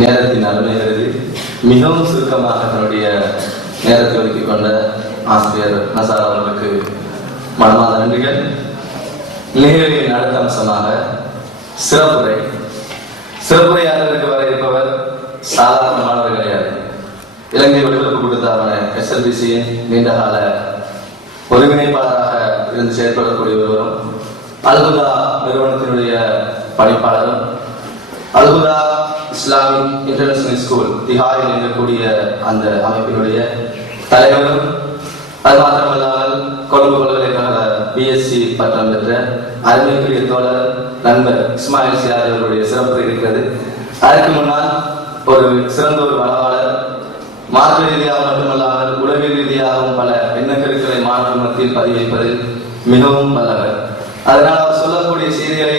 நேரத்தின் அருமை கருதி மிகவும் சுருக்கமாக தன்னுடைய நேரத்தை ஒதுக்கிக் கொண்ட ஆசிரியர் நசார் அவர்களுக்கு மனமார்ந்த நன்றிகள். நிகழ்வின் அடுத்த அம்சமாக சிறப்புரையாளருக்கு வர இருப்பவர் சாதாரண மாணவர் கிடையாது. இலங்கை ஒலிபரப்பு கூட்டத்தாரான SLBCயின் நீண்டகால ஒருங்கிணைப்பாளராக இருந்து செயற்படக்கூடியவரும், அல்ஹுதா நிறுவனத்தினுடைய பணிப்பாளரும், அல்ஹுதா இஸ்லாமிக் இன்டர்நேஷனல் ஸ்கூல் திஹாரில் இருக்கக்கூடிய அந்த அமைப்பினுடைய தலைவரும், அது மாத்திரமல்லாமல் கொழும்பு பல்கலைக்கழக BSc பட்டம் பெற்ற அருமைக்குரிய தோழர் நண்பர் இஸ்மாயில் சிராஜ் அவர்களுடைய சிறப்பு இருக்கிறது. அதற்கு முன்னால் ஒரு சிறந்த ஒரு வளவாளர், மார்க்க ரீதியாக மட்டுமல்லாமல் உளவியல் ரீதியாகவும் பல எண்ணக்கருக்களை மாணவர்கள் மத்தியில் பதிவைப்பதில் மிகவும் வல்லவர். அதனால் அவர் சொல்லக்கூடிய செய்திகளை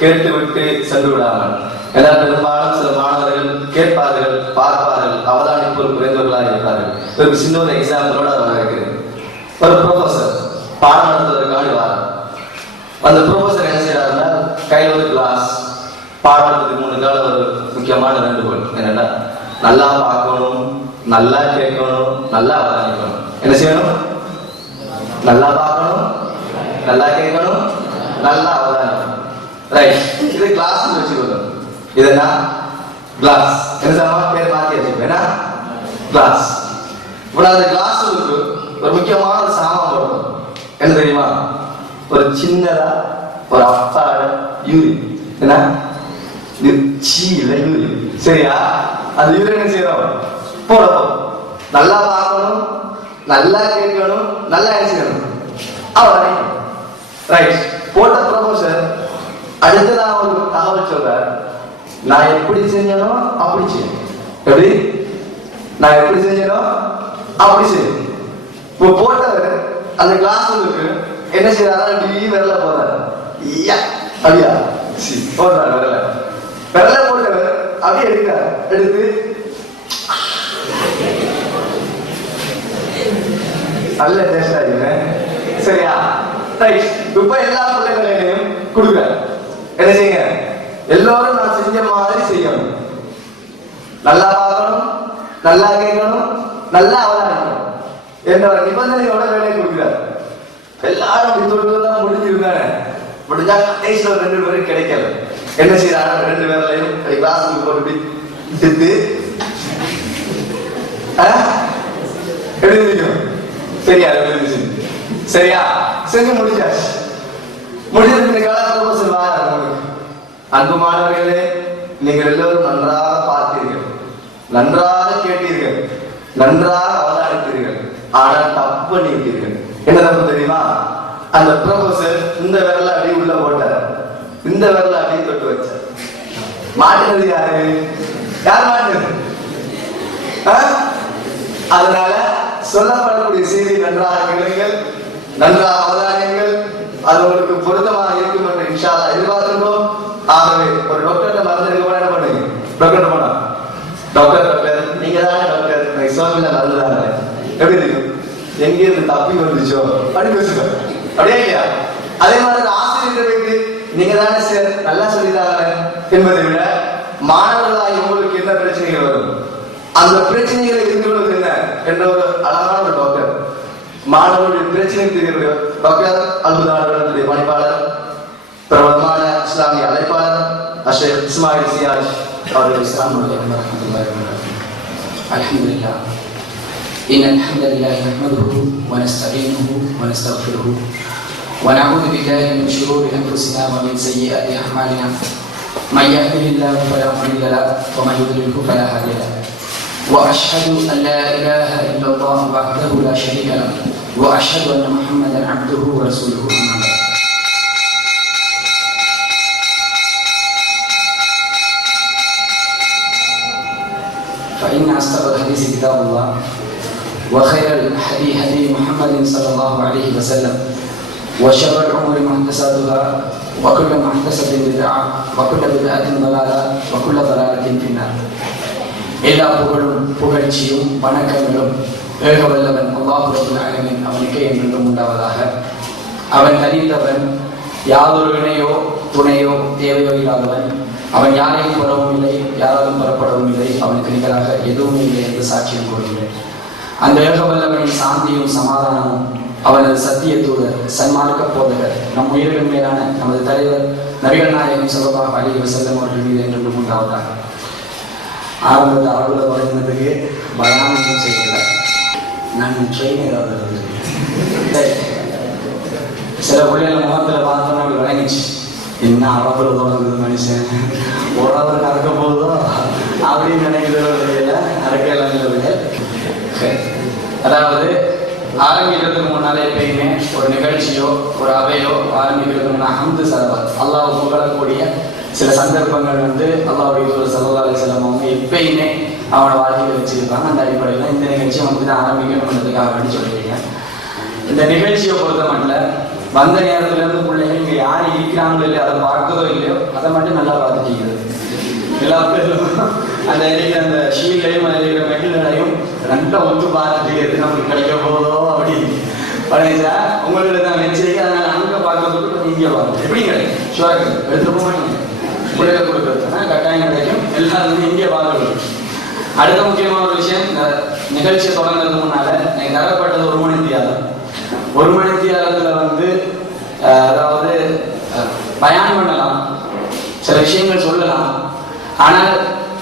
கேட்டுவிட்டு சென்று விடாமல், ஏனால் பெரும்பாலும் சில மாணவர்கள் கேட்பார்கள், பார்ப்பார்கள், அவதானிப்பு குறைந்தவர்களாக இருப்பார்கள். ஒரு சின்ன ஒரு எக்ஸாம்பிளோட அவர் இருக்கிறது. ஒரு ப்ரொஃபஸர் பாடம் நடத்துவதற்கான வாரம். அந்த ப்ரொஃபஸர் என்ன செய்யறாருன்னா, கையில் ஒரு கிளாஸ், பாடம் நடத்துறதுக்கு முன்னுக்கால ஒரு முக்கியமான வேண்டுகோள் என்னன்னா, நல்லா பார்க்கணும், நல்லா கேட்கணும், நல்லா அவதானிக்கணும். என்ன செய்யணும்? நல்லா பார்க்கணும், நல்லா கேட்கணும், நல்லா அவதானிக்கணும். ரைட், இது கிளாஸ் வச்சுக்கணும். இதுனா கிளாஸ் என்ன பேர் மாத்தி வச்சுக்கோங்க, கிளாஸ். இப்போ அந்த கிளாஸுக்கு ஒரு முக்கியமான சாமான் வரும். என்ன தெரியுமா? ஒரு சின்னதா ஒரு அப்பாட யூரின். என்ன யூரின்? சரியா? அந்த யூரின் என்ன செய்யணும்? போடணும். நல்லா பார்க்கணும், நல்லா கேட்கணும், நல்லா என்ன செய்யணும்? அவ்வளவு. ரைட், போட்ட ப்ரொபோசர் அடுத்து நான் ஒரு தகவல் சொல்றேன். நான் எப்படி செஞ்சனோ அப்படி செய்யணும். எப்படி? நான் எப்படி செஞ்சனோ அப்படி செய்யணும். இப்போ போட்டவர் அந்த கிளாஸ் என்ன செய்யறாரு? அப்படி விரல போறாரு. அப்படியா போடுறாரு விரல போட்டவர் அப்படியே எடுக்கிறார். எடுத்து நல்ல டேஸ்ட் ஆகிங்க. சரியா? ரைட், இப்ப எல்லா பிள்ளைகளையும் கொடுக்குற என்ன செய்யுங்க? எல்லாரும் நான் செஞ்ச மாதிரி செய்யணும். நல்லா பார்க்கணும், நல்லா கேட்கணும், நல்லா அவதானிக்கணும் என்ற ஒரு நிபந்தனையோட வேலையை கொடுக்கிறார். எல்லாரும் அப்படி தொட்டு தான் முடிஞ்சிருந்தாங்க. முடிஞ்சா கடைசியில் ஒரு 2 பேரும் கிடைக்கல. என்ன செய்யறாங்க? 2 பேர்லையும் கிளாஸுக்கு போட்டு திட்டு எழுதிக்கும். சரியா? சரியா? செஞ்சு முடிச்சாச்சு. முடிஞ்சதுக்கு காலத்தில் அன்பு மாணவர்களே, நீங்கள் எல்லோரும் நன்றாக பார்த்தீர்கள், நன்றாக கேட்டீர்கள், நன்றாக அவதானித்தீர்கள். ஆனால் தப்பு பண்ணிவிட்டீர்கள். என்ன தப்பு தெரியுமா? அந்த ப்ரொஃபஸர் இந்த விரல அடி உள்ள போட்டார், இந்த விரல அடி தொட்டு வச்சார். மாட்டினது யாரு? யார் மாட்டினது? அதனால சொல்லப்படக்கூடிய செய்தி நன்றாக கேளுங்கள், நன்றாக அவதானியங்கள். அது உங்களுக்கு பொருத்தமாக இருக்கும் என்று இன்ஷா அல்லாஹ் எதிர்பார்க்கிறோம். ஆகவே ஒரு டாக்டர்கிட்ட மருந்து எடுக்க போனா என்ன பண்ணுங்க? டாக்டர் போனா டாக்டர் நீங்க தானே டாக்டர், எனக்கு சோமில மருந்து தானே. எப்படி இருக்கும்? எங்கிருந்து தப்பி வந்துச்சோ அப்படி வச்சுக்கோ. அப்படியே இல்லையா? அதே மாதிரி ஆசிரியர் வைத்து நீங்க தானே சார் நல்லா சொல்லித்தாங்க என்பதை விட, மாணவர்களாக உங்களுக்கு என்ன பிரச்சனைகள் வரும், அந்த பிரச்சனைகளை எதிர்கொள்வது என்ன என்ற ஒரு அழகான ஒரு டாக்டர், மாணவர்களுடைய பிரச்சனை தெரிகிற டாக்டர் அல்ஹுதா நிறுவனத்துடைய பணிப்பாளர், பிரபலமான இஸ்லாமிய அழைப்பாளர் ஷேக் இஸ்மாயில் சிராஜ் அவர்கள். அல்ஹம்துலில்லாஹ். إن الحمد لله نحمده ونستعينه ونستغفره ونعوذ بالله من شرور أنفسنا ومن سيئات أعمالنا. من يهده الله فلا مضل له ومن يضلله فلا هادي له. وأشهد أن لا إله إلا الله وحده لا شريك له وأشهد أن محمدا عبده ورسوله. فإن أصدق الحديث كتاب الله وخير الهدي هدي محمد صلى الله عليه وسلم وشر الأمور محدثاتها وكل محدثة بدعة وكل بدعة ضلالة وكل ضلالة في النار. எல்லா புகழும் புகழ்ச்சியும் வணக்கங்களும் ஏக வல்லவன் அல்லாஹ் ரப்பல் ஆலமீன் அவனுக்கே என்றும் உண்டாவதாக. அவன் தனித்தவன், யாதொரு இணையோ துணையோ தேவையோ இல்லாதவன். அவன் யாரையும் பெறவும் இல்லை, யாராலும் பெறப்படவும் இல்லை, அவனுக்கு நிகராக எதுவும் இல்லை என்று சாட்சியம் கூறுகிறேன். அந்த ஏகவல்லவனின் சாந்தியும் சமாதானமும் அவனது சத்திய தூதர் சன்மார்க்க போதகர் நம் உயிரிலும் மேலான நமது தலைவர் நபிகள் நாயகம் ஸல்லல்லாஹு அலைஹி வஸல்லம் அவர்கள் மீது என்று உண்டாவதாக. ஆரம்பத்தில் அவர்களை வழங்கினதுக்கு பயானம் செய்யல, நான் ட்ரெயினர் சில பிள்ளைகளை முகத்தில் பார்த்தோன்னா அப்படி வழங்கிச்சு. என்ன அரபில் தொடங்குது மனுஷன், ஓரளவு நடக்க போகுதோ அப்படின்னு நினைக்கிறதில்ல, நடக்க இல்லாமல். அதாவது ஆரம்பிக்கிறதுக்கு முன்னாலே எப்பயுமே ஒரு நிகழ்ச்சியோ ஒரு அவையோ ஆரம்பிக்கிறதுக்கு முன்னாடி ஹம்து சலவாத் அல்லாஹ் புகழக்கூடிய சில சந்தர்ப்பங்கள் அல்லாஹ்வுடைய தூதர் ஸல்லல்லாஹு அலைஹி வஸல்லம் அவங்க எப்பயுமே அவனோட வாழ்க்கையில் வச்சிருக்காங்க. அந்த அடிப்படையில் இந்த நிகழ்ச்சியை தான் ஆரம்பிக்கணுன்றதுக்காக வேண்டி சொல்லியிருக்கேன். இந்த நிகழ்ச்சியை பொறுத்த மட்டும் வந்த நேரத்துல இருந்து பிள்ளைங்க இங்க யார் இருக்கிறாங்களோ இல்லையோ அதை பார்க்கதோ இல்லையோ அதை மட்டும் நல்லா பார்த்துட்டீங்க. எல்லா பேரும் அந்த இருக்கிற அந்த ஷீலையும் அதில் இருக்கிற மெட்டலையும் நல்லா ஒன்று பார்த்துட்டு எது நமக்கு கிடைக்க போதோ அப்படின்னு பழைய உங்களோட தான் வச்சு அதனால அங்கே பார்க்கறதுக்கு கொஞ்சம் இங்கே பார்க்கணும். எப்படி கிடைக்கும் ஷுவராக எடுத்துட்டு போக மாட்டீங்க. பிள்ளைகளை கொடுக்குறதுனா கட்டாயம் கிடைக்கும். எல்லாரும் இங்கே பார்க்கணும். அடுத்த முக்கியமான ஒரு விஷயம், இந்த நிகழ்ச்சியை தொடங்குறதுக்கு முன்னால எனக்கு தரப்பட்டது 1 மணி தியாகம். 1 மணி தியாகத்துல அதாவது பயான் பண்ணலாம், சில விஷயங்கள் சொல்லலாம். ஆனால்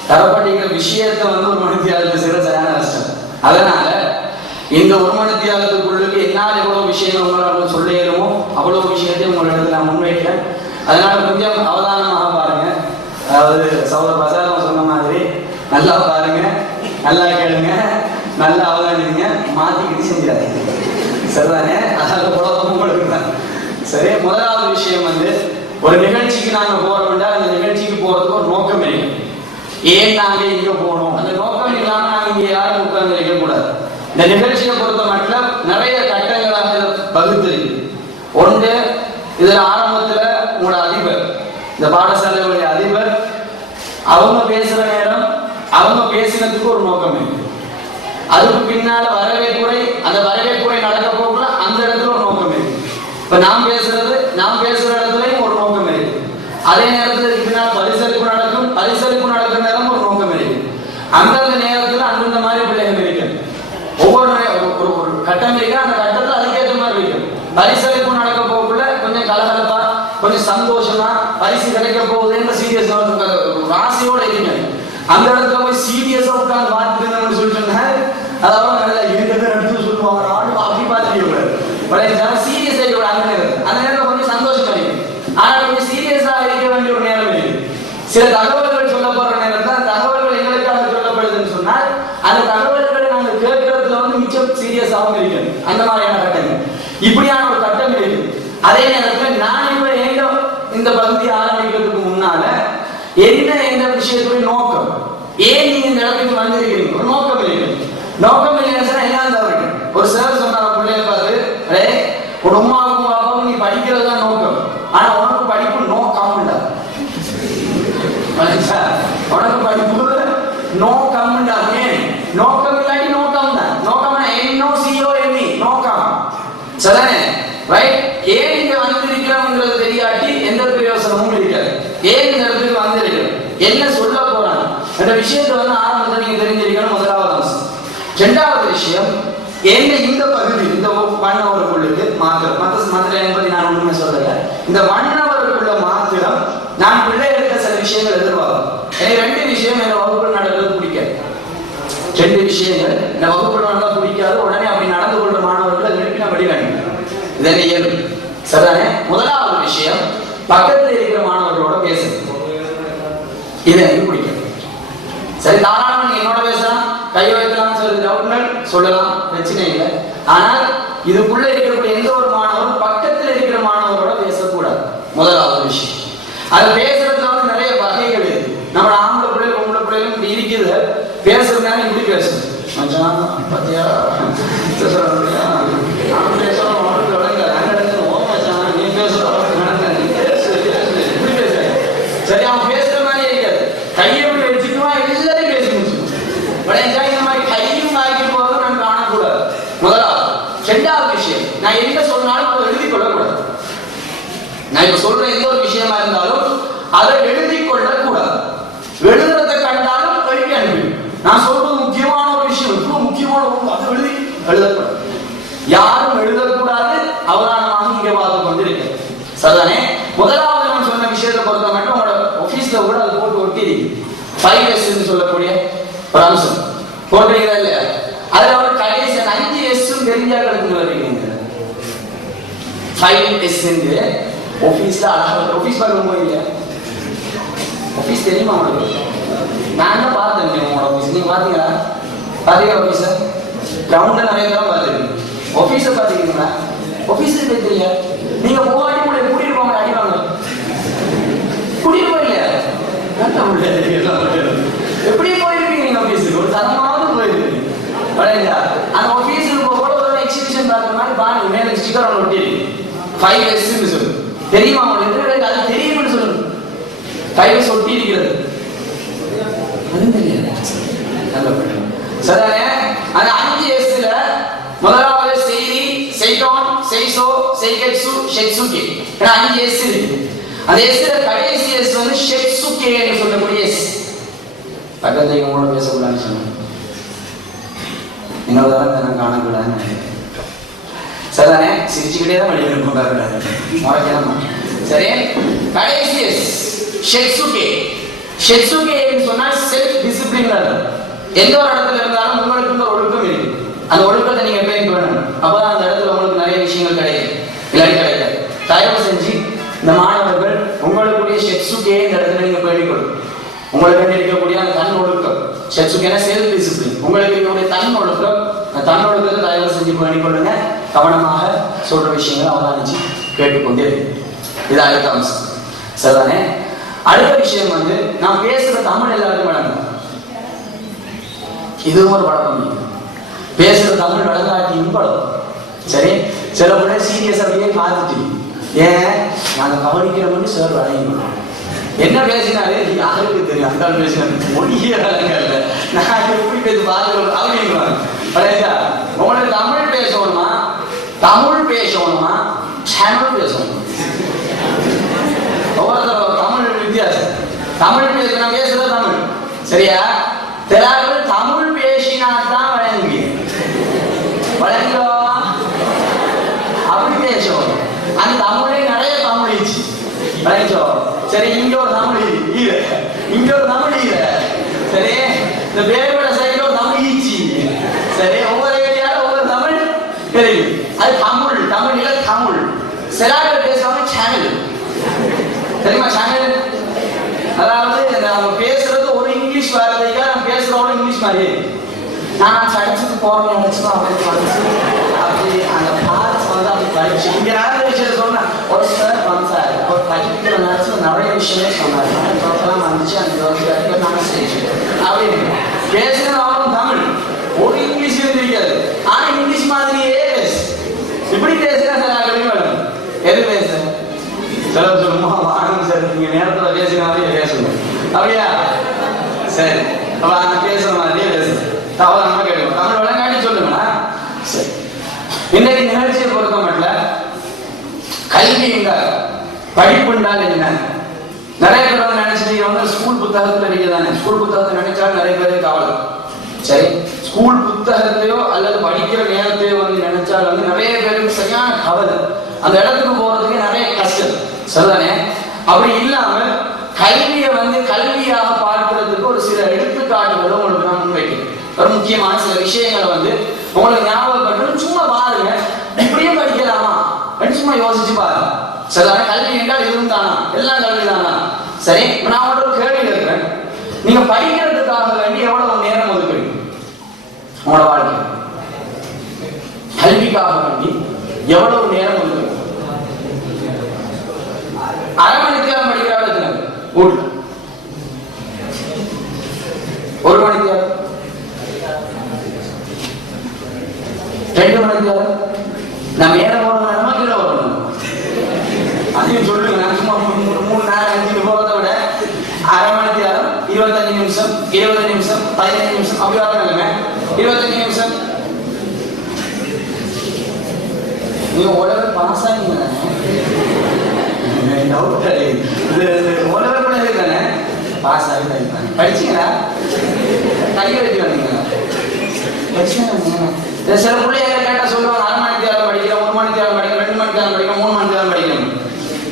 தரப்பட்டிருக்கிற விஷயத்தை 1 மணி தியாகத்தை செய்யற சரியான கஷ்டம். அதனால இந்த 1 மணி தியாகத்துக்குள்ளுக்கு என்னால் எவ்வளவு விஷயங்கள் உங்களால் சொல்ல இயலுமோ அவ்வளவு விஷயத்தையும் உங்களிடத்தில் நான் முன்வைக்கிறேன். அதனால கொஞ்சம் அவதானமாக பாருங்க. அதாவது சௌர பசாரம் சொன்ன மாதிரி நல்லா பாருங்க, நல்லா கேளுங்க, நல்லா அவதானிங்க, மாத்திக்கிட்டு செஞ்சிடாதீங்க. சரிதானே? அதாவது குழப்பமும் கொடுக்குறேன். சரி, முதலாவது விஷயம் ஒரு நிகழ்ச்சிக்கு நாங்க போறோம்னா அந்த நிகழ்ச்சிக்கு போறதுக்கு ஒரு நோக்கம் இருக்கு. ஏன் நாங்க இங்க போகணும், அந்த நோக்கம் இல்லாம நாங்க இங்க யாரும் உட்கார்ந்து இருக்க கூடாது. இந்த நிகழ்ச்சியை பொறுத்த மட்டும் நிறைய கட்டங்களாக வகுத்திருக்கு. ஒன்று, இதுல ஆரம்பத்துல உங்களோட அதிபர், இந்த பாடசாலையுடைய அதிபர் அவங்க பேசுற நேரம் அவங்க பேசினதுக்கு ஒரு நோக்கம் இருக்கு. அதுக்கு பின்னால வரவேற்புரை, அந்த வரவேற்புரை நடக்க போகல அந்த இடத்துல ஒரு நோக்கம் இருக்கு. இப்ப நாம் பேசுற இடத்துலயும் ஒரு நோக்கம் இருக்கு. அதே நேரத்தில் பின்னால் பரிசளிப்பு நடக்கும், பரிசளிப்பு நடக்கிற நேரம் ஒரு நோக்கம் இருக்கு. அந்தந்த நேரத்துல அந்தந்த மாதிரி பிள்ளைகள் இருக்கு. ஒவ்வொரு ஒரு கட்டம் இருக்கு, அந்த கட்டத்துல அதுக்கேற்ற மாதிரி இருக்கு. பரிசளிப்பு நடக்க போகல கொஞ்சம் கலகலப்பா, கொஞ்சம் சந்தோஷமா பரிசு கிடைக்க போகுதுன்னு சீரியஸ் ராசியோட இருக்கு. அந்த இடத்துல போய் சீரியஸா உட்கார்ந்து பார்த்துட்டு சொல்லிட்டு அதாவது நல்லா இருக்கிறத எடுத்து சொல்லுவாங்க. அப்படி பார்த்துட்டு சீரியஸ் ஆகிடும். அந்த நேரத்தில் கொஞ்சம் சந்தோஷம் கிடைக்கும். ஆனா கொஞ்சம் சீரியஸா இருக்க வேண்டிய ஒரு நேரம் இருக்கு. சில தகவல்கள் சொல்லப்படுற நேரத்தில் அந்த தகவல்கள் எங்களுக்காக சொல்லப்படுதுன்னு சொன்னால் அந்த தகவல்களை நாங்கள் கேட்கறதுல மிச்சம் சீரியஸாகவும் இருக்கு. அந்த மாதிரியான கட்டங்கள், இப்படியான ஒரு கட்டம் இருக்கு. அதே நேரத்தில் நான் இப்ப இந்த பகுதி ஆரம்பிக்கிறதுக்கு முன்னால என்ன எந்த விஷயத்துடைய நோக்கம், ஏன் நீங்க இந்த இடத்துக்கு வந்திருக்கிறீங்க, ஒரு நோக்கம் இருக்கு. நோக்கம் இல்லைன்னு எல்லாம் தவறு. ஒரு சார் சொன்னார் பிள்ளைய பார்த்து, ஒரு உமாவுக்கும் பாப்பாவும் நீ படிக்கிறது தான் நோக்கம், ஆனா உனக்கு படிப்பு நோக்கம் உண்டா, உனக்கு படிப்பு நோக்கம் உண்டா. ஏன் நோக்கம் இல்லாட்டி நோக்கம் தான். நோக்கம் NOCOME நோக்கம். சரிதானே? ரைட்? ஏன் இங்க வந்திருக்கிறோம்ன்றது தெரியாட்டி எந்த பிரயோசனமும் இருக்காது. ஏன் இந்த இடத்துக்கு வந்திருக்கிறோம், என்ன சொல்ல போறாங்க என்ற விஷயத்தை ஆரம்பத்தை நீங்க தெரிஞ்சிருக்கணும். முதலாவது அம்சம். இரண்டாவது விஷயம், இந்த பகுதி இந்த மன்னவருக்குள்ளுக்கு மாத்திரம் மற்ற என்பதை நான் ஒண்ணுமே சொல்லல. இந்த மன்னவருக்குள்ள மாத்திரம் நான் பிள்ளைகளுக்கு சில விஷயங்கள் எதிர்பார்க்கிறேன். எனக்கு 2 விஷயம் என் வகுப்புகள் நடக்கிறது பிடிக்காது. 2 விஷயங்கள் இந்த வகுப்புகள் நடந்தா பிடிக்காது. உடனே அப்படி நடந்து கொள்ற மாணவர்களை எழுப்பின வடிவம் இதனை இயல்பு. சரிதானே? முதலாவது விஷயம், பக்கத்தில் இருக்கிற மாணவர்களோட பேசுறது. இது எனக்கு பிடிக்கும். சரி, தாராளமா நீங்க என்னோட பேசலாம், கை வைக்கலாம், சொல்லலாம், பிரச்சனை இல்லை. ஆனால் இதுக்குள்ள இருக்கக்கூடிய எந்த ஒரு மாணவரும் பக்கத்தில் இருக்கிற மாணவரோட பேசக்கூடாது. முதலாவது விஷயம். அது பேசுறதுல நிறைய வகைகள் இருக்கு. நம்ம ஆம்பளை பிள்ளைகள் பொம்பளை பிள்ளைகளும் இருக்குது. பேசுறதுனால இப்படி பேசணும், பத்தியா சரி, அவன் பேசுற மாதிரி இருக்காது. கையை எப்படி வச்சுக்குவான், எல்லாரையும் பேசி முடிச்சுக்கணும். இந்த மாதிரி கையும் வாங்கி போறது நான் காணக்கூடாது. முதலாவது. இரண்டாவது விஷயம், நான் என்ன சொன்னாலும் எழுதி கொள்ளக்கூடாது. நான் இப்ப சொல்ற எந்த ஒரு விஷயமா இருந்தாலும் அதை எழுதி கொள்ளக்கூடாது. எழுதுறதை கண்டாலும் எழுதி அனுப்பி. நான் சொல்றது முக்கியமான ஒரு விஷயம், ரொம்ப முக்கியமான ஒரு அது எழுதப்படும். யாரும் எழுதக்கூடாது, அவதானமாக இங்கே பார்த்து கொண்டிருக்க. சரிதானே? முதலாவது நான் சொன்ன விஷயத்தை பொறுத்த மட்டும் உங்களோட ஆபீஸ்ல கூட அது போட்டு ஒட்டி 5S சொல்லக்கூடிய ஒரு அம்சம் போட்டுறீங்களா இல்லையா? அதுல ஒரு கடைசி 5S தெரிஞ்சாக்களுக்கு வருவீங்க. 5S ஆபீஸ்ல அழகாக ஆபீஸ் பார்க்க போயில்லையா? ஆபீஸ் தெரியுமா உங்களுக்கு? நான் தான் பார்த்தேன் உங்களோட ஆபீஸ். நீங்க பாத்தீங்களா? பாத்தீங்களா ஆபீஸ? கிரவுண்ட்ல நிறைய தடவை பார்த்துருக்கீங்க. ஆபீஸ பாத்தீங்களா? ஆபீஸ் தெரியல. நீங்க போகாட்டி உங்களை கூட்டிட்டு போங்க, அடிவாங்க. கூட்டிட்டு போயில்லையா? எப்படியே போயிருப்பீங்க நீங்க ஆபீஸுக்கு, ஒரு தரமாவது போயிருப்பீங்க. அந்த ஆபீஸுக்கு போக ஒரு எக்ஸிபிஷன் பார்க்குற மாதிரி பாருங்க, மேல ஸ்டிக்கர் ஒன்று ஒட்டிருக்கு 5S சொல்லு. தெரியுமா உங்களுக்கு? அது தெரியும்னு சொல்லுங்க. 5S ஒட்டி இருக்கிறது. அது தெரியாது. சரிதானே? அந்த 5Sல முதலாவது செய்தி, செய்தோன், செய்சோ, செய்கெட்சு, ஷெட்சுகே. 5S இருக்கு. அந்த எஸ்ல கடைசி எஸ் வந்து ஷெட்சுகே என்று சொல்லக்கூடிய எஸ். பக்கத்துல இவங்களோட பேசக்கூடாதுன்னு சொன்னாங்க. இன்னொரு தடவை நான் காணக்கூடாதுன்னு நினைக்கிறேன். சரிதானே? சிரிச்சுக்கிட்டே தான் வெளியே கொண்டாடுறாரு. முறைக்கலாம். சரி, கடைசி எஸ் ஷெட்சுகே. ஷெட்சுகே என்று சொன்னால் செல்ஃப் டிசிப்ளின். எந்த ஒரு இடத்துல இருந்தாலும் உங்களுக்கு இந்த ஒழுக்கம் இருக்கு. அந்த ஒழுக்கத்தை நீங்க பேண வேணும். அப்பதான் அந்த இடத்துல உங்களுக்கு நிறைய விஷயங்கள் கிடைக்கும். இல்லாட்டி கிடைக்காது. தயவு செஞ்சு இந்த மாணவர்கள் உங்களுடைய ஷெட்சுகே இந்த இடத்துல நீங்க பேணிக்கொள்ளும். உங்களுக்கு இருக்கக்கூடிய அந்த தன் ஒழுக்கம், ஷெட்சுகேனா செல்ஃப் டிசிப்ளின். உங்களுக்கு இருக்கக்கூடிய தன் ஒழுக்கம், அந்த தன் ஒழுக்கத்தை தயவு செஞ்சு பேணிக்கொள்ளுங்க. கவனமாக சொல்ற விஷயங்கள் அவதானிச்சு கேட்டுக்கொண்டே இருக்கு. இது அடுத்த அம்சம். சரிதானே? அடுத்த விஷயம் வந்து நான் பேசுற தமிழ் எல்லாருக்கும் வழங்கும். இதுவும் ஒரு வழக்கம். பேசுற தமிழ் வழங்காட்டியும் பழக்கம். சரி, சில பேர் சீரியஸாவே பார்த்துட்டு ஏன் நாங்க கவனிக்கிறோம்னு சார் வழங்கிக்கணும். என்ன பேசினாரு யாருக்கு தெரியும்? அந்த பேசினாரு மொழியே வழங்கல. நான் எப்படி பேசி பார்த்து அப்படின்வாங்க. உங்களுக்கு தமிழ் பேசணுமா, தமிழ் பேசணுமா, தமிழ் பேசணும். ஒவ்வொருத்தர் தமிழ் வித்தியாசம். தமிழ் பேசுற பேசுறது தமிழ் சரியா? தெலாவது தமிழ் பேசினாதான் வழங்கி வழங்கோ அப்படி பேசும். அந்த தமிழே நிறைய தமிழ் ஈச்சு வழங்கிச்சோ. சரி, இங்க ஒரு தமிழ் ஈர, இங்க ஒரு தமிழ் ஈர. சரி, இந்த பேரோட சைடுல ஒரு தமிழ் ஈச்சி. சரி, ஒவ்வொரு ஏரியால ஒவ்வொரு தமிழ் தெரியும். அது தமிழ், தமிழ் இல்ல தமிழ். சிலாக பேசுவாங்க சேனல். தெரியுமா சேனல்? அதாவது நம்ம பேசுறது ஒரு இங்கிலீஷ் வார்த்தைக்கா நம்ம பேசுறோம் இங்கிலீஷ் மாதிரி. நான் சடிச்சுட்டு போறேன் நினைச்சோம். அப்படி அந்த பார்ட்ஸ் வந்து அப்படி படிச்சு இங்க நிறைய விஷயம் சொன்னேன். ஒரு சார் வந்தார், ஒரு படிக்கிற நேரத்தில் நிறைய விஷயமே சொன்னார். டோட்டலாம் வந்துச்சு அந்த நாங்கள் செய்ச்சு அப்படின்னு பேசுறது அவரும் தமிழ். ஒரு இங்கிலீஷ் இருக்காது. ஆனா இங்கிலீஷ் மாதிரியே பேசு. இப்படி பேசுனா சார் ஆகவே வேணும். எது பேச சொல்ல சொல்லுமா வாங்க சார், நீங்க நேரத்துல பேசுற மாதிரியே பேசணும். அப்படியா? சரி, அப்ப அந்த பேசுற மாதிரியே பேசணும். தவறு நம்ம கேட்கணும். தமிழ் வழங்காட்டி சொல்லுங்களா? சரி, இன்னைக்கு நிகழ்ச்சியை பொறுத்த மட்டும் கல்வி என்றால் படிப்பு என்றால் என்ன? நிறைய பேர் வந்து நினைச்சிட்டு வந்து ஸ்கூல் புத்தகத்துல இருக்கிறதானே. ஸ்கூல் புத்தகத்தை நினைச்சாலும் நிறைய பேருக்கு கவலை. சரி, ஸ்கூல் புத்தகத்தையோ அல்லது படிக்கிற நேரத்தையோ வந்து நினைச்சால் வந்து நிறைய பேருக்கு சரியான கவலை. அந்த இடத்துக்கு போறதுக்கு நிறைய கஷ்டம். சரிதானே? அப்படி இல்லாம கல்வியை வந்து கல்வியாக பார்க்கிறதுக்கு ஒரு சில எடுத்துக்காட்டுகளும் உங்களுக்கு நான் முன்வைக்கிறேன். ஒரு முக்கியமான சில விஷயங்களை வந்து உங்களுக்கு ஞாபகப்பட்டு சும்மா பாருங்க. இப்படியும் படிக்கலாமா சும்மா யோசிச்சு பாருங்க. சரிதானே? கல்வி என்றால் இதுவும் தானா? எல்லாம் கல்வி தானா? சரி, நான் உங்கள்ட்ட ஒரு கேள்வி கேட்கிறேன். நீங்க படிக்கிறதுக்காக வேண்டி எவ்வளவு நேரம் ஒதுக்குறீங்க உங்களோட வாழ்க்கை? கல்விக்காக வேண்டி எவ்வளவு நேரம் ஒதுக்குறீங்க? அரை மணி நேரம் படிக்கிறாங்க வீட்டுல, ஒரு மணி நேரம், 2 மணி நேரம். நான் மேல போறதுனா கீழே வரணும். அதையும் சொல்லுங்க. நான் சும்மா 3 நேரம் 5 போறதை விட அரை மணி நேரம், 25 நிமிஷம், 20 நிமிஷம், 15 நிமிஷம் அப்படி வரணுங்க. 25 நிமிஷம் நீங்க உடனே பாஸ் ஆகிங்க. ஓலவர் தானே பாஸ் ஆகி படிப்பாங்க. படிச்சீங்களா? கையை வச்சு வந்தீங்களா? சில பிள்ளைங்க கேட்டா சொல்லுவாங்க, 1/2 மணி நேரம் படிக்கிறேன், 1 மணி நேரம் படிக்கிறேன், 2 மணி நேரம் படிக்கிறேன், 3 மணி நேரம் படிக்கணும்.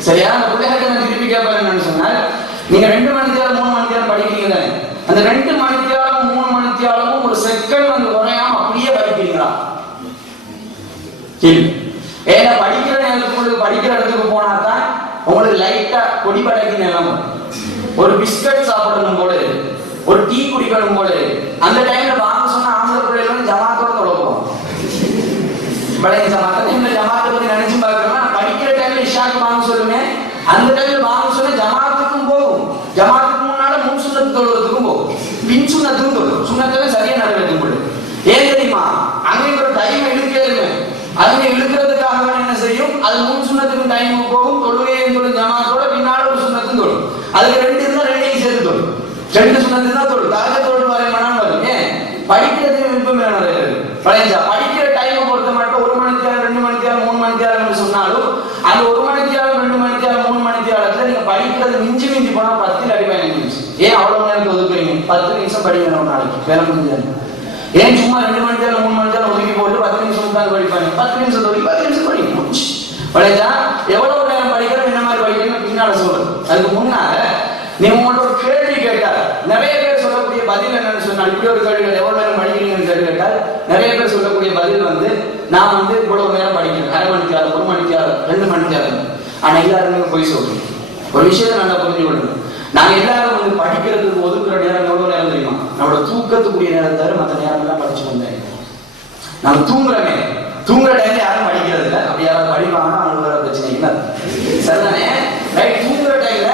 சரியா? அந்த பிள்ளைகிட்ட நான் திருப்பி கேட்பாரு என்னன்னு சொன்னால், நீங்க 2 மணி நேரம் 3 மணி நேரம் படிக்கிறீங்க தானே, அந்த 2 மணி நேரம் 3 மணி நேரமும் ஒரு செகண்ட் வந்து குறையாம அப்படியே படிக்கிறீங்களா? கேள்வி. ஏன்னா படிக்கிற நேரத்துக்கு படிக்கிற இடத்துக்கு போனா தான் உங்களுக்கு லைட்டா கொடி படைக்கு நிலம், ஒரு பிஸ்கட் சாப்பிடணும் போல, ஒரு டீ குடிக்கணும் போல. அந்த டைம்ல வாங்க சொன்னா ஆந்திர பிள்ளைகள் ஜமாத்தோட தொடப்போம். பழைய ஜமாத்தை பத்தி நினைச்சு பார்க்கணும்னா படிக்கிற டைம்ல இஷாக்கு வாங்க சொல்லுமே, அந்த டைம்ல வாங்க சொன்னா ஜமாத்துக்கும் போகும், ஜமாத்துக்கு முன்னால முன் சுண்ணத்து தொழுவதுக்கும் போகும், பின் சுண்ணத்துக்கும் தொழும். சுண்ணத்துல சரியா நடவடிக்கை முடியும். ஏன் தெரியுமா? அங்க ஒரு டைம் இழுக்கலுமே, அங்க இழுக்கிறதுக்காக என்ன செய்யும், அது முன் சுண்ணத்துக்கும் டைம் போகும், தொழுகையும் தொழும் ஜமாத்தோட, பின்னால ஒரு சுண்ணத்தும் தொழும். அதுக்கு 2 இருந்தா 2ஐயும் சேர்த்து தொழும். 2 சுண்ணத்து தான் தொழும். தரக தொழில் வரையமானாலும் வரும். ஏன் படிக்கிறதுக்கு விருப்பம் வேணும். பழைய படிக்கிற டைமை பொறுத்த மட்டும் 1 மணி நேரம் 2 மணி நேரம் 3 மணி நேரம் சொன்னாலும் அந்த 1 மணி நேரம் 2 மணி நேரம் 3 மணி நேரத்துல நீங்க படிக்கிறது மிஞ்சி போனா 10 அடி 15 நிமிஷம். ஏன் அவ்வளவு நேரத்துக்கு ஒதுக்குறீங்க? 10 நிமிஷம் படிக்கணும் ஒரு நாளைக்கு, வேலை முடிஞ்சாரு. ஏன் சும்மா 2 மணி நேரம் 3 மணி நேரம் ஒதுக்கி போட்டு 10 நிமிஷம் தான் படிப்பாங்க? 10 நிமிஷம் ஒதுக்கி 10 நிமிஷம் படிக்க முடிச்சு. பழையா எவ்வளவு நேரம் படிக்கிறோம், என்ன மாதிரி படிக்கணும் பின்னால சொல்றது. அதுக்கு முன்னால நீ உங்கள்ட்ட ஒரு கேள்வி கேட்டால் நிறைய பேர் சொல்லக்கூடிய பதில் என்னன்னு சொன்னால், இப்படி ஒரு கேள்வி எவ்வளவு நேரம் படிக்கிறீங்கன்னு கேள்வி கேட்டால் நிறைய பேர் சொல்லக்கூடிய பதில் வந்து, நான் வந்து இவ்வளவு நேரம் படிக்கிறேன், 1/2 மணி நேரம் 1 மணி நேரம் 2 மணி நேரம். ஆனா எல்லாருமே போய் சொல்றோம். ஒரு விஷயத்தை நல்லா புரிஞ்சு கொள்ளணும். நாங்க எல்லாரும் வந்து படிக்கிறதுக்கு ஒதுக்குற நேரம் எவ்வளவு நேரம் தெரியுமா? நம்மளோட தூக்கத்துக்குரிய நேரம் தவிர மற்ற நேரம் எல்லாம் படிச்சு வந்தேன். நம்ம தூங்குறமே, தூங்குற டைம்ல யாரும் படிக்கிறது இல்லை. அப்படி யாராவது படிப்பாங்கன்னா அவங்களுக்கு வேற பிரச்சனை இல்லை. சரிதானே? ரைட். தூங்குற டைம்ல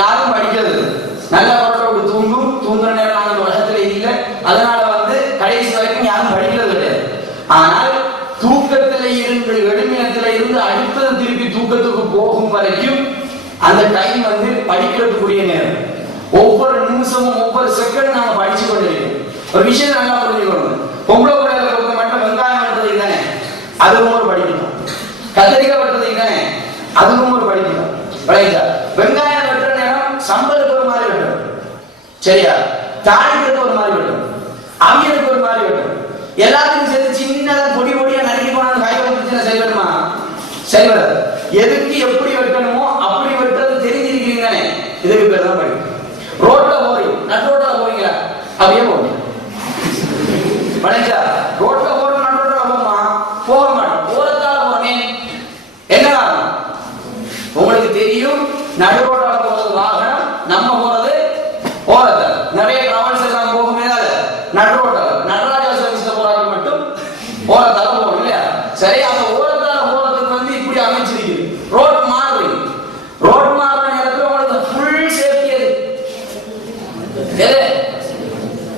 யாரும் படிக்கிறது இல்லை. நல்லா பரோட்டா தூங்கும். தூங்குற நேரம் நாங்கள் உலகத்துல இல்லை. அதனால வந்து கடைசி வரைக்கும் யாரும் படிக்கிறது கிடையாது. ஆனால் தூக்கத்துல இருந்து எழுமினத்துல இருந்து அடுத்தது திருப்பி தூக்கத்துக்கு போகும் வரைக்கும் அந்த டைம் வந்து படிக்கிறதுக்குரிய நேரம். ஒவ்வொரு நிமிஷமும் ஒவ்வொரு செகண்ட் நாம படிச்சு கொண்டிருக்கோம். ஒரு விஷயம் நல்லா புரிஞ்சுக்கணும். பொம்பளை பிள்ளைகளை பொறுத்த மட்டும் வெங்காயம் வெட்டுறதுக்கு தானே, அதுவும் ஒரு படிப்பு தான். கத்திரிக்காய் வெட்டுறதுக்கு தானே, அதுவும் ஒரு படிப்பு தான். விளையாட்டா வெங்காயம் வெட்டுற நேரம் சம்பளுக்கு ஒரு மாதிரி வெட்டும், சரியா? தாளிக்கிறது ஒரு மாதிரி வெட்டும், அவியலுக்கு ஒரு மாதிரி வெட்டும். எல்லாத்தையும் சேர்த்து சின்னதா பொடி பொடியா நறுக்கி போனாலும் காய் வந்துச்சுன்னா சரி வருமா? சரி வராது. எதுக்கு எப்படி வெட்டணுமோ அப்படி வெட்டுறது தெரிஞ்சிருக்கீங்க தானே, இதுக்கு பேர் தான் படிப்பு. ரோட்ல போறீங்க, நட் ரோட்ல போறீங்களா? அப்படியே போறீங்க. வணக்கா ரோட்ல போற நட் ரோட்ல போமா? போக மாட்டோம். ஓரத்தால போறேன். என்ன காரணம்? உங்களுக்கு தெரியும், நடு ரோட்ல போறது வாகனம், நம்ம போறது ஓரத்தால. நிறைய டிராவல்ஸ் எல்லாம் போகுமே நடு ரோட்ல. நடராஜா சர்வீஸ்ல போறாங்க மட்டும் ஓரத்தால போறோம் இல்லையா? சரி, அந்த ஓரத்தால போறதுக்கு வந்து இப்படி அமைச்சிருக்கு. ரோட் மாறுறீங்க. ரோட் மாறுற நேரத்தில் உங்களுக்கு ஃபுல் சேஃப்டி எது? எது?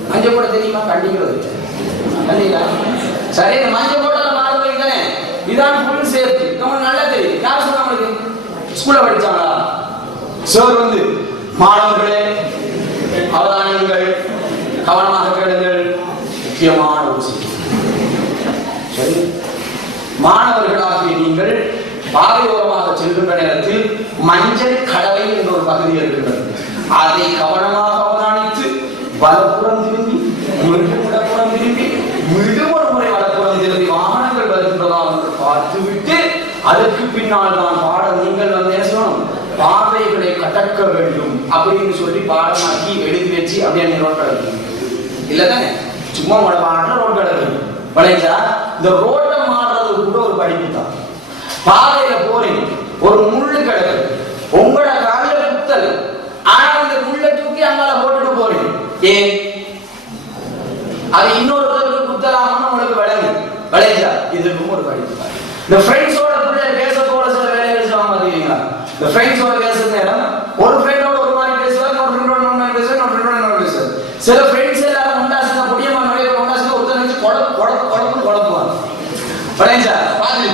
மஞ்சள் கூட தெரியுமா? கண்டிக்கிறது கண்டிங்களா? சரி, இந்த மஞ்சள் கூட மாறுறது தானே, இதான் ஃபுல் சேஃப்டி. நமக்கு நல்லா தெரியும். யார் சொன்னா உங்களுக்கு? ஸ்கூல்ல படிச்சாங்களா? சார் வந்து மாணவர்களே அவதானியங்கள், கவனமாக கேளுங்கள், முக்கியமான ஒரு செய்தி. சரி, மாணவர்களாகிய நீங்கள் பாதையோரமாக செல்கின்ற நேரத்தில் மஞ்சள் கடவை என்ற ஒரு பகுதி இருக்கின்றது. அதை கவனமாக அவதானித்து வலப்புறம் திரும்பி இடப்புறம் திரும்பி ஒரு முறை வலப்புறம் திரும்பி வாகனங்கள் வருகின்றதா என்று பார்த்துவிட்டு அதற்கு பின்னால் தான் பாடம் நீங்கள் வந்து என்ன சொல்லணும், பாதைகளை கடக்க வேண்டும் அப்படின்னு சொல்லி பாடமாக்கி எழுதி வச்சு அப்படியே ரோட் கிடக்கு இல்லதானே? சும்மா பாடல ரோட் கிடக்கு. விளைஞ்சா இந்த ரோட்டை மாறுறது கூட ஒரு படிப்பு தான். பாதையில போறீங்க, ஒரு முள்ளு கிடக்கு, உங்களோட காலில குத்தல், ஆனா அந்த முள்ளை தூக்கி அங்கால போட்டுட்டு போறீங்க. ஏன்? அது இன்னொருத்தருக்கு குத்தலாம்னு உங்களுக்கு விளங்கு. விளைஞ்சா இதுக்கும் ஒரு படிப்பு தான். இந்த ஃப்ரெண்ட்ஸோட பேச போல சில வேலைகள் செய்வாங்க பாத்தீங்களா? இந்த ஃப்ரெண்ட்ஸோட பேசுற நேரம் ஒரு ஃப்ரெண்டோட ஒரு மாதிரி பேசுவார், இன்னொரு ஃப்ரெண்டோட இன்னொரு மாதிரி பேசுவார், இன்னொரு ஃப்ரெண்டோட இன்னொரு பேசுவார். சில ஃப்ரெண்ட்ஸ் எல்லாரும் உண்டாசுனா பொடியமா நிறைய உண்டாசுனா ஒருத்தர் நினைச்சு குழப்புவாங்க. விளைஞ்சா பாத்து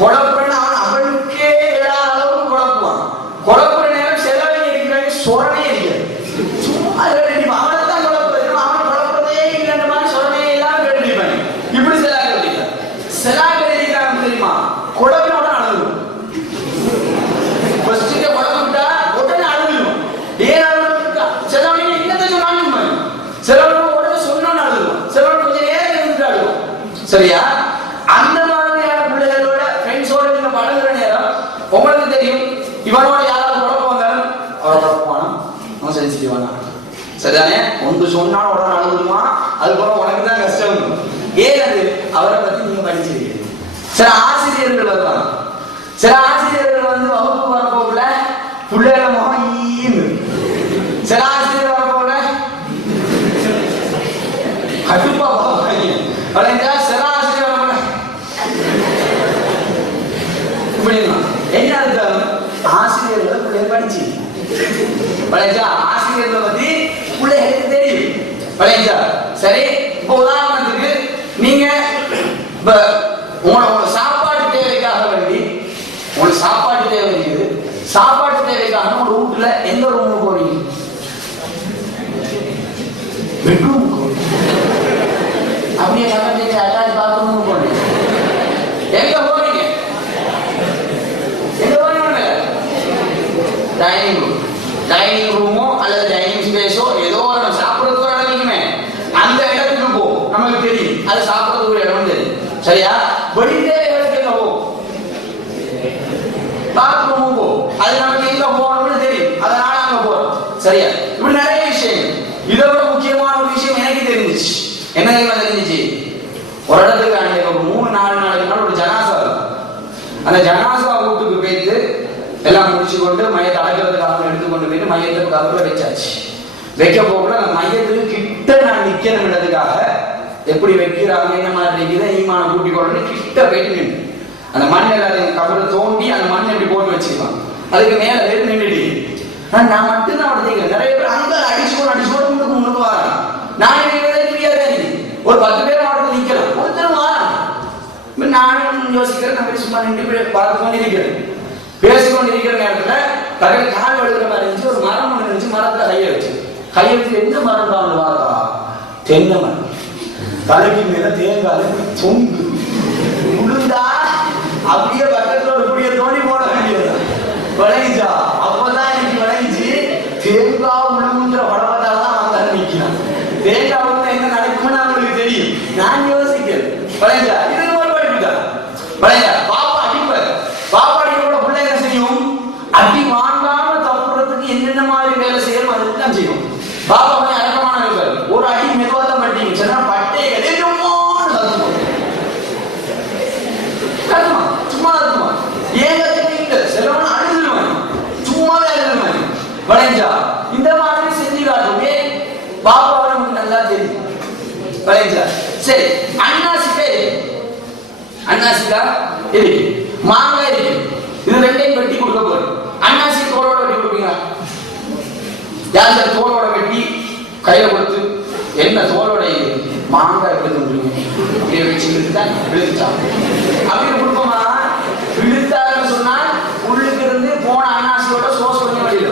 குழப்பம்னு அவனுக்கே ஏழாத அளவுக்கு குழப்புவான். குழப்புற நேரம் செலவே இருக்கிறாங்க, சொரணே இருக்கிறது. சும்மா அவனைத்தான் குழப்புறது, அவன் குழப்பதே இல்லைன்ற மாதிரி சொரணே எல்லாம் கேட்டுப்பாங்க. இப்படி செலாக தெரியுமா? குழப்பினோட அணுகும். குழப்பிட்டா சரியா? அந்த மாதிரியான பிள்ளைகளோட ஃப்ரெண்ட்ஸோட நீங்க பழகுற நேரம் உங்களுக்கு தெரியும் இவனோட யாராவது குழப்பம் வந்தாலும் அவரை குழப்பமானா அவன் சென்சிட்டிவானா, சரிதானே? ஒன்று சொன்னாலும் உடனே அழுதுமா, அதுக்கப்புறம் உனக்கு தான் கஷ்டம் இருக்கும். ஏன் அது அவரை பத்தி நீங்க படிச்சிருக்கீங்க. சில ஆசிரியர்கள் வருவாங்க, சில ஆசிரியர்கள் வந்து வகுப்பு வரப்போகல பிள்ளைகள முகம் ஈன்னு, சில ஆசிரியர் வரப்போகல கடுப்பா பார்ப்பாங்க, சில ஆசிரியர் வரப்போல என்ன அர்த்தம்? ஆசிரியர்களை பிள்ளைகள் படிச்சு ஆசிரியர்களை பத்தி பிள்ளைகளுக்கு தெரியும். சரி, இப்போ உதாரணத்துக்கு நீங்க உங்களோட சாப்பாட்டு தேவைக்காக வேண்டி, உங்களுக்கு சாப்பாட்டு தேவை இருக்குது, சாப்பாட்டு தேவைக்காக உங்க வீட்டுல எந்த ரூமுக்கு போறீங்க? பெட்ரூமுக்கு. அப்படியே கமெண்ட் அட்டாச் பாத்ரூமுக்கு போறீங்க. எங்க போறீங்க? எங்க போறீங்க? Dining room. டைனிங் ரூமோ அல்லது டைனிங் ஸ்பேஸோ ஏதோ ஒரு சாப்பிடுறதுக்கு ஒரு இடம் இருக்குமே, அந்த இடத்துக்கு போ. நமக்கு தெரியும் அது சாப்பிடுறதுக்கு ஒரு இடம் தெரியும், சரியா? வெளியே இடத்துக்கு எங்க போ? பாத்ரூமும் போ. அது நமக்கு எங்க போகணும்னு தெரியும், அதனால அங்க போறோம், சரியா? இப்படி நிறைய விஷயம். இதை விட முக்கியமான ஒரு விஷயம் எனக்கு தெரிஞ்சிச்சு. என்ன தெரிஞ்சிச்சு? ஒரு இடத்துக்கு அன்னைக்கு ஒரு 3-4 நாளைக்கு நாள் ஒரு ஜனாசா இருக்கும். அந்த ஜனாசா வீட்டுக்கு போயிட்டு எல்லாம் முடிச்சு கொண்டு மையத்தை அடக்கிறதுக்காக எடுத்துக்கொண்டு போயிட்டு மையத்தை கவர்ல வச்சாச்சு. வைக்க போகல அந்த மையத்துக்கு கிட்ட நான் நிக்கணும்ன்றதுக்காக எப்படி வைக்கிறாங்க, என்ன மாதிரி இருக்குது, ஈமான கூட்டி கொண்டு கிட்ட போயிட்டு நின்று அந்த மண்ணில் அதை கவரை தோண்டி அந்த மண்ணை எப்படி போட்டு வச்சுக்கலாம். அதுக்கு மேல வெறும் நின்றுட்டு நான் மட்டும்தான் அப்படி தெரியும். நிறைய பேர் அங்க அடிச்சுக்கோடு முன்னுக்கு வராங்க. நான் ஒரு 10 பேர் மாவட்டத்தில் நிக்கலாம், ஒருத்தர் வாராங்க. நானும் யோசிக்கிறேன், நம்ம சும்மா நின்று பார்த்து கொண்டு இருக்கிறேன். பேசிக்கொண்டிருக்கிற நேரத்துல தகவல் கால் வழுகிற மாதிரி இருந்துச்சு. ஒரு மரம் ஒன்று இருந்துச்சு, மரத்துல கையை வச்சு எந்த மரம் தான் பார்த்தா தென்னை மரம். தலைக்கு மேல தேங்காய் தொங்கு முழுந்தா அப்படியே பக்கத்துல ஒரு குடிய தோண்டி போட வேண்டியது விளங்கிச்சா. அப்பதான் எனக்கு விளங்கிச்சு தேங்காய் முழுங்குன்ற படப்பட்டால தான் அவங்க நிற்கிறான். தேங்காய் முழுங்க என்ன நடக்கும்னு அவங்களுக்கு தெரியும். நான் யோசிக்கிறேன் விளங்கிச்சா. இதுக்கு ஒரு படிப்புதான் விளங்கிச்சா. பாப்பா அடிப்பார், பாப்பா அடிப்போட பிள்ளை என்ன செய்யும்? அடி வாங்காம தப்புறதுக்கு என்னென்ன மாதிரி வேலை செய்யணும் அதெல்லாம் செய்யும். பாப்பா கொஞ்சம் அடக்கமான இருப்பார். ஒரு அடி மெதுவா தான் பட்டிங்க, சொன்னா பட்டே கத்துமா, சும்மா கத்துமா. ஏன் கத்துறீங்க? செலவன அழுதுருவாங்க, சும்மாவே அழுதுருவாங்க விளைஞ்சா. இந்த மாதிரி செஞ்சு காட்டுமே பாப்பாவை நமக்கு நல்லா தெரியும் விளைஞ்சா. சரி, அன்னாசிக்கா இருக்கு, மாங்காய் இருக்கு. இது ரெண்டையும் வெட்டி கொடுக்க போறேன். அன்னாசி தோலோட வெட்டி கொடுப்பீங்க? யார் தோலோட வெட்டி கையில கொடுத்து என்ன தோலோட மாங்காய் எப்படி தோன்றீங்க? அப்படியே வச்சு விழுந்துச்சா அப்படின்னு கொடுப்போமா? விழுத்தாருன்னு சொன்னா உள்ளுக்கு இருந்து போன அன்னாசியோட சோஸ் கொஞ்சம் வெளியில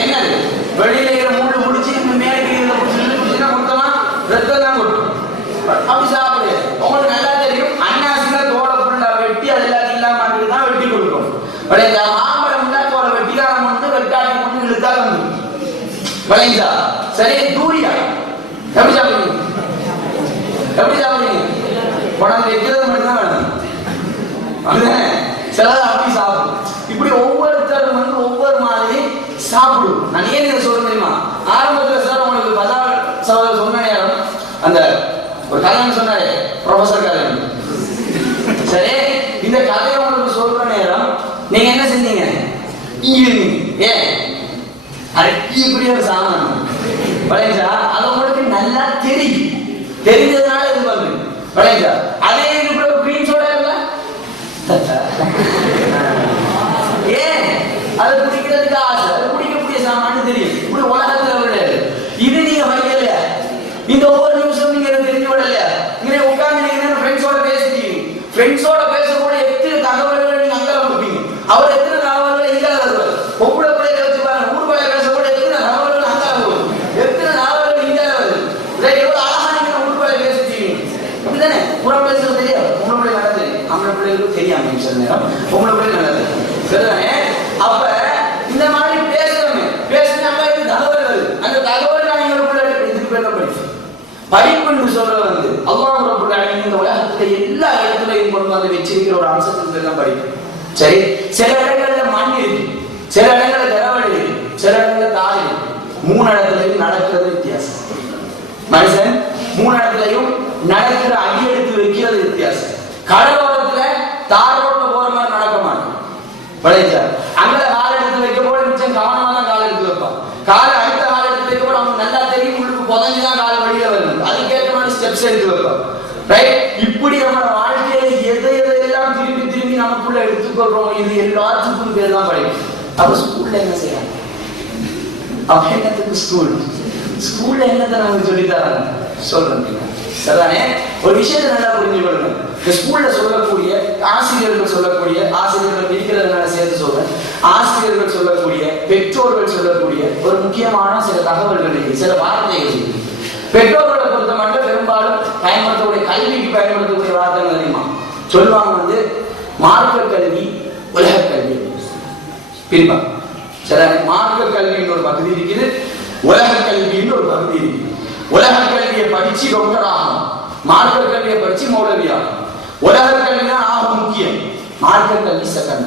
என்னது வெளியில இருக்கிற மூணு முடிச்சு இந்த மேலே முடிச்சுன்னா மொத்தமா ரத்தம் தான் கொடுக்கும். அப்படி சாப்பிடு. உங்களுக்கு நல்லா தெரியும் அன்னாசில தோலை ஃபுல்லா வெட்டி அது எல்லாத்தையும் இல்லாம தான் வெட்டி கொடுக்கும். மாம்பழம் தான் தோலை வெட்டிக்காரம் வந்து வெட்டாடி கொண்டு இழுத்தா வந்து விளைந்தா. சரி, தூரியா எப்படி சாப்பிடுவீங்க? எப்படி சாப்பிடுவீங்க? உடம்பு வைக்கிறது மட்டும்தான் வேணும். சிலது அப்படி சாப்பிடும். இப்படி ஒவ்வொருத்தரும் வந்து ஒவ்வொரு மாதிரி சாப்பிடும். நான் ஏன் இதை சொல்ல தெரியுமா? ஆரம்பத்தில் சார் உங்களுக்கு சகோதரர் சொன்ன நேரம் அந்த ஒரு கல்யாணம் சொன்னாரு, ப்ரொஃபசர் கல்யாணம். சரி, இந்த கதையை உங்களுக்கு சொல்ற நேரம் நீங்க என்ன செஞ்சீங்க? ஏன் இப்படி ஒரு சாமான் விளைஞ்சா அது உங்களுக்கு நல்லா தெரியும். தெரிஞ்சதுனால இது வந்து விளைஞ்சா. அதே கிரீன் சோடா இல்ல ஏன் அது குடிக்கிறதுக்கு ஆசை, அது குடிக்கக்கூடிய சாமான் தெரியும். இப்படி உலகத்துல விளையாது. இது நீங்க வைக்கல, இந்த ஒவ்வொரு நிமிஷம் நீங்க தெரிஞ்சு விடல. நீங்க உட்கார்ந்து நீங்க ஃப்ரெண்ட்ஸோட பேசுறீங்க. ஃப்ரெண்ட்ஸோட பேசக்கூட எத்தனை தகவல்களை நீங்க அங்க கொடுப்பீங்க. அவர் எத்தனை தகவல்களை இங்க வருவார். பொம்பளை பிள்ளைகளை வச்சு பாருங்க, ஊர் பிள்ளை பேசக்கூட எத்தனை தகவல்கள் அங்க வருவார், எத்தனை தகவல்கள் இங்க வருது. இதை எவ்வளவு அழகா நீங்க ஊர் பிள்ளை பேசுறீங்க. அப்படித்தானே? ஊரை பேசுறது தெரியாது, பொம்பளை பிள்ளை நல்லா தெரியும். ஆம்பளை பிள்ளைகளுக்கு தெரியாம சில நேரம் பொம்பளை பிள்ளை நல்லா தெரியும். சரிதானே? அப்ப இந்த மாதிரி பேசுறோமே, பேசுனா தகவல் வருது. அந்த தகவல் நான் எங்களுக்குள்ள இதுக்கு பேர் படிப்பு. படிப்புன்னு சொல்ற வந்து அல்லாஹ் ரப்பல் ஆலமீன் இந்த உலகத்தை வந்து வச்சிருக்கிற ஒரு அம்சத்துக்கு தான் படிக்கும். சரி, சில இடங்கள்ல மண் இருக்கு, சில இடங்கள்ல திரவல் இருக்கு, சில இடங்கள்ல தாய் இருக்கு. 3 இடத்துலையும் நடக்கிறது வித்தியாசம். மனுஷன் 3 இடத்துலையும் நடக்கிற அடி எடுத்து வைக்கிறது வித்தியாசம். கடலோரத்துல தார் ரோட்ல போற மாதிரி நடக்க மாட்டோம். விளைச்சா அங்க கால் எடுத்து வைக்க போல மிச்சம் கவனமா தான் கால் எடுத்து வைப்பான். காலை அடுத்த கால் எடுத்து வைக்க போல அவனுக்கு நல்லா தெரியும், உள்ளுக்கு புதஞ்சுதான் கால் வழியில வருது. அதுக்கேற்ற மாதிரி ஸ்டெப்ஸ் எடுத்து வைப்பான். ரைட்? இப்படி நம்ம வாழ்க்கையில எதையெல்லாம் திரும்பி திரும்பி நமக்குள்ள எடுத்துக்கொள்றோம், இது எல்லாத்துக்கும் பேர் தான் படிக்கும். அப்ப ஸ்கூல்ல என்ன செய்யறாங்க? அப்ப என்னத்துக்கு ஸ்கூல்? ஸ்கூல்ல என்னத்தை நமக்கு சொல்லித்தராங்க? சொல்றேன் சரிதானே? ஒரு விஷயத்தை நல்லா புரிஞ்சு கொள்ளணும். இந்த ஸ்கூல்ல சொல்லக்கூடிய ஆசிரியர்கள் சொல்லக்கூடிய, ஆசிரியர்கள் இருக்கிறதுனால சேர்த்து சொல்றேன், ஆசிரியர்கள் சொல்லக்கூடிய, பெற்றோர்கள் சொல்லக்கூடிய ஒரு முக்கியமான சில தகவல்கள் இருக்கு, சில வார்த்தைகள் இருக்கு. பெற்றோர்களை பொறுத்த மட்டும் பெரும்பாலும் பயன்படுத்தக்கூடிய, கல்விக்கு பயன்படுத்தக்கூடிய வார்த்தைகள் தெரியுமா? சொல்லுவாங்க வந்து மார்க்க கல்வி, உலக கல்வி பிரிப்பா. சரி, மார்க்க கல்வின்னு ஒரு பகுதி இருக்குது, உலக கல்வின்னு ஒரு பகுதி இருக்குது. உலக கல்வியை படிச்சு டாக்டர் ஆகும், மார்க்க கல்வியை படிச்சு மௌலவி ஆகும். உலக கல்வி தான் ஆக முக்கியம், மார்க்க கல்வி செகண்ட்.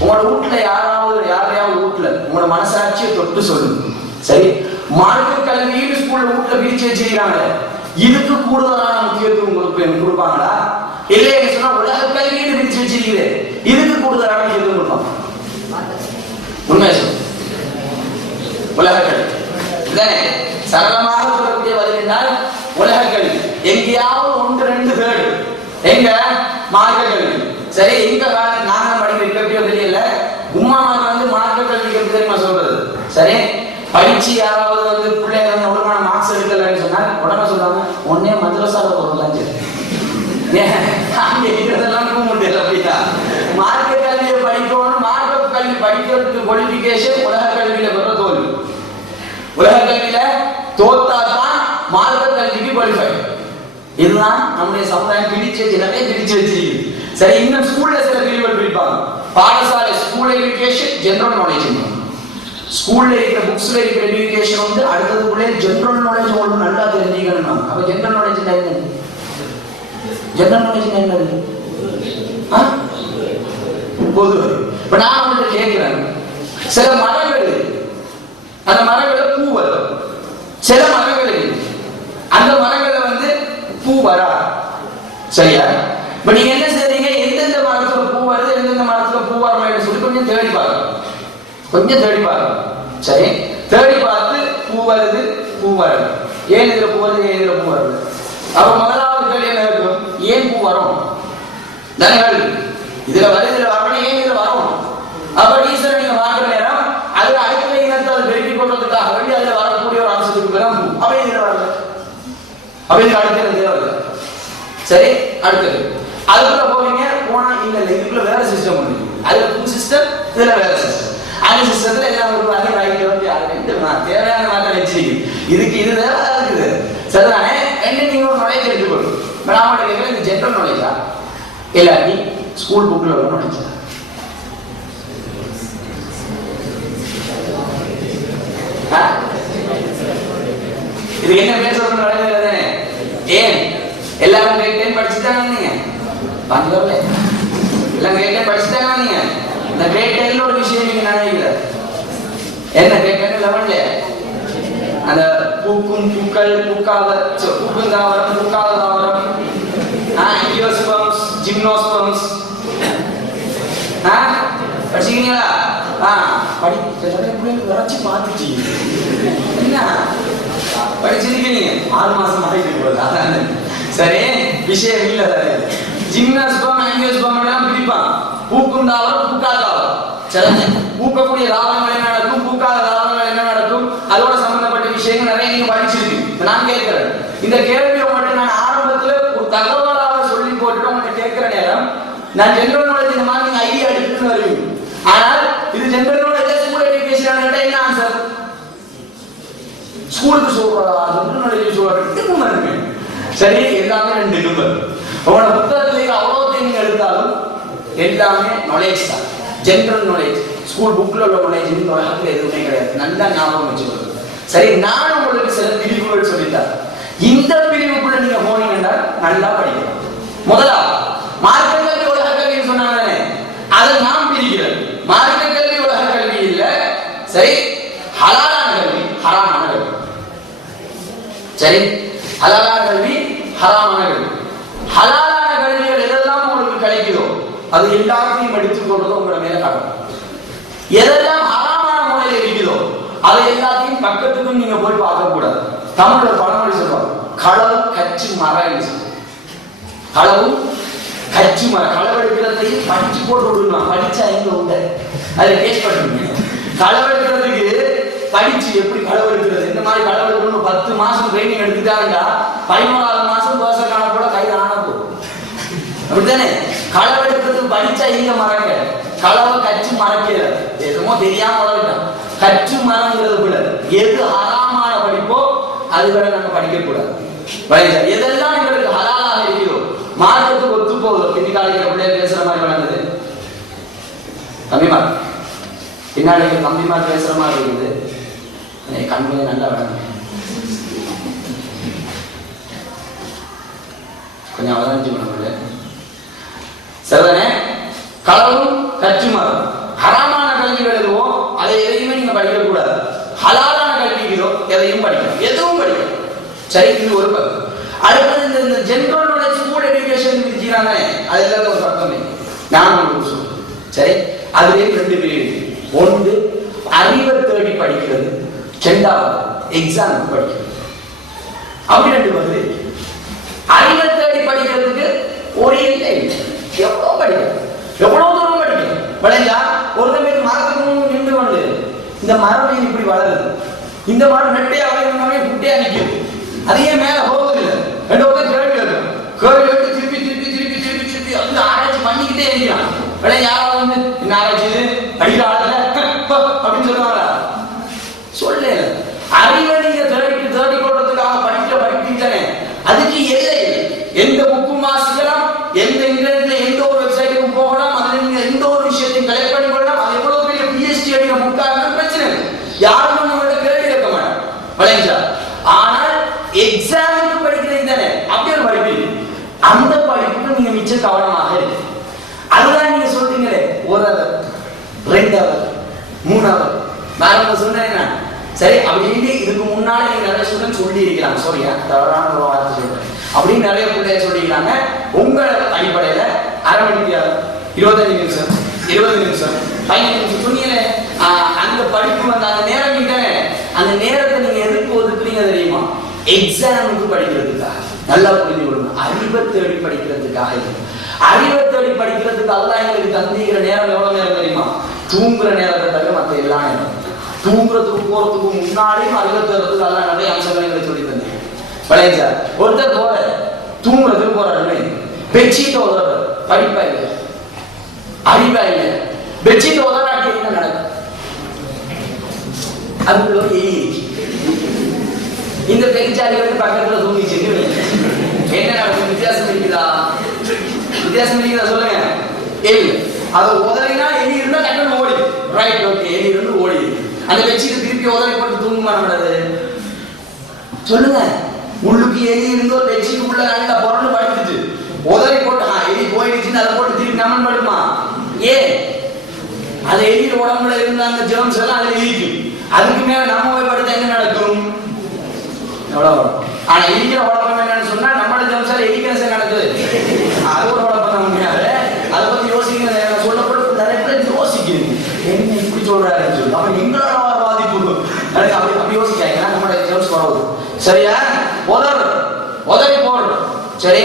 உங்களோட வீட்டுல யாரையாவது வீட்டுல உங்களோட மனசாட்சியை தொட்டு சொல்லுங்க. சரி, மார்க்க கல்வின்னு ஸ்கூல்ல வீட்டுல பிரிச்சு வச்சிருக்காங்க, இதுக்கு கூடுதலான முக்கியத்துவம் உங்களுக்கு கொடுப்பாங்களா? இல்லைன்னு சொன்னா உலக கல்வின்னு பிரிச்சு வச்சிருக்கிறேன், இதுக்கு கூடுதலான முக்கியத்துவம் கொடுப்பாங்க. உண்மையை சொல்லு, உலக கல்வி சரளமாக சொல்லக்கூடிய பதில் என்றால் உலக கல்வி. எங்கேயாவது 1, 2 பேர் எங்க மார்க்க கல்வி. சரி, எங்க நாங்க படிக்க தெரியல, உமாமாங்க வந்து மார்க்க கல்விக்கு எப்படி தெரியுமா சொல்றது? சரி, படிச்சு யாராவது வந்து பிள்ளைங்க ஒழுங்கான மார்க்ஸ் எடுக்கலன்னு சொன்னா உடனே சொல்றாங்க, ஒன்னே மദ്രസാல போறலாம். சரி, அங்க இருக்கிறதெல்லாம் முடியல. அப்படின்னா மார்க்க கல்வியை படிக்கணும், மார்க்க கல்வி படிக்கிறதுக்கு குவாலிஃபிகேஷன் உலக கல்வியில வர தோல்வி. உலக கல்வியில தோத்தாதான் மார்க்க கல்விக்கு குவாலிஃபை. இதுதான் நம்முடைய சமுதாயம் நிறைய பிரிச்சு வச்சிருக்கு. சரி, இன்னும் ஸ்கூல்ல சில பிரிவுகள் பிரிப்பாங்க. பாடசாலை ஸ்கூல் எஜுகேஷன், ஜெனரல் நாலேஜ். ஸ்கூல்ல இருக்கிற புக்ஸ்ல இருக்கிற எஜுகேஷன் வந்து அடுத்ததுக்குள்ளே ஜெனரல் நாலேஜ் உங்களுக்கு நல்லா தெரிஞ்சுக்கணும். அப்ப ஜெனரல் நாலேஜ் என்ன? ஜெனரல் நாலேஜ் என்னது? பொது. இப்ப நான் உங்கள்கிட்ட கேட்கிறேன், சில மரங்கள், அந்த மரங்கள்ல பூ வரும், சில மரங்கள் அந்த மரங்கள்ல வந்து பூ வரா. சரியா? இப்ப நீங்க என்ன செய்றீங்க, எந்தெந்த மரத்துல பூ வருது, எந்தெந்த மரத்துல பூ வரணும் சொல்லி கொஞ்சம் தேடி பாருங்க. சரி, தேடி பார்த்து பூ வருது, பூ வருது, ஏன் இதுல பூ வருது, ஏன் இதுல பூ வருது. அப்ப முதலாவது கேள்வி என்ன இருக்கும்? ஏன் பூ வரும்? தனங்கள் இதுல வருது, இதுல வரணும், ஏன் இதுல வரும்? அப்ப ஈஸ்வரன் நீங்க வாங்குற நேரம் அதுல அடுத்த இனத்தை அது வெற்றி கொள்றதுக்காக வேண்டி அதுல வரக்கூடிய ஒரு அம்சத்துக்கு பேர் பூ. அப்ப இதுல வரல, அப்ப இதுல அடுத்தது வரல. சரி, அடுத்தது அதுக்குள்ள போவீங்க, போனா இல்ல இதுக்குள்ள வேற சிஸ்டம் ஒண்ணு, அதுல புது சிஸ்டம், இதுல வேற சிஸ்டம். அந்த சிஸ்டத்துல எல்லாம் ஒரு வகை ரைட் வந்து தேவையான மாதிரி வச்சிருக்கு. இதுக்கு இது வேற இருக்குது. சரிதானே? என்ன நீங்க ஒரு நாலேஜ் எடுத்துக்கணும். நான் கேட்கிறேன், இது ஜெனரல் நாலேஜா இல்லாட்டி ஸ்கூல் புக்ல உள்ள நாலேஜா? இது என்ன பேசுறது நடக்குது? ஏன் எல்லாரும் கிரேட் 10 படிச்சுட்டாங்க? நீங்க பந்தவர்ல எல்லாம் கிரேட் 10 படிச்சுட்டாங்க. நீங்க இந்த கிரேட் 10ல ஒரு விஷயம் நீங்க நினைக்கிறீங்க என்ன? கிரேட் 10 11ல அந்த பூக்கும் பூக்கள், பூக்காத பூக்கும் தாவரம், பூக்காத தாவரம், ஆங்கியோஸ்பர்ம்ஸ், ஜிம்னோஸ்பர்ம்ஸ் படிச்சீங்களா? வரைச்சு பார்த்துச்சு என்ன படிச்சிருக்கீங்க? 6 மாசம் ஆகிட்டு. சரி, விஷயம் இல்ல. ஜிம்னாஸ்பம், ஆங்கியோஸ்பம் எல்லாம் பிரிப்பான். பூக்கும் தாவரம், பூக்காத தாவரம். சரி, பூக்கக்கூடிய தாவரங்கள் என்ன நடக்கும், பூக்காத தாவரங்கள் என்ன நடக்கும், அதோட சம்பந்தப்பட்ட விஷயங்கள் நிறைய நீங்க படிச்சிருக்கு. நான் கேட்கிறேன், இந்த கேள்வியை மட்டும் நான் ஆரம்பத்துல ஒரு தகவலாக சொல்லி போட்டு உங்கள்கிட்ட கேட்கிற நேரம் நான் ஜெனரல் நாலேஜ் இந்த மாதிரி நீங்க ஐடியா எடுத்துன்னு வருவீங்க. ஆனால் இது ஜெனரல் நாலேஜ் ஸ்கூல் எஜுகேஷன் என்ன ஆன்சர்? ஸ்கூலுக்கு சொல்றதா, ஜெனரல் நாலேஜ் சொல்றது? சரி, எல்லாமே 2 நம்பர். உங்களோட புத்தகத்துல அவ்வளவு நீங்க எடுத்தாலும் எல்லாமே நாலேஜ் தான், ஜெனரல் நாலேஜ். ஸ்கூல் புக்ல உள்ள நாலேஜ் உலகத்துல எதுவுமே கிடையாது. நல்லா ஞாபகம் வச்சுக்கோங்க. சரி, நான் உங்களுக்கு சில பிரிவுகள் சொல்லித்தரேன். இந்த பிரிவுக்குள்ள நீங்க போனீங்கன்னா நல்லா படிக்கலாம். முதலாவது மார்க்க கல்வி, உலக சரி, ஹலாலான கல்வி, ஹராமான கல்வி. ஹலாலான கல்விகள் எதெல்லாம் உங்களுக்கு கிடைக்குதோ அது எல்லாத்தையும் எடுத்துக் கொள்றது உங்களோட மேல காட்டும். எதெல்லாம் ஹராமான முறையில் இருக்குதோ அதை எல்லாத்தையும் பக்கத்துக்கும் நீங்க போய் பார்க்க கூடாது. தமிழ்ல பழமொழி சொல்லுவாங்க, களவு கச்சி மரம். களவு கச்சி மரம். களவெடுக்கிறதையும் படிச்சு போட்டு விடுவாங்க. படிச்சா எங்க உண்டு அதுல கேஸ் பண்ணுவீங்க. களவெடுக்கிறதுக்கு படிச்சு எப்படி களவெடுக்கிறது, இந்த மாதிரி களவெடுக்கணும் 10 மாசம் ட்ரைனிங் எடுத்துட்டாருண்டா 11வது மாசம் தோசை காண கூட கைது ஆன போகும். அப்படித்தானே? களவெடுக்கிறதுக்கு படிச்சா எங்க மறக்க, களவை கச்சு மறக்கிறது எதுமோ தெரியாம வளர்க்கலாம். கச்சு மரங்கிறது கூட எது ஹராமான படிப்போ அது கூட நம்ம படிக்க கூடாது. எதெல்லாம் எங்களுக்கு ஹலாலாக இருக்கிறதோ மார்க்கத்துக்கு ஒத்து போகுதோ. பின்னாடி பிள்ளைய பேசுற மாதிரி வளர்ந்தது தம்பிமார், பின்னாடி தம்பிமார் பேசுற மாதிரி இருக்குது. கண்மையை நல்லா வளர்ந்து கொஞ்சம் அவதானிச்சு பண்ண சரிதானே? களவும் கச்சு மரம். ஹராமான கல்விகள் எதுவோ அதை எதையுமே நீங்க படிக்க கூடாது. ஹலாலான கல்விகளோ எதையும் படிக்கணும், எதுவும் படிக்கணும். சரி, இது ஒரு பக்கம். அடுத்தது இந்த ஜெனரல் நாலேஜ் ஸ்கூல் எஜுகேஷன் இருந்துச்சுனாங்க, அது எல்லாரும் ஒரு பக்கம் நான் உங்களுக்கு சொல்றேன். சரி, அதுலேயே 2 பிரிவு. ஒன்று அறிவை தேடி படிக்கிறது, 2வது எக்ஸாம் படிக்கிறது. அப்படி 2 பதில். அறிவை தேடி படிக்கிறதுக்கு ஒரு இல்லை, எவ்வளவு படிக்கணும், எவ்வளவு தூரம் படிக்கணும். விளைஞ்சா ஒரு பேர் மரத்துக்கு நின்று கொண்டு இந்த மரம் இப்படி வளருது, இந்த மரம் நெட்டையா வளர்ந்து குட்டையா நிற்குது, அதையே மேல போவதில்லை. 2 கேள்வி கேட்கும். கேள்வி கேட்டு திருப்பி திருப்பி திருப்பி திருப்பி திருப்பி வந்து ஆராய்ச்சி பண்ணிக்கிட்டே இருக்கிறான். விளைய யாராவது வந்து என்ன ஆராய்ச்சி அடிக்கிற ஆளத்துல அப்படின்னு சொல்லுவாங்களா? சொல்ல அறிவை நீங்க தேடி கொள்றதுக்காக படிப்பீங்களே, அதுக்கு எல்லை. எந்த புக்கும் வாசிக்கலாம், எந்த இன்டர்நெட்ல எந்த ஒரு வெப்சைட்டுக்கும் போகலாம், அதுல நீங்க எந்த ஒரு விஷயத்தையும் கலெக்ட் பண்ணி கொள்ளலாம். அது எவ்வளவு பெரிய பிஎஸ்டி அடிக்கிற புக்காக பிரச்சனை யாரும் நம்மகிட்ட கேள்வி கேட்க மாட்டோம். விளைஞ்சா ஆனால் எக்ஸாமுக்கு படிக்கிறது தானே, அப்படியே படிப்பீங்க. அந்த படிப்புக்கு நீங்க மிச்சம் கவனமாக இருக்கு. அதுதான் நீங்க சொல்றீங்களே, 1 அவர் 2 அவர் 3 அவர் நான் சொன்னேன். சரி, அப்படின்னு இதுக்கு முன்னாடி நீங்க நிறைய ஸ்டூடெண்ட் சொல்லி இருக்கிறாங்க. சாரியா, தவறான ஒரு வார்த்தை சொல்றேன். அப்படின்னு நிறைய பிள்ளைய சொல்லிக்கிறாங்க. உங்கள் அடிப்படையில அரை மணிக்கு 25 நிமிஷம் 20 நிமிஷம் 15 நிமிஷம் சொன்னீங்களே, அந்த படிப்பு வந்து அந்த நேரம் நீங்க அந்த நேரத்தை நீங்க எதுக்கு ஒதுக்குறீங்க தெரியுமா? எக்ஸாமுக்கு படிக்கிறதுக்காக. நல்லா புரிஞ்சு கொள்ளுங்க. அறிவை தேடி படிக்கிறதுக்காக. அறிவை தேடி படிக்கிறதுக்கு அல்லா எங்களுக்கு தந்திக்கிற நேரம் எவ்வளவு நேரம் தெரியுமா? தூங்குற நேரத்தை தவிர மற்ற எல்லா நேரம். தூங்குறதுக்கு போறதுக்கு முன்னாடியும் அறிவை தேடுறதுக்கு அல்லா நிறைய அம்சங்களை எங்களுக்கு சொல்லி தந்தீங்க. பழைய ஒருத்தர் போற தூங்குறதுக்கு போறாரு, பெட்ஷீட் உதற படிப்பா இல்லை, அறிவா இல்லை. பெட்ஷீட் உதறாட்டி என்ன நடக்கும்? அதுக்குள்ள இந்த பெருச்சாடிகளுக்கு பக்கத்துல தூங்கிச்சு என்ன நடக்கும்? வித்தியாசம் இருக்குதா? வித்தியாசம் இருக்குதா சொல்லுங்க. எலி அது உதறினா எலி இருந்தா டக்குனு ஓடி, ரைட், ஓகே, எலி இருந்து ஓடி. அந்த பெட்ஷீட் திருப்பி உதறி போட்டு தூங்குமா நம்மளது? சொல்லுங்க. உள்ளுக்கு எலி இருந்தோ பெட்ஷீட் உள்ள நல்ல பொருள் படுத்துட்டு உதறி போட்டு எலி போயிடுச்சுன்னு அதை போட்டு திருப்பி நம்மன் படுமா? ஏன்? அது எலியோட உடம்புல இருந்த அந்த ஜெர்ம்ஸ் எல்லாம் அதுல இருக்கும். அதுக்கு மேல நம்ம போய் படுத்தா என்ன நடக்கும்? எவ்வளவு வரும். ஆனா எலிக்கிற உடம்பு என்னன்னு சொன்னா நம்மளோட ஜெர்ம்ஸ் எலிக்கிறச நடக்குது. அது ஒரு உடம்பு முடியாது. அதை பத்தி யோசிக்க சொல்லப்பட்டு நிறைய பேர் யோசிக்குது, என்ன இப்படி சொல்றாருன்னு சொல்லி. அப்ப எங்களோட பாதிப்பு அப்படி யோசிக்காங்க. நம்மளோட ஜெர்ம்ஸ் வரவு சரியா? உதறி போடுறோம். சரி,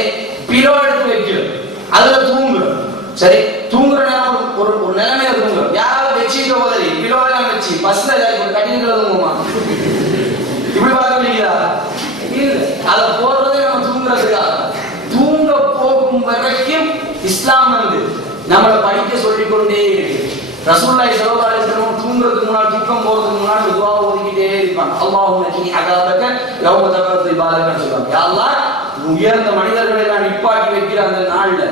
பிலோ எடுத்து வைக்கிறோம், அதுல தூங்குறோம். சரி, தூங்குற நேரம் ஒரு நிலைமையில தூங்குறோம். யாராவது பெட்ஷீட்டை உதறி பிலோவெல்லாம் வச்சு பஸ்ல கட்டிங்கள தூங்குமா? இப்படி பார்க்க முடியுதா? இல்ல. அதை போடுறதே நம்ம தூங்குறதுக்கா. தூங்க போகும் வரைக்கும் இஸ்லாம் வந்து நம்மளை படிக்க சொல்லிக் கொண்டே இருக்கு. ரசூலுல்லாஹி ஸல்லல்லாஹு அலைஹி வஸல்லம் தூங்குறதுக்கு முன்னாடி, தூக்கம் போறதுக்கு முன்னாடி துஆ ஓதிக்கிட்டே இருப்பாங்க. அல்லாஹும்ம கினி அஸாபக யௌம தகர்து இபாதகன்னு சொல்லுவாங்க. யா அல்லாஹ், உயர்ந்த மனிதர்களை நான் நிப்பாட்டி வைக்கிற அந்த நாள்ல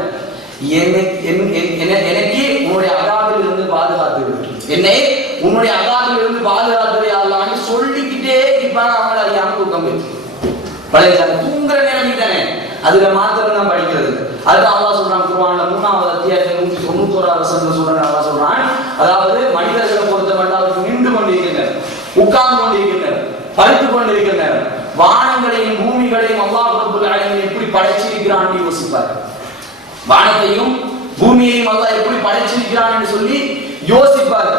எனக்கு உன்னுடைய அகாபில் இருந்து பாதுகாத்து, என்னை உன்னுடைய அகாபில் இருந்து பாதுகாத்து யா அல்லாஹ்னு சொல்லிக்கிட்டே இருப்பாங்க. அவங்கள அறியாம தூக்கம் போயிடுச்சு. பழைய தூங்குற நேரம் தானே, அதுல மாத்திரம் தான் படிக்கிறது. அதுதான் அல்லாஹ் சொல்றான் குர்ஆன்ல 3வது அத்தியாயத்தில் 191வது வசனத்துல சொல்றான். அல்லாஹ் சொல்றான், அதாவது மனிதர்களை பொறுத்தவரை நின்று கொண்டிருக்கின்றனர், உட்கார்ந்து கொண்டிருக்கின்றனர், படுத்துக் கொண்டிருக்கின்றனர், வானங்களையும் படைச்சிருக்கிறான்னு யோசிப்பார். வானத்தையும் பூமியையும் அல்லாஹ் எப்படி படைச்சிருக்கிறான்னு சொல்லி யோசிப்பார்.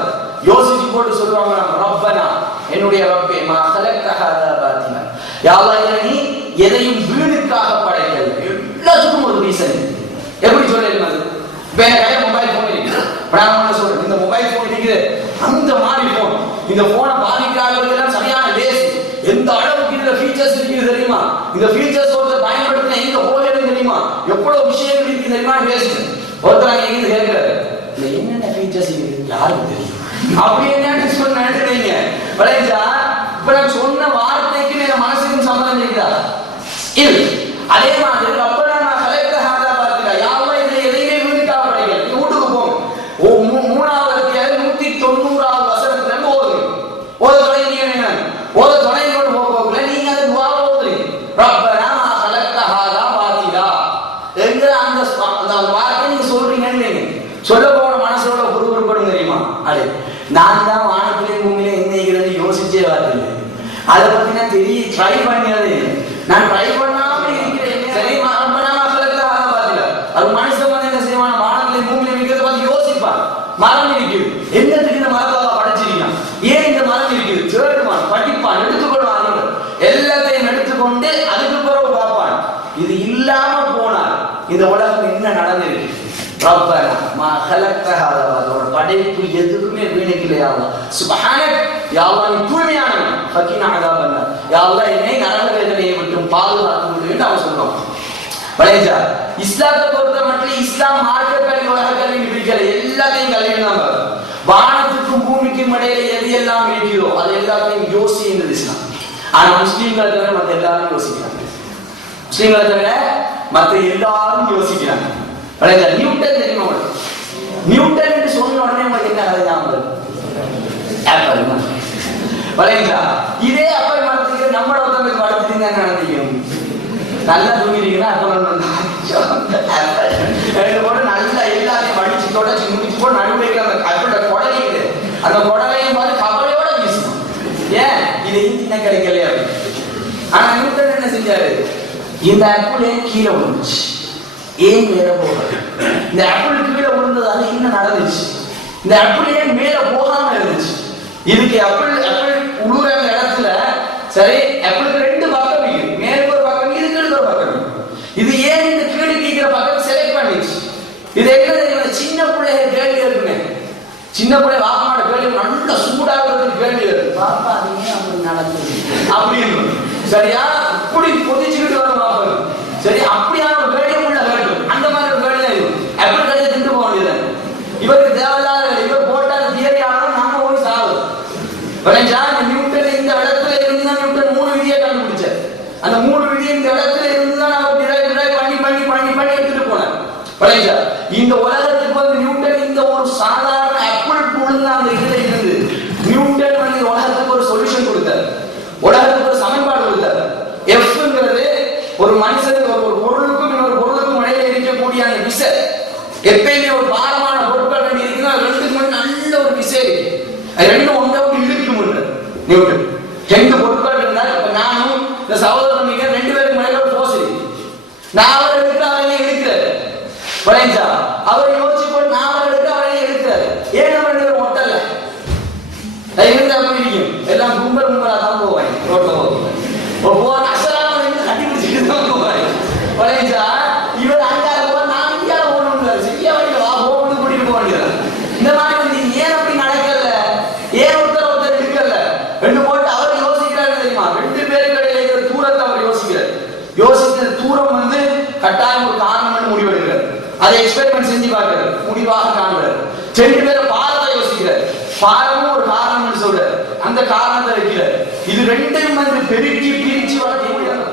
யோசிச்சு போட்டு சொல்லுவாங்க, ரப்பனா, என்னுடைய ரப்பே, மா ஹலக்த ஹாதா பாத்திலா, யா அல்லாஹ் நீ எதையும் வீணுக்காக படைக்கல. எல்லாத்துக்கும் ஒரு ரீசன். எப்படி சொல்றேன் அது? இப்ப என் கையில மொபைல் போன் இருக்கு, நான் சொல்றேன் இந்த மொபைல் போன் இருக்குது, அந்த மாதிரி போன், இந்த போனை பாதிக்காதவர்கள் சரியான லேஸ். எந்த அளவுக்கு இந்த ஃபீச்சர்ஸ் இருக்குது தெரியுமா? இந்த ஃபீச்சர்ஸ் ஒருத்தர் பயன்படுத்தின எங்க போகிறது தெரியுமா? எவ்வளவு விஷயங்கள் இருக்கு தெரியுமா? பேசு ஒருத்தர் எங்க கேட்கிறாரு, இல்ல என்னென்ன ஃபீச்சர்ஸ் இருக்குது யாருக்கு தெரியும் அப்படி என்ன சொன்ன நினைக்கிறீங்க? விளைஞ்சா இப்ப நான் சொன்ன வார்த்தைக்கு என் மனசுக்கும் சம்மதம் இருக்குதா? இல்லை. அதே மாதிரி அப்பதான் நான் கலெக்ட ஹாதா பார்த்துட்டா யாவா இதுல எதையுமே வீட்டுக்காக படைக்கல. நீ வீட்டுக்கு போங்க, 3வது அத்தியாயம் 190வது வசனத்துல இருந்து ஓதுங்க. ஓத தொடங்கினீங்க, ஓத தொடங்கி கொண்டு போகல நீங்க அந்த துஆவை ஓதுறீங்க. ரப்பனா மா கலெக்ட ஹாதா பாத்திலா என்கிற அந்த வார்த்தை நீங்க சொல்றீங்கன்னு சொல்ல போன மனசோட குறுகுறுப்படும் தெரியுமா? அது நான் தான் வானத்திலே பூமியிலே என்ன யோசிச்சே வரல. அதை பத்தி நான் தெரிய ட்ரை பண்ணியது, நான் ட்ரை பண்ணாம இருக்கிறேன். சரி, அது மனுஷன் வந்து என்ன செய்வான்? வானத்திலே பூமியில இருக்கிறத பார்த்து யோசிப்பான். மரம் இருக்குது, என்னத்துக்கு இந்த மரத்தை படைச்சிருக்கான், ஏன் இந்த மரம் இருக்குது, தேடுவான், படிப்பான், எடுத்துக்கொள்வான், எல்லாத்தையும் எடுத்துக்கொண்டு அதுக்கு பிறகு பார்ப்பான். இது இல்லாம போனால் இந்த உலகம் என்ன நடந்திருக்கு? ரப்பனா மா ஹலக்த ஹாதா, அதோட படைப்பு எதுக்குமே வீணுக்கில்லையா அல்லாஹ். சுப்ஹானக், யா அல்லாஹ் நீ தூய்மையானவன். ஃபகினா அஸாபன்னா, யா அல்லாஹ் என்னை நரக வேதனையை விட்டு பாதுகாத்து என்று அவன் சொல்றான். வளைஞ்சா இஸ்லாத்தை பொறுத்த மட்டும் இஸ்லாம் மார்க்க கல்வி உலக கல்வி பிரிக்கல, எல்லாத்தையும் கல்வினாங்க. வானத்துக்கும் பூமிக்கும் இடையில எது எல்லாம் இருக்கிறதோ அது எல்லாத்தையும் யோசிக்கிறது இஸ்லாம். ஆனா முஸ்லீம்களை தவிர மற்ற எல்லாரும் யோசிக்கிறாங்க. முஸ்லீம்களை தவிர மற்ற எல்லாரும் யோசிக்கிறாங்க. நியூட்டன் தெரியுமா? நியூட்டன் என்று சொன்ன உடனே உங்களுக்கு என்ன கதை ஞாபகம்? ஆப்பிள் மரம். இதே ஆப்பிள் மரத்துக்கு நம்மள ஒருத்தவங்க வளர்த்துட்டீங்க என்ன நினைக்கும்? நல்லா தூங்கிட்டீங்கன்னா போட்டு நல்லா எல்லாத்தையும் வடிச்சு தொடச்சு முடிச்சு போட்டு நடுவு வைக்கிற அந்த ஆப்பிளோட குடலை, அந்த குடலையும் பார்த்து கவலையோட வீசணும். ஏன் இது என்ன கிடைக்கலையா? ஆனா நியூட்டன் என்ன செஞ்சாரு? இந்த ஆப்பிளே கீழே விழுந்துச்சு. ஏன் மேல போகாது? இந்த ஆப்பிள் கீழே விழுந்ததாக என்ன நடந்துச்சு? இந்த ஆப்பிள் ஏன் மேல போகாம இருந்துச்சு? இதுக்கு ஆப்பிள் உழுற இடத்துல சரி, ஆப்பிளுக்கு 2 பக்கம் இருக்கு, மேலுக்கு ஒரு பக்கம், இதுக்கு ஒரு பக்கம். இது ஏன் இந்த கீழே கேட்கிற பக்கம் செலக்ட் பண்ணிச்சு? இது என்ன தெரியுமா? சின்ன பிள்ளைய கேள்வி இருக்குங்க. சின்ன பிள்ளை வாப்பாட கேள்வி நல்ல சூடாக கேள்வி இருக்கு. பாப்பா அது ஏன் அப்படி நடந்தது அப்படின்னு சரியா இப்படி பொதிச்சுக்கிட்டு வர பாப்பா. சரி, அப்படியான ஒரு கேள்வி உள்ள வேண்டும். அந்த மாதிரி ஒரு கேள்வி ஆப்பிள் கடையை திண்டு போக வேண்டியது. இவருக்கு தேவையில்லாத இவர் போட்டால் தியரி ஆனாலும் நம்ம போய் சாகும். நியூட்டன் இந்த இடத்துல இருந்து நியூட்டன் 3 விதியை கண்டுபிடிச்சார். அந்த 3 விதியை இந்த இடத்துல இருந்துதான் அவர் பண்ணி எடுத்துட்டு போனார். இந்த உலகத்துக்கு வந்து நியூட்டன் இந்த ஒரு சாதாரண ஆப்பிள் புழுங்க அந்த இதுல இருந்து நியூட்டன் வந்து உலகத்துக்கு ஒரு சொல்யூஷன் கொடுத்தார், உலகத்துக்கு ஒரு சமன்பாடு கொடுத்தார். எஃப்ங்கிறது ஒரு மனுஷனுக்கு ஒரு பொருளுக்கும் இன்னொரு பொருளுக்கும் இடையில இருக்கக்கூடிய அந்த விசை. எப்பயுமே ஒரு பாரமான பொருட்கள் வேண்டி இருக்குன்னா ரெண்டுக்கு மட்டும் நல்ல ஒரு விசை இருக்கு, அது ரெண்டும் ஒன்றாவது இழுக்கும். நியூட்டன் 2 பொருட்கள் இருந்தால், இப்ப நானும் இந்த சகோதரன் 2 பேருக்கு மேல ஒரு போஸ் இருக்கு. நான் அவர் எடுத்து அவரை எடுக்கிறாரு. வளைஞ்சா அவரை யோசிச்சு போட்டு நான் அவர் எடுத்து அவரை எடுக்கிறாரு. ஏன் நம்ம 2 பேரும் ஒட்டல? அது இருந்தா அப்படி இருக்கும். எல்லாம் கும்பலா தான் போவாங்க. ரோட்ல போவாங்க. அசலாம கட்டி பிடிச்சிட்டு தான் போவாங்க. வளைஞ்சா இவர் அங்கால போவா, நான் இங்கால போகணும். சரியா வழியில வா போகணும் கூட்டிட்டு போக வேண்டியது. இந்த மாதிரி வந்து ஏன் அப்படி நடக்கல? ஏன் ஒருத்தர் இருக்கல? 2 போட்டு அவர் யோசிக்கிறாரு தெரியுமா? 2 பேருக்கு இடையில இருக்கிற தூரத்தை அவர் யோசிக்கிறார். யோசிக்கிற தூரம் வந்து கட்டாயம் ஒரு காரணம்னு முடிவெடுக்கிறார். அதை எக்ஸ்பெரிமெண்ட் செஞ்சு பார்க்கிறார், முடிவாக காண்கிறார். 2 பேரை பாரத்தை யோசிக்கிறார், பாரமும் ஒரு காரணம்னு சொல்றார், அந்த காரணத்தை வைக்கிறார். இது 2ம் வந்து பெருக்கி பிரிச்சு வளர்க்க முடியாது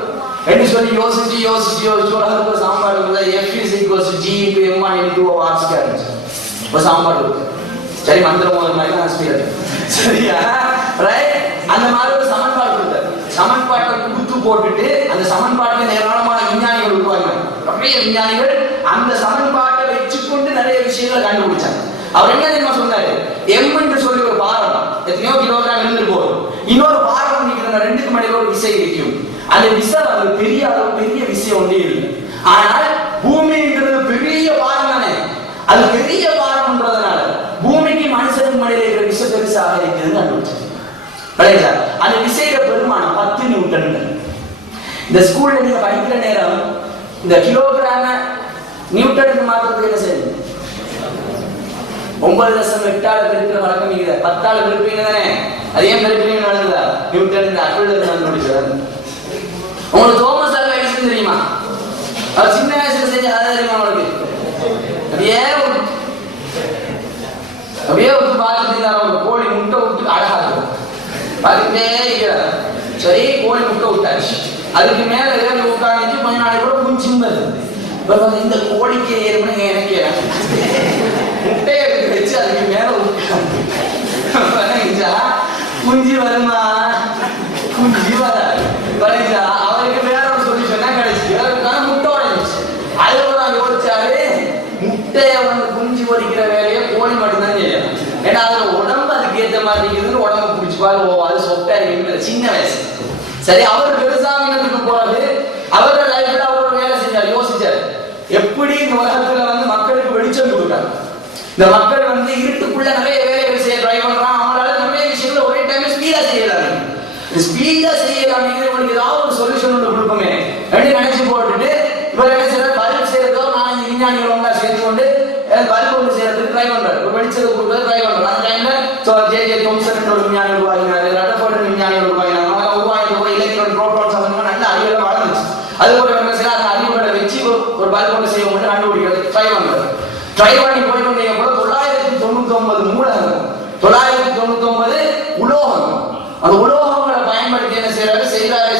என்று சொல்லி யோசிச்சு உலகத்துக்கு ஒரு சாம்பாடு F = G × M ஆரம்பிச்சு ஒரு சாம்பாடு இருக்கு. சரி, மந்திர மோதல் மாதிரி தான் ஸ்பீட். சரியா? ரைட். அந்த மாதிரி ஒரு சமன்பாடு கொடுத்தார். சமன்பாட்டை குடுத்து போட்டுட்டு அந்த சமன்பாட்டில் ஏராளமான விஞ்ஞானிகள் உருவாக்கினாங்க. நிறைய விஞ்ஞானிகள் அந்த சமன்பாட்டை வச்சுக்கொண்டு நிறைய விஷயங்களை கண்டுபிடிச்சாங்க. அவர் என்ன தெரியுமா சொன்னாரு? M என்று சொல்லி ஒரு பாரம் எத்தனையோ கிலோகிராம் இருந்துட்டு போகும். இன்னொரு பாரம் நிற்கிற 2க்கு இடையில ஒரு விசை இருக்கும். அந்த விசை வந்து பெரிய அளவு பெரிய விஷயம் ஒன்றே இல்லை. ஆனால் பூமிங்கிறது பெரிய பாரம் தானே. அது பெரிய பாரம்ன்றதுனால பூமிக்கு மனுஷனுக்கு மனித இருக்கிற விசை பெருசாக இருக்குதுன்னு கண்டுபிடிச்சாங்க. அந்த விசையோட பெருமானம் 10 நியூட்டன். இந்த ஸ்கூல்ல நீங்க படிக்கிற நேரம் இந்த கிலோகிராம நியூட்டனுக்கு மாற்றத்துக்கு என்ன செய்யுது? 9.8 பெருக்கிற வழக்கம் இருக்குது. 10 பெருப்பீங்க தானே, அதே பெருப்பீங்க நடக்குதா? நியூட்டன் இந்த அக்கள் கண்டுபிடிச்சாரு. உங்களுக்கு தோமஸ் ஆல்வா எடிசன் தெரியுமா? அவர் சின்ன வயசுல செஞ்ச அதை தெரியுமா உங்களுக்கு? அப்படியே விட்டு பார்த்துட்டு அவங்க கோழி முட்டை விட்டு அழகா இருக்கும் பார்த்துட்டே இருக்கிறார். சரி, கோழி முட்டை விட்டாச்சு. அதுக்கு மேல உட்காந்து கொஞ்ச நாளைக்கு கூட குஞ்சும்பது. இந்த கோழிக்கு ஏறுமனு எனக்கு முட்டையை எடுத்து வச்சு அதுக்கு மேல உட்காந்து குஞ்சு வருமா? குஞ்சு வராது. அவருக்கு வேற ஒரு சொல்யூஷன் கிடைச்சு முட்டை உடைஞ்சிச்சு. அதுக்கப்புறம் யோசிச்சாரு, முட்டைய குஞ்சு பொறிக்கிற வேலையை கோழி மட்டும்தான் செய்யலாம். ஏன்னா அதுல உடம்பு அதுக்கு ஏற்ற மாதிரி இருக்குதுன்னு உடம்பு பிடிச்சிப்பாரு. அது சொட்டா இருக்கு சின்ன வயசு. சரி, அவர் பெருசாமினத்துக்கு போறது அவரோட லைஃப்ல அவர் வேலை செஞ்சார். யோசிச்சார், எப்படி இந்த உலகத்துல மக்களுக்கு வெளிச்சம் கொடுக்காரு. இந்த மக்கள் இருட்டுக்குள்ள நிறைய வேலைகள் செய்ய ட்ரை பண்றான். அவங்களால நிறைய விஷயங்களை ஒரே டைம் ஸ்பீடா செய்யலாம். ஸ்பீடா செய்யலாம் உங்களுக்கு ஏதாவது ஒரு சொல்யூஷன் ஒன்று கொடுப்போமே அப்படின்னு நினைச்சு போட்டுட்டு இவர் என்ன செய்யறாரு? பல்ப் செய்யறதோ 4 விஞ்ஞானிகள் ஒன்றா சேர்த்து கொண்டு பல்ப் ஒன்று செய்யறதுக்கு ட்ரை பண்றாரு. ஒரு வெளிச்சத்தை கொடுக்கறது ட்ரை பண்றாரு. அந்த டைம்ல ஜே தோம்சன் ஒரு விஞ்ஞானி உருவாகினாரு, ரட்டர்ஃபோர்ட் விஞ்ஞானிகள் உருவாகினாங்க. உருவாகின எலக்ட்ரான் புரோட்டான் சம்பந்தமா நல்ல அறிவியல் வளர்ந்துச்சு. அது ஒரு என்ன செய்ய அந்த அறிவுகளை வச்சு ஒரு பல்ப் ஒன்று செய்ய மட்டும் கண்டுபிடிக்கிறது ட்ரை பண்றாரு. ட்ரை பண்ணி போயிட்டு கூட 999 மூலகங்கள், 999 உலோகம். அந்த உலோகங்களை பயன்படுத்தி என்ன செய்யறாரு? செய்யறாரு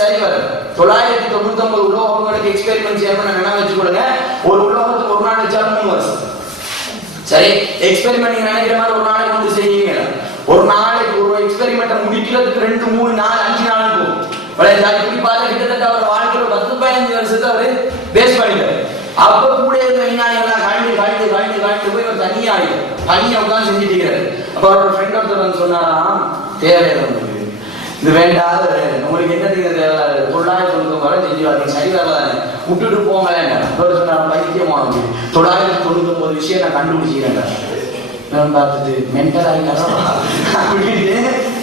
சரி வர 999 உலோகங்களுக்கு எக்ஸ்பெரிமெண்ட் செய்யணும்னு நினைவு வச்சு கொடுங்க. ஒரு உலோகத்துக்கு ஒரு நாள் வச்சா 3 வருஷம். சரி, எக்ஸ்பெரிமெண்ட் நீங்க நினைக்கிற மாதிரி ஒரு நாளைக்கு வந்து செய்யுங்க. ஒரு நாளைக்கு ஒரு எக்ஸ்பெரிமெண்ட்டை முடிக்கிறதுக்கு 2, 3, 4, 5 நாள் இருக்கும். இப்படி பார்த்தா கிட்டத்தட்ட அவர் வாழ்க்கையில் 10-15 வருஷத்தை அவரு பேஸ் பண்ணிட்டாரு. அப்ப கூட இருந்த விஞ்ஞானிகள்லாம் கழிந்து போய் ஒரு தனியா உட்காந்து செஞ்சுட்டு இருக்கிறாரு. அப்ப அவரோட ஃப்ரெண்ட் ஒருத்தர் சொன்னாராம், தேவையில்லை, இது வேண்டாத உங்களுக்கு என்ன தேவை? 999 வரை செஞ்சு வரீங்க, சரி வரலான்னு விட்டுட்டு போங்களேன். சொன்னார், பைத்தியமான 999 விஷயம் நான் கண்டுபிடிச்சிக்கிறேன். பார்த்துட்டு மென்டல் ஆகிட்டாரோ அப்படின்னு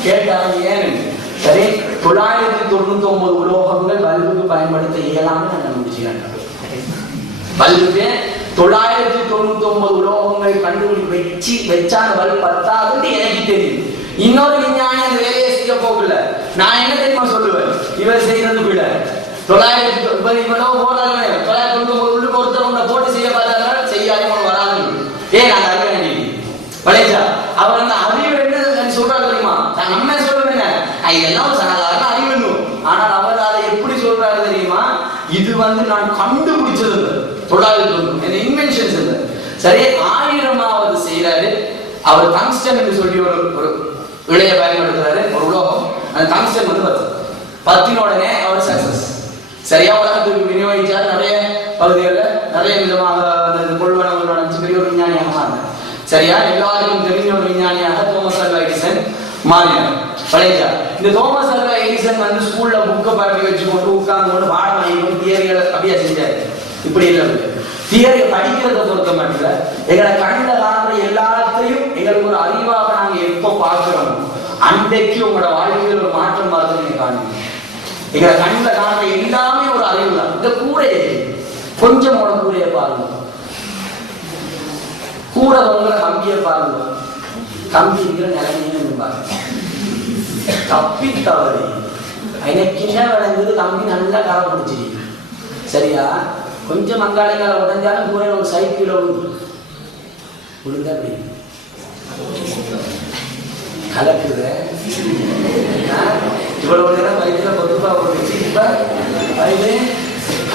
கேட்டாங்க. ஏன்னு? சரி, 999 உலோகங்கள் பல்புக்கு பயன்படுத்த இயலாமல் நான் கண்டுபிடிச்சிக்கிறேன். பல்புக்கு 999 உலோகங்கள் கண்டுபிடிச்சு வச்சான பல்பு 10 எனக்கு தெரியும். இன்னொரு விஞ்ஞானி அந்த வேலையை செய்ய போகல. நான் என்ன தெரியுமா சொல்லுவேன்? இவர் செய்யறது விட 999 உள்ளுக்கு ஒருத்தர் போட்டு செய்ய பார்த்தாங்க, செய்யாத வராது. ஏன் நான் அறிவு பழையா அவர் அந்த அறிவு என்ன சொல்றாரு தெரியுமா? நம்ம சொல்லுவேங்க இதெல்லாம் சாதாரண அறிவு. ஆனால் அவர் அதை எப்படி சொல்றாரு தெரியுமா? இது நான் கண்டுபிடிச்சது 999 இன்வென்ஷன்ஸ் இல்லை. சரி, 1000வது செய்யறாரு. அவர் டங்ஸ்டன் என்று சொல்லி ஒரு இழைய பயன்படுத்துறாரு, ஒரு உலோகம். அந்த டங்ஸ்டன் 10 உடனே அவர் சக்சஸ். சரியா உலகத்துக்கு விநியோகிச்சார். நிறைய பகுதிகளில் நிறைய விதமாக கொள்வனவு நடந்துச்சு. பெரிய ஒரு விஞ்ஞானியாக மாறினார். சரியா, எல்லாருக்கும் தெரிஞ்ச ஒரு விஞ்ஞானியாக தோமஸ் ஆல்வா எடிசன் மாறினார். பழையா இந்த தோமஸ் ஆல்வா எடிசன் ஸ்கூல்ல புக்கை பரப்பி வச்சுக்கொண்டு உட்கார்ந்து பாடம் வாங்கிக்கொண்டு தியரிகளை அப்படியே செஞ்சாரு. இப்படி இல்லை, தியரியை படிக்கிறத பொறுத்த மட்டும் எங்களை கண்ட காண்ற எல்லாத்தையும் எங்களுக்கு ஒரு அறிவாக நாங்க எப்ப பார்க்கிறோம் அன்றைக்கு உங்களோட வாழ்க்கையில் ஒரு மாற்றம் பார்த்து நீங்க காணுங்க. எங்களை கண்ட காண்ற எல்லாமே ஒரு அறிவு தான். இந்த கூரையை கொஞ்சம் கூரையை பாருங்க, கூரை உங்களை கம்பியை பாருங்க, கம்பி இருக்கிற நிலைமையை பாருங்க. தப்பி தவறி எனக்கு என்ன விளைஞ்சது? கம்பி நல்லா கரை பிடிச்சிருக்கு. சரியா, கொஞ்சம் மங்காளிக்கால உடஞ்சாலும் கூட ஒரு சைக்கிள் விழுந்தா அப்படி கலக்குற இவ்வளவு நேரம் வயிற்றுல பொதுவா ஒரு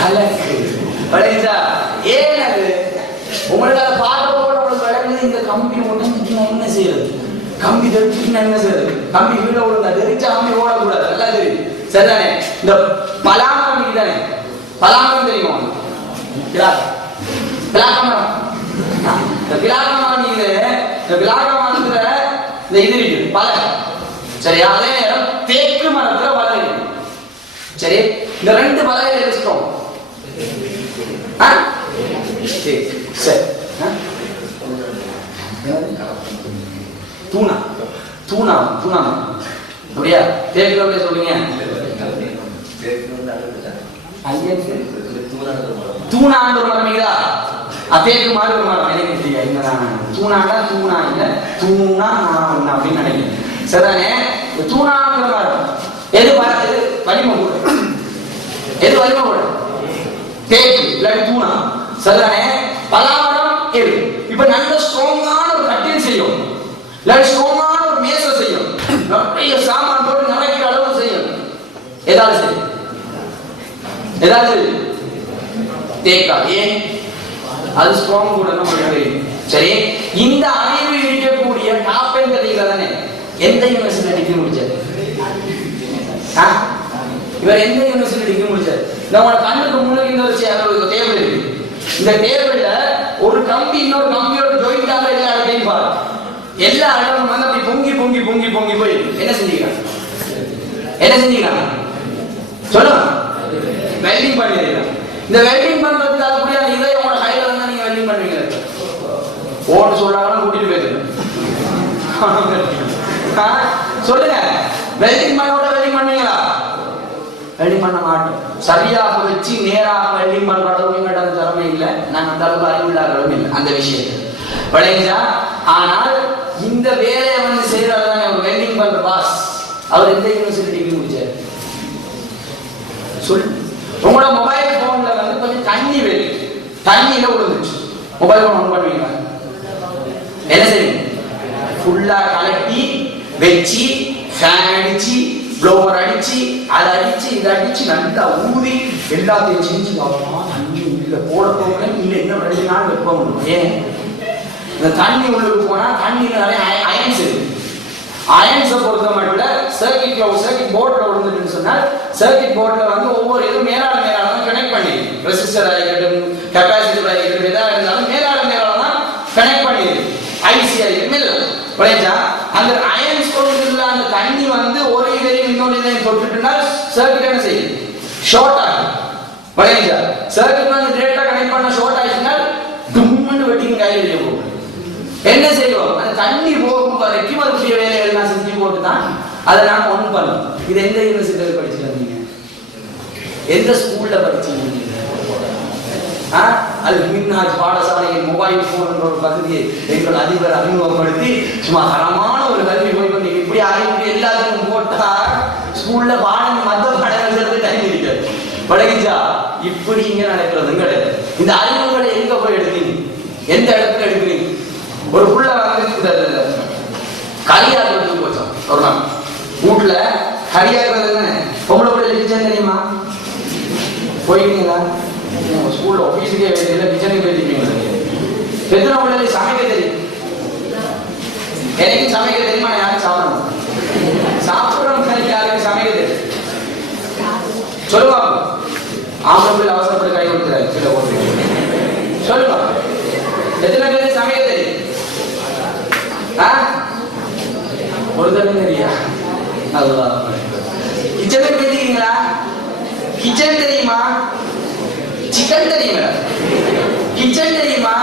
கலக்கு பழையா. ஏன் அது உங்களுக்கு அதை பார்க்க போட உங்களுக்கு விளங்குது. இந்த கம்பி உடஞ்சிட்டு நான் என்ன செய்யறது? கம்பி தெரிஞ்சுட்டு நான் என்ன செய்யறது? கம்பி வீட விழுந்தா தெரிஞ்சா கம்பி ஓடக்கூடாது. நல்லா தெரியும், சரிதானே? இந்த பலாமரம் தானே, பலாமரம் தெரியுமா? இது இருக்கு பலகை. சரியா, அதே நேரம் தேக்கு மரத்துல பலகை. சரி, இந்த 2 பலகைகளை வச்சுட்டோம். தூணா தூணா தூணா அப்படியா? தேக்குல சொல்லுங்க. தூணாண்டு ஒரு மரம் தேக்கு மாதிரி ஒரு மரம் எனக்கு தெரியாது. தூணாண்டா தூணா இல்ல தூணா அப்படின்னு நினைக்கிறேன். சரிதானே? தூணாங்கிற மரம் எது வலிமை கூட, எது வலிமை கூட? தேக்கு இல்லாட்டி தூணா. சரிதானே? பலாமரம் எது? இப்ப நல்ல ஸ்ட்ராங்கான ஒரு கட்டில் செய்யும், இல்லாட்டி ஸ்ட்ராங்கான ஒரு மேசை செய்யும், நிறைய சாமான் போட்டு நிறைய அளவு செய்யும். ஏதாவது செய்யும், ஏதாவது தேக்கா. ஏன்? அது ஸ்ட்ராங் கூட நமக்கு. சரி, இந்த அறிவு இருக்கக்கூடிய காப்பெண்டர் தானே எந்த யூனிவர்சிட்டி டிகிரி முடிச்சாரு? இவர் எந்த யூனிவர்சிட்டி டிகிரி முடிச்சாரு? நம்மளோட கண்ணுக்கு முன்னாடி இந்த ஒரு டேபிள் இருக்கு. இந்த டேபிள்ல ஒரு கம்பி இன்னொரு கம்பியோட ஜாயிண்ட் ஆக எல்லா இடத்தையும் பாரு. எல்லா இடமும் வந்து அப்படி பொங்கி பொங்கி பொங்கி பொங்கி போய் என்ன செஞ்சீங்க? என்ன செஞ்சீங்க சொல்லுங்க. வெல்டிங் பண்ணிருக்கீங்க. இந்த வெல்டிங் பண்றதுக்கு அப்படியே இதை உங்களோட கையில இருந்தா நீங்க வெல்டிங் பண்ணுவீங்க. ஓன்னு சொல்லாம கூட்டிட்டு போயிருக்கு. சொல்லுங்க, வெல்டிங் பண்ணோட வெல்டிங் பண்ணுவீங்களா? வெல்டிங் பண்ண மாட்டோம். சரியாக வச்சு நேராக வெல்டிங் பண்ற அளவுக்கு அந்த திறமை இல்லை. நாங்க அந்த அளவுக்கு அறிவுள்ள அளவும் இல்லை அந்த விஷயத்தை விளைஞ்சா. ஆனால் இந்த வேலையை வந்து செய்யறதானே ஒரு வெல்டிங் பண்ற பாஸ். அவர் எந்த யூனிவர்சிட்டி டிகிரி முடிச்சாரு? சொல்லு. உங்களோட மொபைல் போன்ல வந்து கொஞ்சம் தண்ணி வேலை, தண்ணியில விழுந்துச்சு. மொபைல் போன் ஆன் பண்ணுவீங்க, என்ன செய்வீங்க? ஃபுல்லா கலட்டி வச்சு ஃபேன் அடிச்சு ப்ளோவர் அடிச்சு அதை அடிச்சு இதை அடிச்சு நல்லா ஊதி எல்லாத்தையும் செஞ்சு தண்ணி உள்ள போட போக இல்லை இன்னும் 2 நாள் வைப்ப முடியும். ஏன்? இந்த தண்ணி உள்ளுக்கு போனா தண்ணியில நிறைய அயன்ஸ் இருக்கு. அயன்ஸை பொறுத்த மட்டும் சர்க்கிட் போர்ட்ல விழுந்துட்டுன்னு சொன்னால் சர்க்கிட் போர்ட்ல வந்து ஒவ்வொரு இதுவும் மேலாட தான் கனெக்ட் பண்ணி ரெசிஸ்டர் ஆகிக்கட்டும் கெப்பாசிட்டர் ஆகிக்கட்டும் எதாவது இருந்தாலும் மேலாட தான் கனெக்ட் பண்ணிடுது. ஐசி ஆகிக்கட்டும் விளைஞ்சா அந்த அயன்ஸ் கொண்டுள்ள அந்த தண்ணி வந்து ஒரு இதையும் இன்னொரு இதையும் தொட்டுட்டுனா சர்க்கிட் என்ன செய்யுது? ஷார்ட் ஆகும். விளைஞ்சா சர்க்கிட் வந்து டேரக்டா கனெக்ட் பண்ண ஷார்ட் ஆயிடுச்சுன்னா டும்னு வெட்டிங் கையில் வெளியே போகும். என்ன செய்வோம்? அந்த தண்ணி போகும் வரைக்கும் அதுக்குரிய வேலைகள் எல்லாம் செஞ்சு போட்டு தான் அதை நாம் ஒன் பண்ணோம். இது எந்த யூனிவர்சிட்டியில் படிச்சிருந்தீங்க? எந்த ஸ்கூல்ல படிச்சீங்க? அது மின்னாஜ் பாடசாலையின் மொபைல் போன் என்ற ஒரு பகுதியை எங்கள் அதிபர் அறிமுகப்படுத்தி சும்மா தரமான ஒரு கல்வி போய் பண்ணி இப்படி அறிவு எல்லாத்துக்கும் போட்டா ஸ்கூல்ல பாடம் மற்ற பாடங்கள் டைம் இருக்காது. பழகிச்சா இப்படி இங்க நடக்கிறது கிடையாது. இந்த அறிவுகளை எங்க போய் எடுத்தீங்க? எந்த இடத்துல எடுக்கிறீங்க? ஒரு புள்ள வந்து கரியாக்குறதுக்கு போச்சோம் ஒரு நாள் வீட்டுல. கரியாக்குறது பொம்பளை பிள்ளை கிச்சன் தெரியுமா? போயிருக்கீங்களா? ஸ்கூல்ல ஆபீஸுக்கே வேண்டிய கிச்சனுக்கு போயிருக்கீங்களா? எத்தனை பிள்ளை சமைக்க தெரியும்? எனக்கு சமைக்க தெரியுமா? யாரும் சாப்பிடணும் சாப்பிடுறோம் யாருக்கு சமைக்க தெரியும் சொல்லுவாங்க. ஆம்பளை பிள்ளை அவசரப்பட்டு கை கொடுத்துறாரு சில ஓட்டு சொல்லுவாங்க. எத்தனை பேருக்கு சமைக்க தெரியும்? ஒரு தடவை தெரியா? அதுதான் கிச்சனுக்கு போயிருக்கீங்களா? கிச்சன் தெரியுமா? சிக்கன் தெரியுமா? கிச்சன் தெரியுமா?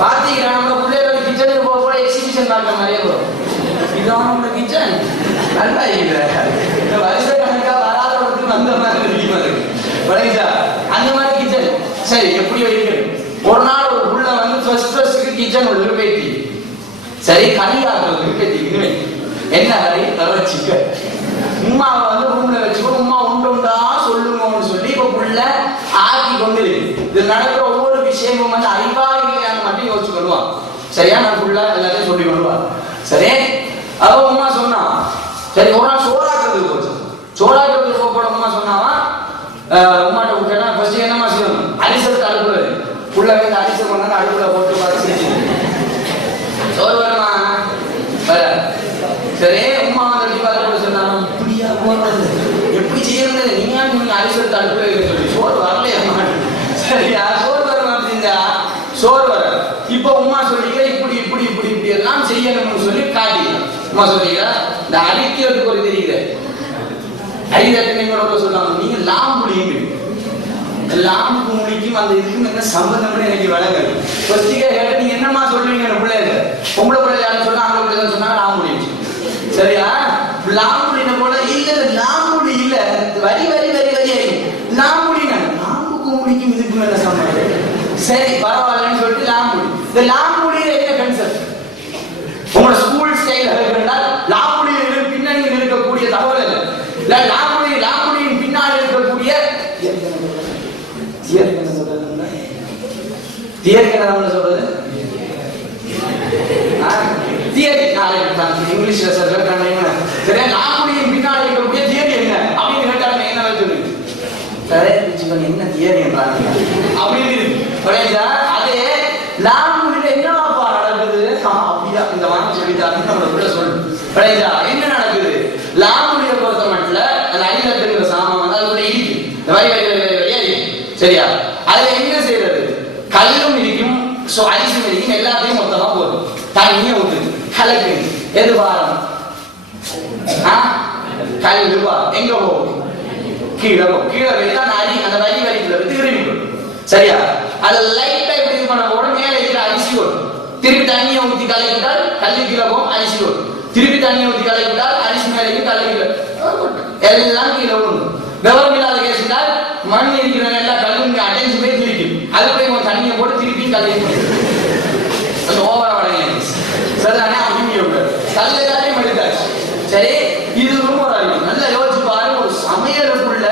பாத்தீங்களா? நம்ம பிள்ளைகள் கிச்சனுக்கு போக கூட எக்ஸிபிஷன் பார்க்க மாதிரியே வரும். இதுதான் நம்ம கிச்சன். நல்லா இல்லை வருஷ கணக்கா வராதவர்களுக்கு அந்த மாதிரி தெரியுமா இருக்கு வரைஞ்சா அந்த மாதிரி கிச்சன். சரி, எப்படி வைக்கிறது? ஒரு நாள் ஒரு புள்ள வந்து ஃபர்ஸ்ட் கிச்சன் உள்ள போயிட்டு சரி கறி ஆக்குறதுக்கு பேத்திக்குன்னு என்ன கறி? தர சிக்கன். உமாவை வந்து ரூம்ல வச்சுக்கோ, உமா உண்டா சொல்லுங்கன்னு சொல்லி இப்ப புள்ள ஆக்கி கொண்டு இருக்கு. இது நடக்கிற ஒவ்வொரு விஷயமும் வந்து அறிவாளிகளான மட்டும் யோசிச்சு கொள்வான். சரியா? நான் புள்ள எல்லாத்தையும் சொல்லி கொள்வான். சரி, அவ உமா சொன்னா சரி ஒரு நாள் சோறாக்குறதுக்கு போச்சு. சோறாக்குறதுக்கு போக உமா சொன்னாவா உமாட்ட விட்டா ஃபர்ஸ்ட் என்னமா செய்யணும்? அரிசலுக்கு அடுப்புல புள்ள வந்து அரிசை கொண்டாந்து அடுப்புல போட்டு பார்த்து செஞ்சு சோறு வருமா? வர. சரி, உமா வந்து பார்த்து சொன்னாங்க இப்படியா போறது? எப்படி செய்யறது? நீங்க அரிசலுக்கு அடுப்புல சொல்லி சோறு வரலையா? சரியா? சோறு வர மாட்டீங்களா? சோறு வர. இப்ப உமா சொல்லிக்க இப்படி இப்படி இப்படி இப்படி எல்லாம் செய்யணும்னு சொல்லி காட்டி உமா சொல்லிக்க இந்த அரிக்கிறதுக்கு ஒரு தெரியுது. அரிதட்டு நீங்களோட சொல்லாங்க. நீங்க லாம் புளியுங்க. லாம்புக்கு முடிக்கும் அந்த இதுக்கும் என்ன சம்பந்தம்னு எனக்கு விளங்குது. ஃபர்ஸ்ட்டுக்கே கேட்டு நீங்க என்னமா சொல்றீங்க பிள்ளைங்க, பொம்பளை பிள்ளை யாரும் சொன்னா ஆம்பளை பிள்ளை சொன்னா லாம்புடி, சரியா? லாம்புடின போல இல்ல, லாம்புடி இல்ல, வரி வரி வரி வரி லாம்புடினா லாம்புக்கு முடிக்கும் இதுக்கும் என்ன சம்பந்தம்? சரி பரவாயில்லன்னு சொல்லிட்டு லாம்புடி. இந்த லாம்புடியில என்ன கன்செப்ட்? உங்களோட ஸ்கூல் ஸ்டைல் என்றால் லாம்புடியில் பின்னணியில் இருக்கக்கூடிய தகவல் இல்ல, லாம்புடியின் பின்னால் இருக்கக்கூடிய சொல்றது இங்கிலீஷ்ல சரியா? லாம்புடியின் பின்னால் இருக்கக்கூடிய தியரி என்ன அப்படின்னு கேட்டாலும் என்ன சொல்லுங்க, என்ன தியரி அப்படின்னு அதே லாம்புடியில என்னவாப்பா நடக்குது அப்படியா இந்த மாதிரி சொல்லிட்டாருன்னு நம்மள சொல்லு. என்ன நடக்குது? லாம்புடியை பொறுத்த மட்டும் அந்த ஐலட்டுங்கிற சாமான் வந்து அதுக்குள்ள இருக்கு, இந்த வரி வரி வரி வரியா இருக்கு, சரியா? அதுல என்ன செய்யறது? கல்லும் இருக்கும், ஐஸும் இருக்கும், எல்லாத்தையும் மொத்தமா போதும், தண்ணியை ஊத்து கலக்கு. எது பாரம்? கல் பாரம் எங்க போகும்? கீழே போகும். கீழே வைத்தா அந்த வரி வரிக்குள்ள வந்து திரும்பி போடும், சரியா? அதை லைட்டா இப்படி இது பண்ண போட மேலே இருக்கிற அரிசி வரும். திருப்பி தண்ணியை ஊற்றி கலக்கிட்டால் கல்லு கீழே போகும், அரிசி வரும். திருப்பி தண்ணியை ஊற்றி கலக்கிட்டால் அரிசி மேலே கல்லு கீழே எல்லாம் கீழே விழுந்து. விவரம் இல்லாத கேட்டால் மண் இருக்கிற எல்லாம் கல்லு அடைஞ்சு போய் திருக்கும், அது போய் தண்ணியை போட்டு திருப்பி கலக்கி கொஞ்சம் ஓவரா வடங்க சரிதானே? அப்படின்னு கல்லு எல்லாத்தையும் எடுத்தாச்சு, சரி? இது ரொம்ப நல்ல யோசிச்சு பாருங்க. ஒரு சமையலுக்குள்ள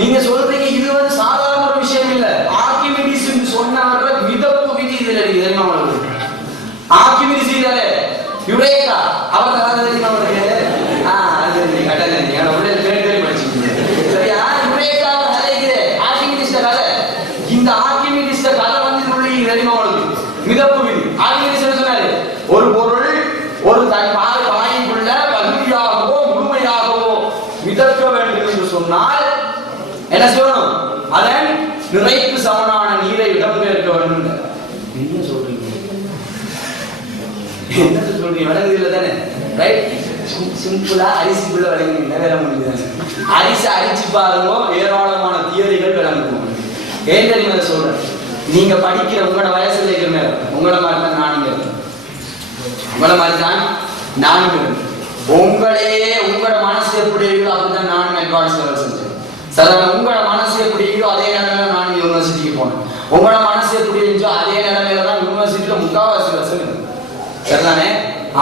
நீங்க சொல்றீங்க இது வந்து சாதாரண ஒரு விஷயம் இல்ல. ஆர்கிமிடிஸ் சொன்னவர்கள் மிதப்பு விதி இதுல தெரியுமா உங்களுக்கு? ஆர்கிமிடிஸ் இல்ல, யுரேகா அவர் கதை தெரியுமா உங்களுக்கு? இந்த ஆர்கிமிடிஸ் கதை வந்து தெரியுமா உங்களுக்கு? மிதப்பு விதி. ஆர்கிமிடிஸ் என்ன சொன்னாரு? ஒரு பொருள் ஒரு பாய்க்குள்ள பகுதியாகவோ முழுமையாகவோ மிதக்க வேண்டும் என்று சொன்னால் என்ன சொல்லணும்? அதன் நிறைக்கு சமனான நீரை இடம்பெயர்க்க வேண்டும். என்ன சொல்றீங்க? என்ன சொல்றீங்க? விளங்குது தானே? ரைட்? சிம்பிளா அரிசிக்குள்ள விளங்குங்க, வேற முடியுது. அரிசி அரிச்சு பாருங்க, ஏராளமான தியரிகள் விளங்குவோம். ஏன் தெரியுமா சொல்றேன்? நீங்க படிக்கிற உங்களோட வயசுல இருக்கிற உங்களோட மாதிரி தான் நானுங்க, உங்களோட மாதிரி தான் நானுங்க. உங்களையே உங்களோட மனசு எப்படி இருக்கோ அப்படிதான் நானும் அட்வான்ஸ் லெவல் செஞ்சேன். சாதாரண உங்களோட மனசு எப்படி இருக்கோ அதே நிலைமையில நான் யூனிவர்சிட்டிக்கு போனேன். உங்களோட மனசு எப்படி இருந்துச்சோ அதே நிலைமையில தான் யூனிவர்சிட்டியில முக்காவாசி வருஷம், சரிதானே?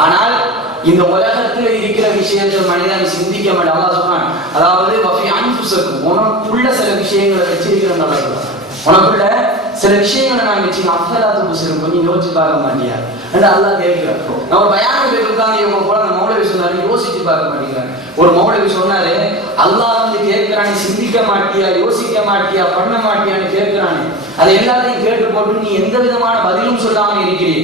ஆனால் இந்த உலகத்துல இருக்கிற விஷயத்தை மனிதன் சிந்திக்க மாட்டான். சொன்னான், அதாவது உனக்குள்ள சில விஷயங்களை வச்சிருக்கிற உனக்குள்ள சில விஷயங்களை நான் வச்சு அஃபலாத்து புசிரும் கொஞ்சம் யோசிச்சு பார்க்க மாட்டியா என்று அல்லாஹ் கேட்கிறார். நம்ம பயானுக்கு இருக்காங்க இவங்க போல அந்த மௌலவி சொன்னாரு, யோசிச்சு பார்க்க மாட்டேங்கிறாங்க. ஒரு மௌலவி சொன்னாரு, அல்லாஹ் வந்து கேட்கிறானே, சிந்திக்க மாட்டியா, யோசிக்க மாட்டியா, பண்ண மாட்டியான்னு கேட்கிறானே, அதை எல்லாத்தையும் கேட்டு போட்டு நீ எந்த விதமான பதிலும் சொல்லாம இருக்கிறீ.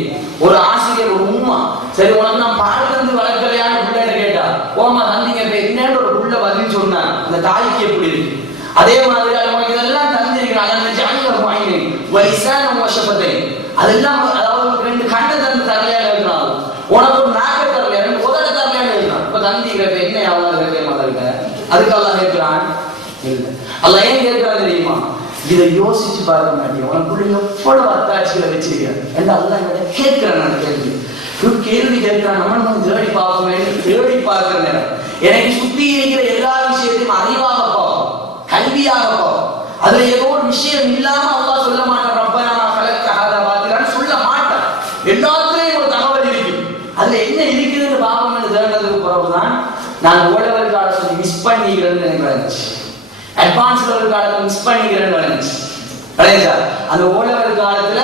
ஒரு ஆசிரியர், ஒரு உம்மா, சரி உனக்கு நான் பால் தந்து வளர்க்கலையான்னு பிள்ளைன்னு கேட்டா, ஓமா தந்திங்க என்னன்னு ஒரு புள்ள பதில் சொன்னான், அந்த தாய்க்கு எப்படி இருக்கு? அதே மாதிரி இதெல்லாம் தந்திருக்கிறான், அதெல்லாம் அதாவது ரெண்டு கண்ணை தந்து தரலையான்னு இருக்கிறான், உனக்கு ஒரு நாக்க தரலையா, ரெண்டு உதட தரலையான்னு இருக்கிறான். இப்ப தந்திக்கிறப்ப என்ன அவ்வளவு கேட்க மாட்டாங்க, அதுக்கு அல்லாஹ் கேட்கிறான் இல்லை. அல்லாஹ் ஏன் கேட்கிறான் தெரியுமா? இதை யோசிச்சு பார்க்க மாட்டேன், உனக்குள்ள எவ்வளவு அத்தாட்சிகளை வச்சிருக்கிறேன் என்று அல்லாஹ் கேட்கிறான். நான் கேள்வி கேட்கிறான், நம்ம தேடி பார்ப்போமே, தேடி பார்க்கிற நேரம் எனக்கு சுத்தி இருக்கிற எல்லா விஷயத்தையும் அறிவாக பார்ப்போம், கல்வியாக பார்ப்போம். அதுல ஏதோ ஒரு விஷயம் இல்லாம அல்லாஹ் சொல்ல மாட்டான், ரப்பனா கலக்க ஹாதா பாத்திலான்னு சொல்ல மாட்டான். எல்லாத்துலயும் ஒரு தகவல் இருக்கு, அதுல என்ன இருக்குதுன்னு பாவம்னு தேடுறதுக்கு பிறகுதான் நான் ஓலவர் காலத்தை மிஸ் பண்ணிக்கிறேன்னு எனக்கு விளைஞ்சி, அட்வான்ஸ் லெவல் காலத்தை மிஸ் பண்ணிக்கிறேன்னு விளைஞ்சி. அந்த ஓலவர் காலத்துல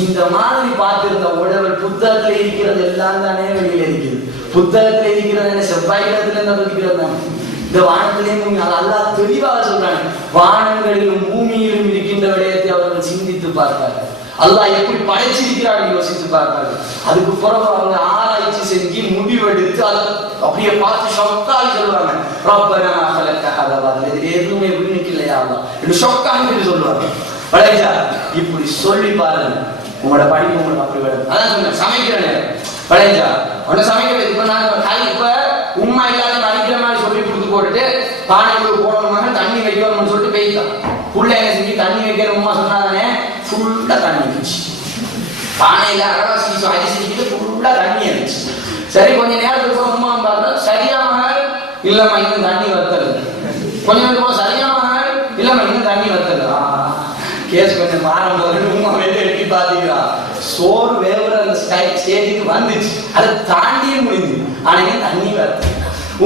இந்த மாதிரி பார்த்திருந்த ஓலவர் புத்தகத்துல இருக்கிறது எல்லாம் தானே வெளியில இருக்குது. புத்தகத்துல இருக்கிறது என்ன செவ்வாய் இடத்துல இருந்து இருக்கிறது தானே. இந்த வானத்திலேயும் அல்லாஹ் தெளிவாக சொல்றாங்க, வானங்களிலும் பூமியிலும் இருக்கின்ற விடயத்தை அவர்கள் சிந்தித்து பார்த்தார்கள். அல்லாஹ் எப்படி படைச்சிருக்கிறார்கள் யோசித்து பார்த்தார்கள். அதுக்கு பிறகு அவங்க ஆராய்ச்சி செஞ்சு முடிவெடுத்து அதை அப்படியே பார்த்து ஷொக்காகி சொல்லுவாங்க, ரப்பனா கலக்க ஹாதா பாத்திலா, இது எதுவுமே வீணுக்கு இல்லையா அல்லாஹ் என்று ஷொக்காகி சொல்லுவாங்க. படைச்சா இப்படி சொல்லி பாருங்க, உங்களோட படிப்பு உங்களுக்கு அப்படி வேணும். அதான் சொன்னேன், சமைக்கிற நேரம் படைச்சா உடனே சமைக்கிறது. இப்ப நான் இப்ப உண்மை இல்லாத அடிக்கிற மாதிரி சொல்லி கொடுத்து போட்டுட்டு பானைக்குள்ள போடணுமாக தண்ணி வைக்கணும்னு சொல்லிட்டு போயிட்டான். புள்ள என்ன செஞ்சு தண்ணி ஃபுல்லா தண்ணி இருந்துச்சு. பானையில அரைவாசி அரிசிக்கிட்டு ஃபுல்லா தண்ணி இருந்துச்சு. சரி கொஞ்ச நேரத்துக்கு அம்மா பார்த்தா சரியான இல்லம்மா இன்னும் தண்ணி வத்தல. கொஞ்ச நேரம் சரியான இல்லம்மா இன்னும் தண்ணி வத்தல. கேஸ் கொஞ்சம் மாறம் போது உமா வெளியே எடுத்து பாத்தீங்களா சோறு வேவுற அந்த ஸ்டேஜுக்கு வந்துச்சு. அதை தாண்டியே முடிஞ்சு ஆனா தண்ணி வத்த.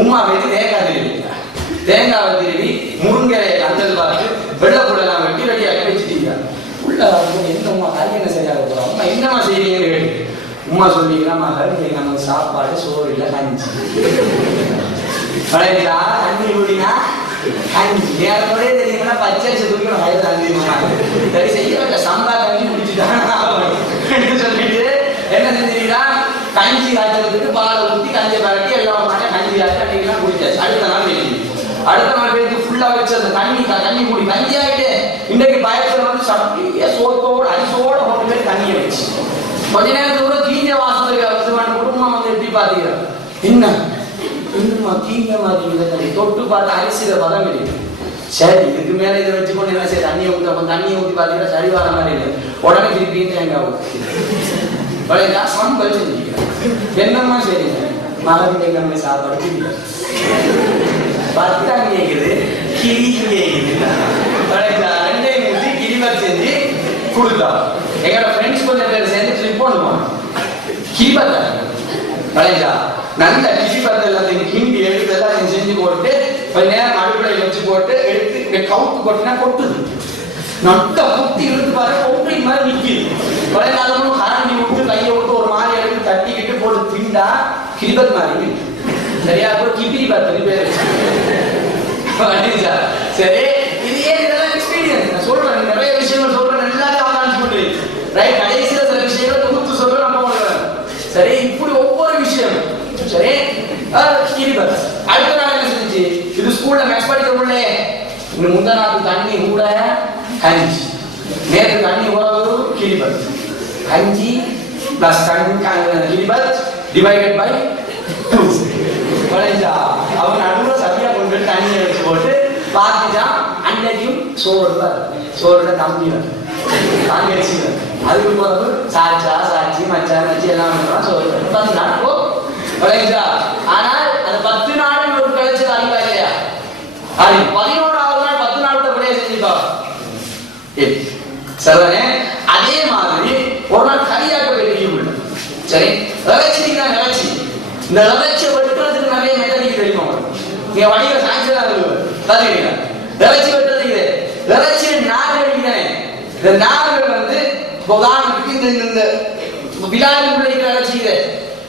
உமா வெட்டி தேங்காவை திருவி முருங்கை அந்தல் பார்த்து வெள்ளப்புடெல்லாம் வெட்டி ரெடி ஆக்கி வச்சுட்டீங்க. உள்ள எந்த உமா கறி என்ன சரியாக போறோம் அம்மா என்னம்மா செய்றீங்கன்னு கேட்டு உமா சொல்லிக்கலாம் மகள் நமக்கு சாப்பாடு சோறு இல்லை கஞ்சி பழையா தண்ணி குடினா கஞ்சி நேரத்தோடய தெரியுங்கன்னா பச்சை துணிக்கணும் வயது தண்ணி சரி செய்ய சம்பா கஞ்சி குடிச்சுட்டான்னு சொல்லிட்டு என்ன செஞ்சீங்கன்னா கஞ்சி காய்ச்சறதுக்கு பாலை ஊற்றி கஞ்சி பரட்டி எல்லாம் மாட்டேன் கஞ்சி காய்ச்சி அப்படிலாம் குடிச்சாச்சு. அடுத்த நாள் பேருக்கு ஃபுல்லா வச்சு அந்த தண்ணி மூடி கஞ்சி ஆகிட்டு இன்றைக்கு பயத்துல வந்து சட்டிய சோத்தோட அரிசோட கொண்டு போய் தண்ணியை வச்சு கொஞ்ச நேரத்தோட தீஞ்ச வாசலுக்கு குடும்பம் வந்து எப்படி பாத்தீங்க இன்னுமா தீங்க மாதிரி தொட்டு பார்த்து அரிசியில பதம் இருக்கு. சரி இதுக்கு மேல இதை வச்சுக்கொண்டு என்ன சரி தண்ணியை ஊற்றி பாத்தீங்கன்னா சரி வர மாதிரி இல்லை. உடனே திருப்பி தேங்காய் ஊற்றி சம்பல் செஞ்சுக்கிறேன். என்னம்மா சரிங்க மகன் தேங்காய் சாப்பாடு பத்தாங்க கேக்குது கிளி கேக்குது ரெண்டையும் ஊற்றி கிளிவர் செஞ்சு கொடுத்தா. எங்களோட ஃப்ரெண்ட்ஸ் கொஞ்சம் பேர் சேர்ந்து ட்ரிப் பண்ணுவோம். கிளிபத்தா கலைஞ்சா நல்ல கிளிபத்தை எல்லாத்தையும் கிண்டி எடுத்து எல்லாம் செஞ்சு போட்டு கொஞ்ச நேரம் அடுப்படையில் வச்சு போட்டு எடுத்து கவுத்து கொட்டினா கொட்டுது. நட்ட குத்தி இழுத்து பாரு கொட்டி மாதிரி நிற்கிது. கலைஞாலும் கரண்டி விட்டு கையை விட்டு ஒரு மாதிரி எடுத்து தட்டிக்கிட்டு போட்டு திண்டா கிளிபத் மாதிரி சரியா கிபிரி பத்து பேர். சரி இது ஏன் இதெல்லாம் எக்ஸ்பீரியன்ஸ் நான் சொல்றேன். நிறைய விஷயங்கள் சொல்றேன் எல்லாத்தையும் ஆராய்ச்சி பண்றேன். ரைட் கடைசியில சில விஷயங்களை தொகுத்து சொல்றேன் நம்ம பண்ணுறேன். சரி இப்படி ஒவ்வொரு விஷயம் சரி கிரிபத். அடுத்த நாள் என்ன செஞ்சு இது ஸ்கூல்ல மேக்ஸ் படிக்கிறோம்ல இந்த முந்தா நாள் தண்ணி கூட கஞ்சி நேற்று தண்ணி உறவு கிரிபத் கஞ்சி பிளஸ் கிரிபத் டிவைடட் பை 2 அவன் நடுவில் சத்தியா கொண்டு தண்ணியை வச்சு போட்டு பார்த்துட்டான். அன்னைக்கும் சோறுல தம்பி அரிசி அதுக்கு போறது சாட்சி மச்சி எல்லாம் சோறு 10 நாள் போ விளைஞ்சா. ஆனால் அந்த 10 நாள் ஒரு கழிச்சது அறிவா இல்லையா? அது 11வது நாள் 10 நாள் அப்படியே செஞ்சுக்கோ சரிதானே? அதே மாதிரி ஒரு நாள் கரியாக்க வேண்டிய சரி விளைச்சிட்டீங்கன்னா விளைச்சி இந்த விளைச்சியை வெட்டுறதுக்கு நிறைய மெத்தடிக்கு தெரியும். நீங்க வடிவ சாய்ச்சலா பாத்தீங்களா விளைச்சி வெட்டுறதுக்கு விளைச்சி நார் அடிக்கிறேன். இந்த நார்கள் வந்து உதாரணத்துக்கு இந்த விழாவில் விளைக்கிற விளைச்சி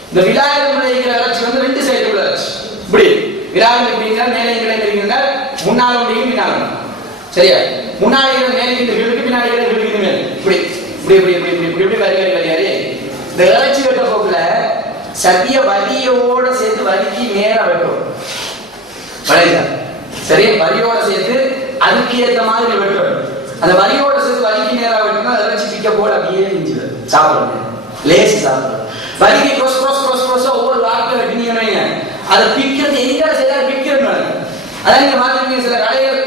இந்த விழாவில் விளைக்கிற விளைச்சி வந்து 2 சைடு உள்ள விளைச்சி இப்படி விழாவில் எப்படிங்கிற மேலே விளைக்கிறீங்க முன்னால முடியும் பின்னாலும் சரியா முன்னாடி மேலே பின்னாடி மேலே இப்படி இப்படி இப்படி இப்படி இப்படி இப்படி வரி இந்த விளைச்சி வெட்ட போக்குல சத்திய வலியோட சேர்த்து வலிக்கு நேரா வெட்டும் சரி வலியோட சேர்த்து அதுக்கு ஏற்ற மாதிரி வெட்டும். அந்த வலியோட சேர்த்து வலிக்கு நேரா வெட்டணும். அதை வச்சு பிக்க போட அப்படியே மிஞ்சுவது சாப்பிடுறது லேசி சாப்பிடுறது வலிக்கு க்ரோஸ் க்ரோஸ் க்ரோஸ் க்ரோஸா ஒவ்வொரு வாக்கில் வெட்டினீங்க அதை பிக்கிறது எங்க சரியா பிக்கிறது. அதான் நீங்க பார்த்துருக்கீங்க சில கடைகள்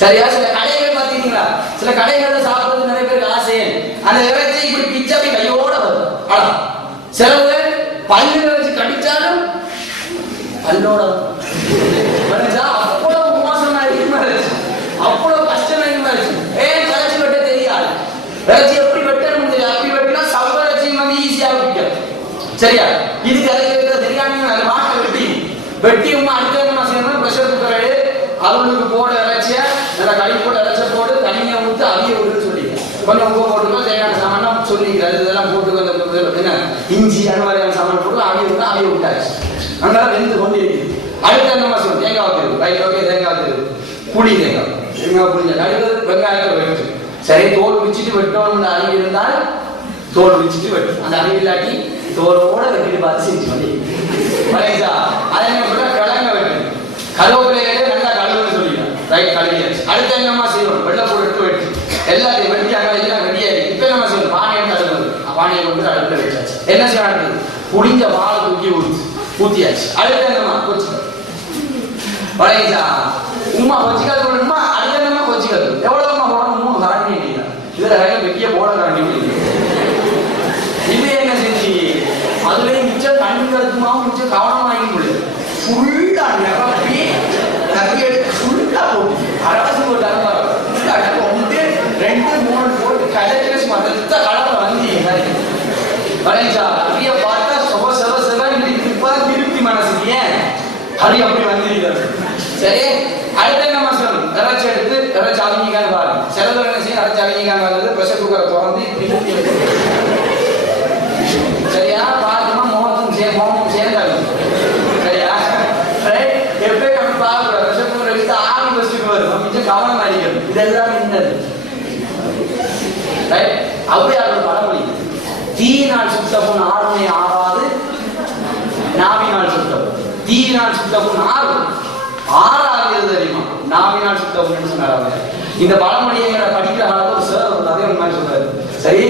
சரியா சில கடைகள் பார்த்தீங்களா சில கடைகள்ல சாப்பிடுறது நிறைய பேருக்கு ஆசை. அந்த இறைச்சி இப்படி பிச்சா அப்படி கையோட வரும். ஆனா சிலவு பல்லு வச்சு கடிச்சாலும் பல்லோட அவ்வளவு மோசமா இருந்துச்சு அவ்வளவு கஷ்டமா இருந்துச்சு. ஏன் கரைச்சி வெட்ட தெரியாது இறைச்சி எப்படி வெட்டணும் தெரியாது. அப்படி வெட்டினா சவ்வரைச்சி வந்து ஈஸியா வெட்டிக்கும் சரியா. இது கரைச்சி தெரியாம மாட்டை வெட்டி அடுத்த என்ன செய்யணும் ப்ரெஷர் குக்கர் அவங்களுக்கு போட இறைச்சிய நல்லா கறி போட்டு இறைச்ச போட்டு தனியாக ஊற்றி அவிய விடுன்னு சொல்லி கொஞ்சம் உப்பு போட்டுக்கோ தேவையான சாமான் சொல்லிக்கிறது இதெல்லாம் போட்டு என்ன இஞ்சி அந்த மாதிரியான சாமான் போட்டு அவிய விட்டாச்சு. அங்கெல்லாம் வெந்து கொண்டு இருக்குது. அடுத்த என்ன மாசம் தேங்காய் வைக்கிறது ரைட் ஓகே தேங்காய் வைக்கிறது புளி தேங்காய் புளிஞ்ச அடுத்தது வெங்காயத்தை வெட்டு சரி தோல் பிச்சுட்டு வெட்டோம்னு அறிவு இருந்தால் தோல் பிச்சுட்டு வெட்டு அந்த அறிவு இல்லாட்டி தோலோட வெட்டிட்டு பார்த்து செஞ்சு பண்ணி வரைஞ்சா அதை என்ன சொல்ற கிழங்க வெட்டு கருவேப்பிலையிலே நல்லா கழுவுன்னு சொல்லிக்கலாம் ரைட் கழுவியாச்சு. அடுத்து என்னமா செய்வோம் வெள்ளை போட்டு எடுத்து வெட்டி எல்லாத்தையும் வெட்டி அங்கே எல்லாம் ரெடியாகி இப்போ நம்ம செய்வோம் பானையை கழுவுறது பானையை கொண்டு அடுப்பில் வச்சாச்சு. என்ன செய்ய அடுத்தது புளிஞ்ச வாழை தூக்கி ஊற்றியாச்சு. அடுத்து என்னமா கொச்சு வரைஞ்சா உமா கொச்சிக்காய் சொல்லணுமா வச்சுக்கிறது. எவ்வளவுமா போடணும்? 3 கரண்டி இல்லையா? இதுல கையில பெரிய போட கரண்டி இது என்ன செஞ்சு அதுலயும் மிச்சம் தண்ணிகளுக்குமாவும் மிச்சம் கவனமாகி முடியும். ஃபுல்லா நிரப்பி எடுத்து ஃபுல்லா போட்டு அரவாசி போட்டாங்க. வந்து 2 3 போட்டு கலெக்டர்ஸ் மத்த கலர்ல வந்தீங்க வளைஞ்சா அப்படியே பார்த்தா செவ திருப்தி மனசுக்கு ஏன் அது அப்படி வந்திருக்கிறது. சரி, அடுத்த என்ன மாசம் இறைச்சி எடுத்து இறைச்சி அவிஞ்சிக்கான்னு பாருங்க. சிலது என்ன செய்யும், இறைச்சி அவிஞ்சிக்கான்னு வருது ப்ரெஷர் குக்கரை திறந்து இப்படி சரியா பார்க்கணுமா முகமும் சேர்ந்தாங்க. சரியா எப்பயும் அப்படி பார்க்குறோம். ப்ரெஷர் குக்கரை எடுத்து ஆவி வச்சுட்டு வரும். மிச்சம் கவனம் அடிக்கணும். இதெல்லாம் நின்றது அப்படியே அது பழமொழி. தீயினால் சுட்ட பொண்ணு ஆறுமே ஆறாது, நாவினால் சுட்ட தீயினால் சுட்ட பொண்ணு ஆறாவது தெரியுமா? நாவினால் சுட்ட பொண்ணு சொன்னாங்க. இந்த பழமொழியை படிக்கிற காலத்துல ஒரு சார் அதே மாதிரி சொல்றாரு. சரி,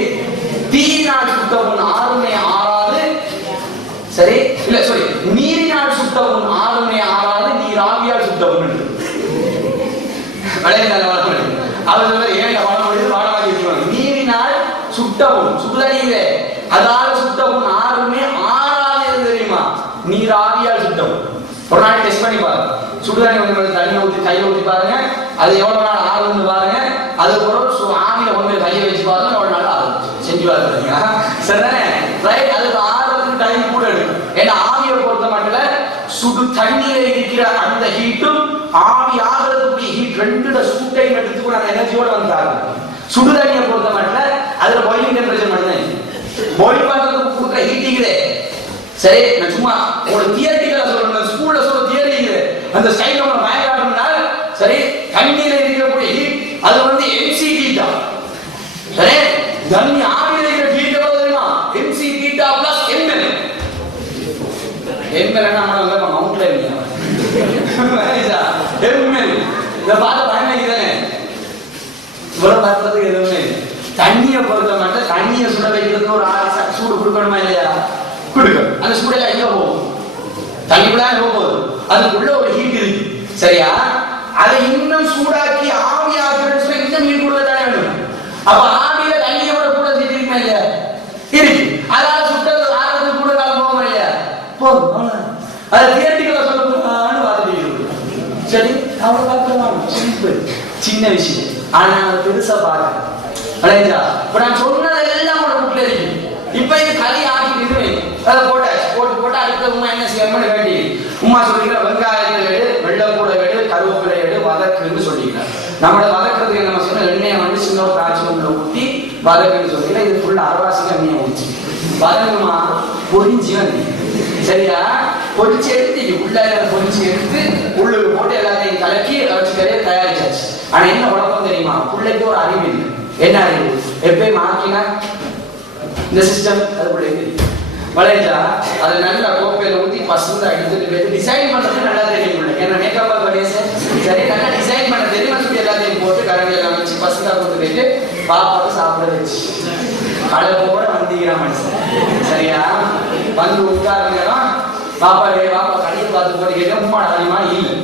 தீயினால் சுட்ட பொண்ணு ஆறுமே ஆறாது, சரி இல்ல சொல்லி நீரினால் சுட்ட பொண்ணு ஆறுமே ஆறாது, நீர் ஆவியால் சுட்ட பொண்ணு பழமொழி. அவர் சொல்ற ஏன் பழமொழி பாடமாக இருக்கிறாங்க. நீரினால் சுட்டவும் சுடுதண்ணீரே அதால சுட்டவும் ஆறுமே ஆறாது தெரியுமா? நீர் ஆவியால் சுட்டவும். ஒரு நாள் டெஸ்ட் பண்ணி பாருங்க. சுடுதண்ணி வந்து தண்ணியை ஊற்றி கையில ஊற்றி பாருங்க, அது எவ்வளவு நாள் ஆகும்னு பாருங்க. அதுக்கப்புறம் ஆவியில கொண்டு கையை வச்சு பாருங்க, எவ்வளவு நாள் ஆகும் செஞ்சு பாருங்க. சரிதானே? ரைட். அதுக்கு ஆறுறதுக்கு டைம் கூட எடுக்கும். ஏன்னா ஆவியை பொறுத்த மட்டும் சுடு தண்ணியில இருக்கிற அந்த ஹீட்டும் ஆவி ஆகிறதுக்குரிய ஹீட் ரெண்டு சூட்டையும் எடுத்துக்கூட அந்த எனர்ஜியோட வந்தாங்க. சுடுதண்ணியை பொறுத்த மட்டும் அதுல பாயிலிங் டெம்பரேச்சர் மட்டும்தான். பாயில் பண்றதுக்கு கொடுக்குற ஹீட்டிங்கிறே. சரி, நான் சும்மா ஒரு தியரிட்டிக்கலா சொல்றேன். ஸ்கூல்ல சொல்ற தியரி இது. அந்த ஸ்டைல் நம்ம பயன்படுத்தினா சரி, தண்ணியில இருக்கக்கூடிய ஹீட் அது வந்து எம்சி ஹீட்டா. சரி, தண்ணி ஆவியில இருக்கிற ஹீட் எவ்வளவு தெரியுமா? எம்சி ஹீட்டா பிளஸ் எம்எல். எம்எல் நம்ம மவுண்ட்ல இல்லையா? எம்எல் இத பார்த்து பயன்படுத்திதானே இவ்வளவு பார்க்கறதுக்கு எதுவுமே. தண்ணியை பொறுத்த மட்டும் தண்ணியை சுட வைக்கிறதுக்கு ஒரு சூடு கொடுக்கணுமா இல்லையா? கொடுக்கணும். அந்த சூடெல்லாம் எங்க போகும்? தண்ணிக்குள்ள போகுது. அதுக்குள்ள ஒரு ஹீட் இருக்கு. சரியா? அதை இன்னும் சூடாக்கி ஆவி ஆக்குறதுக்கு இன்னும் ஹீட் கூட தானே வேணும். அப்ப ஆவியில தண்ணியோட கூட ஹீட் இருக்குமா இல்லையா? இருக்கு. அதாவது சுட்டது ஆறுறது கூட காலம் போகுமா இல்லையா? போகும். அதை தியரிட்டிக்கலா சொல்லணும்னு பார்த்துட்டு சரி, அவரை பார்க்கலாம். சிம்பிள், சின்ன விஷயம். ஆனா நான் பெருசா பார்க்கிறேன். இப்ப நான் சொன்னதெல்லாம் ஒரு புக்ல இருக்கு. இப்ப இது களி ஆகிட்டு அதை போட்டு அடுத்த உமா என்ன செய்யணும்னு வேண்டி உமா சொல்லிக்கிற வெங்காயத்தை எடு, வெள்ளைப்பூட எடு, கருவேப்பிலை எடு, வதக்குன்னு சொல்லிக்கிறார். நம்மளோட வதக்குறதுக்கு நம்ம சொன்ன எண்ணெயை வந்து சின்ன ஒரு காய்ச்சி உள்ள ஊற்றி வதக்குன்னு சொல்லிக்கலாம். இது ஃபுல்லா அரவாசிக்கு எண்ணெயை ஊற்றி வதங்குமா பொரிஞ்சு வந்து சரியா பொரிச்சு எடுத்து உள்ள பொரிச்சு எடுத்து உள்ளுக்கு போட்டு எல்லாத்தையும் கலக்கி வச்சு தயாரிச்சாச்சு. ஆனா என்ன குழப்பம் தெரியுமா? பிள்ளைக்கு ஒரு அறிவு இல்லை. என்ன அறிவு? எப்பயும் மாற்றினா இந்த சிஸ்டம் அதுக்குள்ள வளைஞ்சா அதை நல்லா கோப்பையில ஊற்றி பசங்க எடுத்துட்டு போய் டிசைன் பண்றது நல்லா தெரியும். ஏன்னா மேக்கப் கடைசி சரி நல்லா டிசைன் பண்ண தெரியும். சொல்லி எல்லாத்தையும் போட்டு கரண்டியில் அமைச்சு பசங்க கொடுத்து போயிட்டு பாப்பாவுக்கு சாப்பிட வச்சு கடலை கூட வந்திக்கிறான் மனுஷன். சரியா? வந்து உட்காருங்கிறோம். பாப்பா கடையை பார்த்து போட்டு கேட்க உமா அதிகமா இல்லை.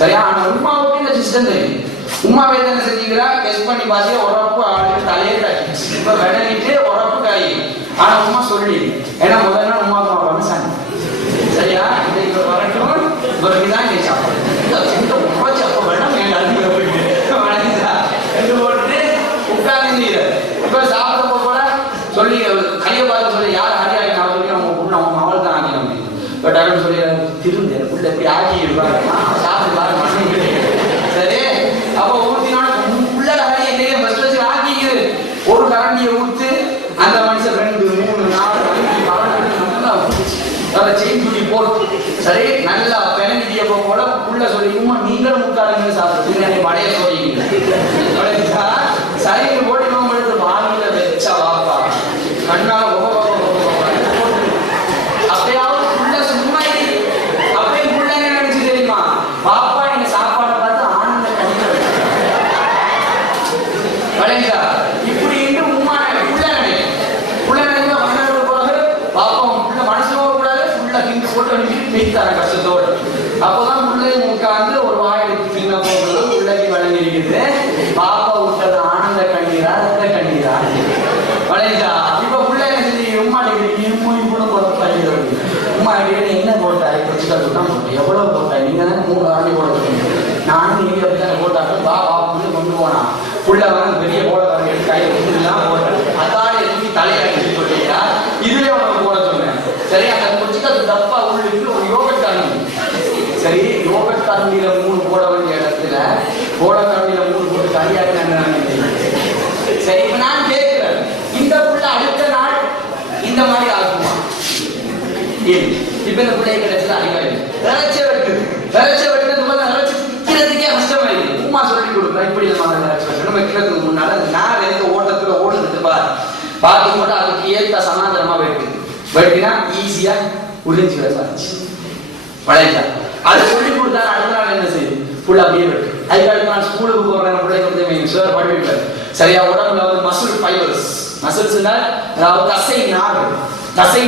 சரியா? ஆனா உமாவுக்கு இந்த சிஸ்டம் தெரியும். உமாவை என்ன செஞ்சுக்கிறா? டெஸ்ட் பண்ணி பார்த்து உரப்பு ஆளுக்கு தலையே காய்ச்சி இப்ப விடலிட்டு உரப்பு காய். ஆனா உமா சொல்லி ஏன்னா முதல் நாள் உமா வந்து சாமி சரியா இதை வரட்டும் இவருக்குதான் நீ சாப்பிடு உரைச்சி அப்ப வேணும் போட்டு உட்கார்ந்து இப்ப சாப்பிட கூட சொல்லி கையை பார்த்து சொல்லி யார் ஹரியாகி நான் சொல்லி அவங்க பொண்ணு அவங்க மகள் தான் ஆகி நம்ம பட் அப்படின்னு சொல்லி திரும்ப உள்ள எப்படி ஆகி இருப்பாங்க சாப்பிட்டு பாருங்க. சரி, அப்ப ஊத்தினா உள்ள ஹரி என்னையே பஸ் வச்சு ஆக்கிக்குது. ஒரு கரண்டியை ஊத்து அந்த மனுஷன் 2 3 4 செயின் துணி போட்டு சரி நல்லா பெனநிதிய போல உள்ள சொல்லிக்குமா நீங்களும் உட்காருங்க சாப்பிட்டு படைய சொல்லிக்கீங்க. சரி போட்டு நம்ம எடுத்து வாங்கில வச்சா வாப்பா கண்ணால அப்பயாவது உள்ள சும்மா அப்படியே உள்ள என்ன நினைச்சு தெரியுமா? பாப்பா எங்க சாப்பாடை பார்த்து ஆனந்த கடிதம் இப்படி என்று உமா உள்ள நினைக்க வந்தது போக பாப்பா உள்ள மனசு போகக்கூடாது. உள்ள கிண்டு போட்டு அனுப்பிட்டு பெய்தார கஷ்டத்தோடு அப்போதான் உள்ளே உட்கார்ந்து ஒரு வாய் எடுத்து சின்ன போகிறது உள்ளே வழங்கி இருக்குது. தம்பி அப்படிதான் போட்டாங்க. வா வா கொண்டு போனா புள்ள வந்து பெரிய போட வர கையில ஒண்ணுலாம் போட்டாங்க. அதானே தூக்கி தலையில அடிச்சு சொல்லியா இதுல உனக்கு போட சொன்னேன். சரி அந்த குச்சிக்கு அது தப்பா உள்ளுக்கு ஒரு யோகட் காரணம். சரி யோகட் காரணியில 3 போட வேண்டிய இடத்துல போட காரணியில 3 போட்டு தனியாக சரி இப்ப நான் கேட்கிறேன், இந்த புள்ள அடுத்த நாள் இந்த மாதிரி ஆகுமா? இப்ப இந்த பிள்ளைங்க கிடைச்சது அதிகாரி விளைச்ச வெட்டுறது போல விளைச்சு விற்கிறதுக்கே கஷ்டமாயிருக்கு. உமா சொல்லி கொடுக்குறேன் இப்படி நம்ம வைக்கிறதுக்கு முன்னால நான் எந்த ஓட்டத்துல ஓடுறது பார்த்து போட்டு அதுக்கு ஏற்ற சமாதானமா வெட்டினா ஈஸியா உறிஞ்சி வச்சு வளைஞ்சா அது சொல்லி கொடுத்தா அடுத்த நாள் என்ன செய்யுது புள்ள அப்படியே வெட்டு. அதுக்கு அடுத்த நாள் ஸ்கூலுக்கு போடுறேன் பிள்ளைங்க சார் படிப்பாரு சரியா உடம்புல வந்து மசில் ஃபைபர்ஸ் மசில்ஸ்னா அதாவது தசை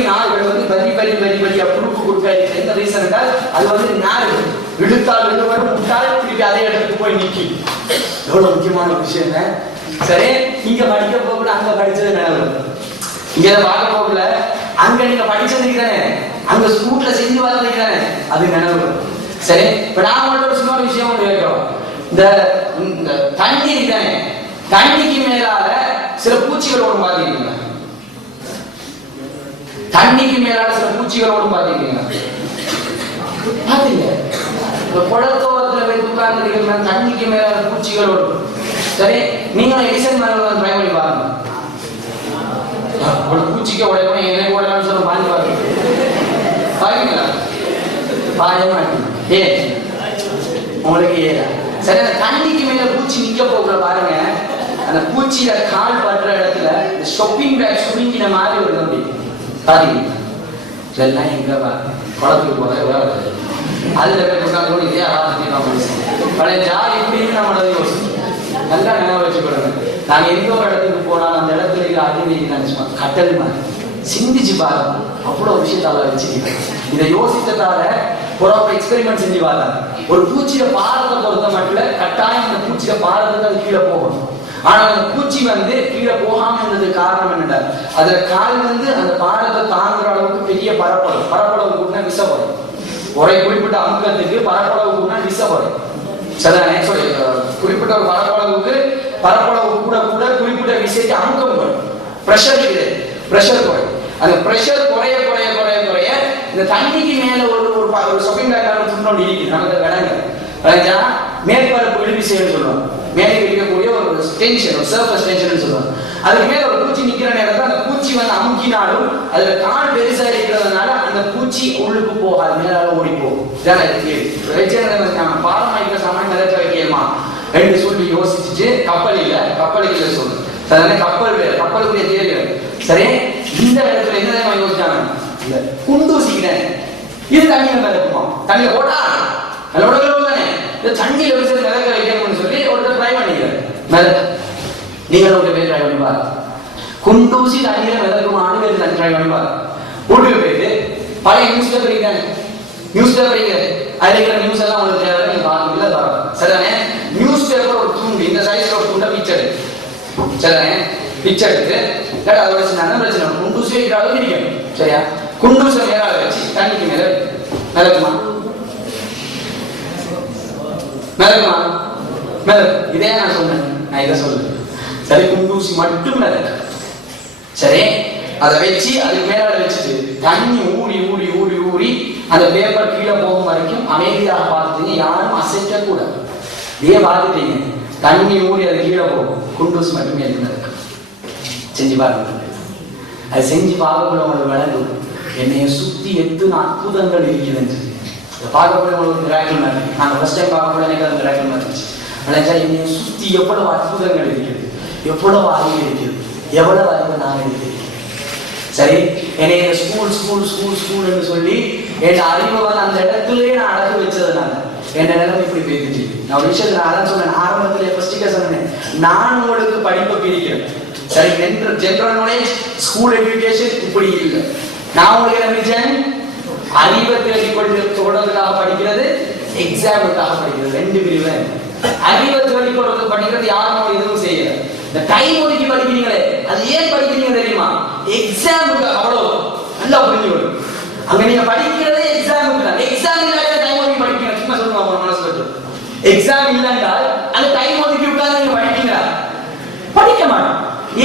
நார்கள் வந்து வரியா புழுப்பு கொடுக்க எந்த ரீசன் என்றால் அது வந்து நார் இழுத்தால் விழுவரும் விட்டால் திருப்பி அதே இடத்துக்கு போய் நிற்கி. எவ்வளவு முக்கியமான விஷயம். சரி இங்க படிக்க போகல அங்க படிச்சது நினைவு, இங்க பார்க்க போகல அங்க நீங்க படிச்சது தானே, அங்க ஸ்கூல்ல செஞ்சு வர்றது தானே அது நினைவு. சரி இப்ப நான் மட்டும் ஒரு சும்மா விஷயம் கேட்கிறோம். இந்த தண்ணி தானே, தண்ணிக்கு மேலால சில பூச்சிகளோடு பாத்தீங்களா? தண்ணிக்கு மேலால சில பூச்சிகளோடு பாத்தீங்களா? பாத்தீங்க குளத்தோரத்துல போய் உட்கார்ந்து தண்ணிக்கு மேலால பூச்சிகளோடு. சரி நீங்களும் எடிசன் மேல ட்ரை பண்ணி பாருங்க. ஒரு பூச்சிக்கு உடையணும் எனக்கு உடையணும்னு சொல்ல பாருங்க பாருங்களா பாயமா ஏன் உங்களுக்கு ஏதா சரி அந்த தண்ணிக்கு மேல பூச்சி நிக்க போகிற பாருங்க. அந்த பூச்சியில கால் படுற இடத்துல ஷாப்பிங் பேக் சுருங்கின மாதிரி ஒரு தம்பி பாத்தீங்க. இதெல்லாம் எங்க குளத்துக்கு போக அதுல போய் இதே பழைய ஜாலி இப்படின்னு நம்மளது யோசிச்சு நல்லா நினைவு வச்சுக்கொள்ளுங்க. நாங்க எந்த ஒரு இடத்துக்கு போனாலும் அந்த இடத்துல அடிமைக்கு நினைச்சுமா கட்டல் மாதிரி சிந்திச்சு பாருங்க. அவ்வளவு விஷயத்தால வச்சுக்கிறேன். இதை யோசிச்சதால ப்ராப்பர் எக்ஸ்பெரிமெண்ட் செஞ்சு பார்த்தாங்க. ஒரு பூச்சியில பாரத்தை பொறுத்த மட்டும் கட்டாயம் அந்த பூச்சியில பாரத்துக்கு அது கீழே போகணும். ஆனா அந்த பூச்சி வந்து கீழே போகாம இருந்தது காரணம் என்னடா, அதுல கால் வந்து அந்த பாரத்தை தாங்குற அளவுக்கு பெரிய பரப்பளவு கூட்டினா விசப்படும். ஒரே குறிப்பிட்ட அமுக்கத்துக்கு பரப்பளவு கூட்டினா விசப்படும். சரிதானே? குறிப்பிட்ட ஒரு பரப்பளவு கூட குறிப்பிட்ட விஷயத்தை அமுக்கம் வரும். பிரஷர் குறையும். அந்த பிரஷர் குறைய இந்த தண்ணிக்கு மேல ஒரு ஷாப்பிங் பேக் துண்டோடு இருக்குது நமக்கு விடங்க மேற்பரப்பு இழுவிசைன்னு சொல்லுவாங்க. மேலே இருக்கக்கூடிய ஒரு டென்ஷன், ஒரு சர்ஃபஸ் டென்ஷன் சொல்லுவாங்க. அதுக்கு மேல ஒரு பூச்சி நிக்கிற நேரத்தில் அந்த பூச்சி வந்து அமுக்கினாலும் அதுல கால் பெருசா இருக்கிறதுனால அந்த பூச்சி உள்ளுக்கு போகாது, மேலால ஓடி போகும். பாலம் வைக்கிற சாமான் நிறைய வைக்கணுமா ரெண்டு சொல்லி யோசிச்சுட்டு கப்பலுக்கு சொல்லு. கப்பலுக்குரிய தேவை. சரி இந்த இடத்துல என்ன யோசிச்சாங்க, குண்டூசிக்கிறேன் இது தண்ணியில மேல இருக்குமா, தண்ணியில போட்டா அதோட தானே தண்ணியில வச்சு மிதக்க வைக்கணும்னு சொல்லி ஒருத்தர் ட்ரை பண்ணிக்கிறேன். நீங்கள் ஒரு பேர் ட்ரை பண்ணி பாருங்க. குண்டூசி தண்ணியில மிதக்குமானு பேர் ட்ரை பண்ணி பாருங்க. வீட்டுக்கு போயிட்டு பழைய நியூஸ் பேப்பர் அதுல இருக்கிற நியூஸ் எல்லாம் உங்களுக்கு தேவை, நீங்க பாருங்க தரோம். சரிதானே? நியூஸ் பேப்பர் ஒரு துண்டு இந்த சைஸ்ல ஒரு துண்டை பிக்சர் சரிதானே, பிக்சர் எடுத்து அதோட பிரச்சனை குண்டூசி வைக்கிற அளவுக்கு இருக்கணும். சரியா? குண்டூச மேல வச்சு தண்ணிக்கு மேல மிதக்குமா இதே நான் சொன்னேன். நான் இதை சொல்றேன். சரி குண்டூசி மட்டும் மிதக்க. சரி அதை வச்சு அதுக்கு மேல வச்சுட்டு தண்ணி ஊறி அந்த பேப்பர் கீழே போகும் வரைக்கும் அமைதியாக பார்த்துட்டீங்க. யாரும் அசைக்க கூடாது. இதே பார்த்துட்டீங்க தண்ணி ஊறி அது கீழே போகும். குண்டூசி மட்டுமே மிதக்க. செஞ்சு பாருங்க. அது செஞ்சு பார்க்கக்கூட உங்களுக்கு விளங்கும் என்னைய சுத்தி எத்தனை அற்புதங்கள் இருக்குதுன்னு. பார்க்கக்கூடிய உங்களுக்கு மிராக்கிள் மாதிரி நாங்கள் ஃபர்ஸ்ட் டைம் பார்க்கக்கூட எனக்கு அது மிராக்கிள் மாதிரி இருந்துச்சு. விளைஞ்சா என்னைய சுத்தி எவ்வளவு அற்புதங்கள் இருக்குது, எவ்வளவு அறிவு இருக்குது, எவ்வளவு அறிவு நான் இருக்குது. சரி என்னைய ஸ்கூல்னு சொல்லி என் அறிவை வந்து அந்த இடத்துலயே நான் அடக்கு வச்சதுனால என் நிலைமை இப்படி போயிடுச்சு. நான் ஒரு விஷயத்தை நான் அதான் சொன்னேன் ஆரம்பத்திலே ஃபர்ஸ்ட்டுக்கே சொன்னேன், நான் உங்களுக்கு படிப்பை பிரிக்கிறேன். சரி ஜெனரல் நாலேஜ் ஸ்கூல் எஜுகேஷன் இப்படி இல்லை. நான் உங்களுக்கு என்ன பிரிச்சேன், அறிவை தேடிக்கொண்டு தொடர்றதுக்காக படிக்கிறது, எக்ஸாமுக்காக படிக்கிறது, ரெண்டு பிரிவு. அறிவை தேடிக்கொண்டு படிக்கிறது யாரும் எதுவும் செய்யல. இந்த டைம் ஒதுக்கி படிக்கிறீங்களே அது ஏன் படிக்கிறீங்க தெரியுமா, எக்ஸாமுக்கு. அவ்வளவு நல்லா புரிஞ்சுக்கணும். அங்க நீங்க படிக்கிறதே எக்ஸாமுக்கு தான். எக்ஸாமுக்கு டைம் ஒதுக்கி படிக்கிறீங்க சும்மா சொல்லுவாங்க மனசு வச்சு எக்ஸாம் இல்லைன்றால் அந்த டைம் ஒதுக்கி உட்கார்ந்து நீங்க படிப்பீங்களா? படிக்க மாட்டோம்.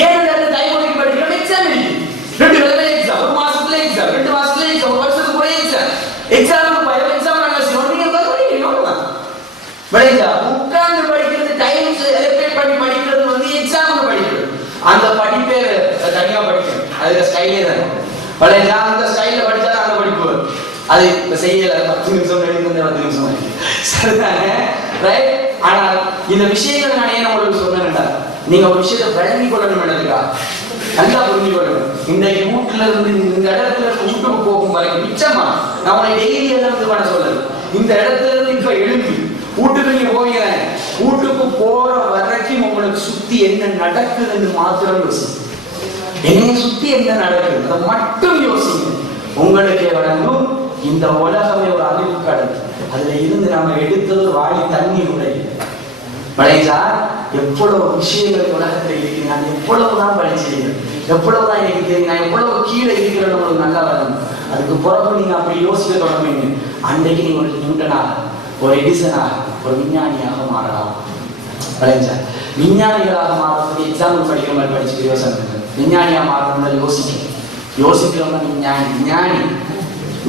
ஏன் டைம் ஒதுக்கி படிக்கிறோம்? எக்ஸாம் இருக்கு. 2 தடவை எக்ஸாம், 1 மாசத்துல எக்ஸாம், 2 மாசத்துல எக்ஸாம், 1 வருஷத்துக்கு போய் எக்ஸாம். எக்ஸாமுக்கு போய் எக்ஸாம் நாங்க நீங்க படிக்கிறீங்க. விளையா உட்கார்ந்து படிக்கிறது, டைம் எலோகேட் பண்ணி படிக்கிறது வந்து எக்ஸாமுக்கு படிக்கிறது. அந்த படிப்பே தனியா படிக்கணும். அதுல ஸ்டைலே தான். விளையா அந்த ஸ்டைல்ல படிச்சா அந்த படிப்பு அது செய்யல 10 நிமிஷம் 10 நிமிஷம் சரிதானே? ரைட். ஆனால் இந்த விஷயங்களை நான் ஏன் உங்களுக்கு சொன்னேன்டா, நீங்க ஒரு விஷயத்தை விளங்கி கொள்ளணும் என்னதுக்கா, நல்லா புரிஞ்சு கொள்ளணும். இன்றைக்கு வீட்டுல இருந்து இந்த இடத்துல இருந்து வீட்டுக்கு போகும் வரைக்கும் மிச்சமா நான் உங்களை டெய்லி எல்லாம் வந்து பண்ண சொல்லல. இந்த இடத்துல இருந்து இப்ப எழுப்பி வீட்டுக்கு நீங்க போவீங்க, வீட்டுக்கு போற வரைக்கும் உங்களுக்கு சுத்தி என்ன நடக்குதுன்னு மாத்திரம் யோசிங்க. என்னைய சுத்தி என்ன நடக்குது அதை மட்டும் யோசிங்க. உங்களுக்கே வழங்கும் இந்த உலகமே ஒரு அறிவு கடல். அதுல இருந்து நாம எடுத்தது வாழி தண்ணி விளைஞ்சா எவ்வளவு விஷயங்கள் உலகத்துல இருக்கு. நான் எவ்வளவுதான் படிச்சிருக்கேன், எவ்வளவுதான் எனக்கு தெரியும், நான் எவ்வளவு கீழே இருக்கிறது உங்களுக்கு நல்லா வரணும். அதுக்கு பிறகு நீங்க அப்படி யோசிக்க தொடங்குவீங்க. அன்றைக்கு நீங்க ஒரு நியூட்டனாக, ஒரு எடிசனாக, ஒரு விஞ்ஞானியாக மாறலாம். விளைஞ்சா விஞ்ஞானிகளாக மாறதுக்கு எக்ஸாம்பிள் படிக்கிற மாதிரி படிச்சு யோசனை. விஞ்ஞானியா மாறணும் யோசிக்கிறவங்க விஞ்ஞானி. விஞ்ஞானி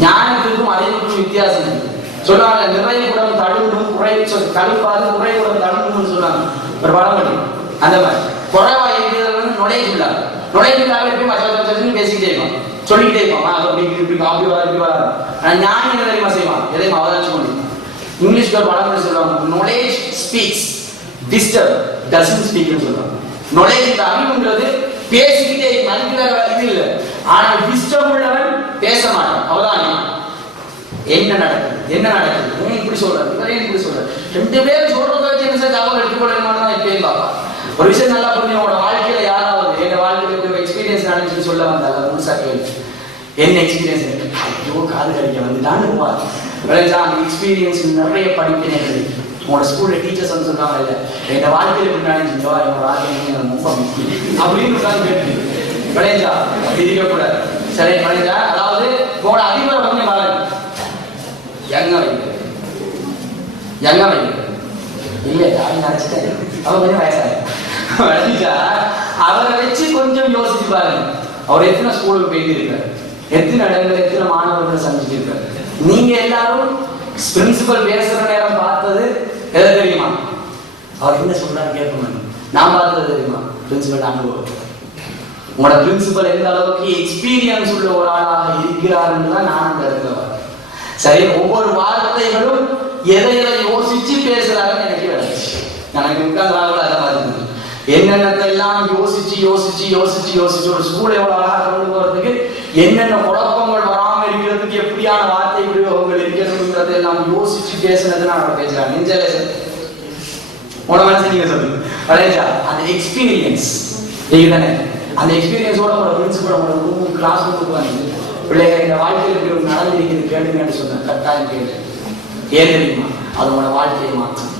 ஞானத்துக்கும் அறிவுக்கும் வித்தியாசம் இருக்கு. சொல்லுவாங்க நிறைய குடம் தடுக்கும் தடுப்பாது, குறை குடம் தடுக்கும்னு சொல்லுவாங்க. ஒரு பழமொழி. அந்த மாதிரி குறைவா இருக்கிறது நுழைவு போய் மற்ற பேசிக்கிட்டே இருப்பான், சொல்லிக்கிட்டே இருப்பான். அப்படி இப்படி அப்படி வர இப்படி வர. ஞானி என்ன தெரியுமா செய்வான், எதையும் அவதானிச்சு கொண்டு. இங்கிலீஷ்ல ஒரு பழமொழி சொல்லுவாங்க, knowledge speaks, wisdom doesn't speak ன்னு சொல்லுவாங்க. knowledge அறிவுங்கிறது பேசிக்கிட்டே மனித இது இல்லை. ஆனால் விஸ்டம் உள்ளவன் பேச மாட்டான். அவதானி என்ன நடக்குது, என்ன நடக்குது, ஏன் இப்படி சொல்றாரு, இவரே இப்படி சொல்றாரு, 2 பேரும் சொல்றத வச்சு என்ன சார் தகவல் எடுத்துக்கொள்ளணும்னு தான் இப்பயும் பார்ப்பா. ஒரு விஷயம் நல்லா புரிஞ்சு உங்களோட வாழ்க்கையில யாராவது என் வாழ்க்கையில எக்ஸ்பீரியன்ஸ் நடந்துச்சு சொல்ல வந்தாங்க முழுசா கேள்வி என்ன எக்ஸ்பீரியன்ஸ் இருக்கு. ஐயோ காது கடிக்க வந்துட்டான்னு விளைஞ்சா அந்த எக்ஸ்பீரியன்ஸ் நிறைய படிப்பினர்கள் உங்களோட ஸ்கூல்ல டீச்சர்ஸ் வந்து சொன்னாங்க, இல்லை என் வாழ்க்கையில எப்படி நினைச்சிருந்தோ என்னோட வாழ்க்கை ரொம்ப முக்கியம் அப்படின்னு கேட்டு விளைஞ்சா இருக்கக்கூடாது. சரி விளைஞ்சா அதாவது உங்களோட அதிபரை வந்து பாருங்க, யங்கா வைக்க இல்ல யாரும் நினைச்சிட்டேன் அவன் கொஞ்சம் வயசாக அவரை வச்சு கொஞ்சம் யோசிச்சு பாருங்க. அவர் எத்தனை ஸ்கூலுக்கு போயிட்டு இருக்காரு, எத்தனை இடங்கள் எத்தனை மாணவர்களை சந்திச்சுட்டு இருக்காரு. நீங்க எல்லாரும் பிரின்சிபல் பேசுற நேரம் பார்த்தது எதை தெரியுமா, அவர் என்ன சொல்றாரு கேட்கணும். நான் பார்த்தது தெரியுமா, பிரின்சிபல் அனுபவம். உங்களோட பிரின்சிபல் எந்த அளவுக்கு எக்ஸ்பீரியன்ஸ் உள்ள ஒரு ஆளாக இருக்கிறாருன்னு தான் நான் அந்த இடத்துல வரேன். சரி, ஒவ்வொரு வார்த்தைகளும் எதை யோசிச்சு பேசுறாருன்னு எனக்கு உட்கார்ந்து அதை மாதிரி என்னென்னத்தை எல்லாம் யோசிச்சு யோசிச்சு யோசிச்சு யோசிச்சு ஒரு ஸ்கூல் எவ்வளவு அழகா கொண்டு போறதுக்கு என்னென்ன குழப்பங்கள் வராம இருக்கிறதுக்கு எப்படியான வார்த்தை பிரயோகங்கள் இருக்கிறதுன்றதை எல்லாம் யோசிச்சு பேசுனது நான் பேசுறேன். நெஞ்சலே உன மனசு நீங்க சொல்லுங்க வளைஞ்சா அந்த எக்ஸ்பீரியன்ஸ் தானே. அந்த எக்ஸ்பீரியன்ஸோட ஒரு பிரின்சிபல் ஒரு ரூம் கிளாஸ் ரூமுக்கு வந்து பிள்ளைங்க இந்த வாழ்க்கையில் இப்படி நடந்திருக்கிறது கேளுங்கன்னு சொன்ன கட்டாயம் கேளு. ஏன் தெரியுமா, அது உங்களோட வாழ்க்கையை மாற்றும்.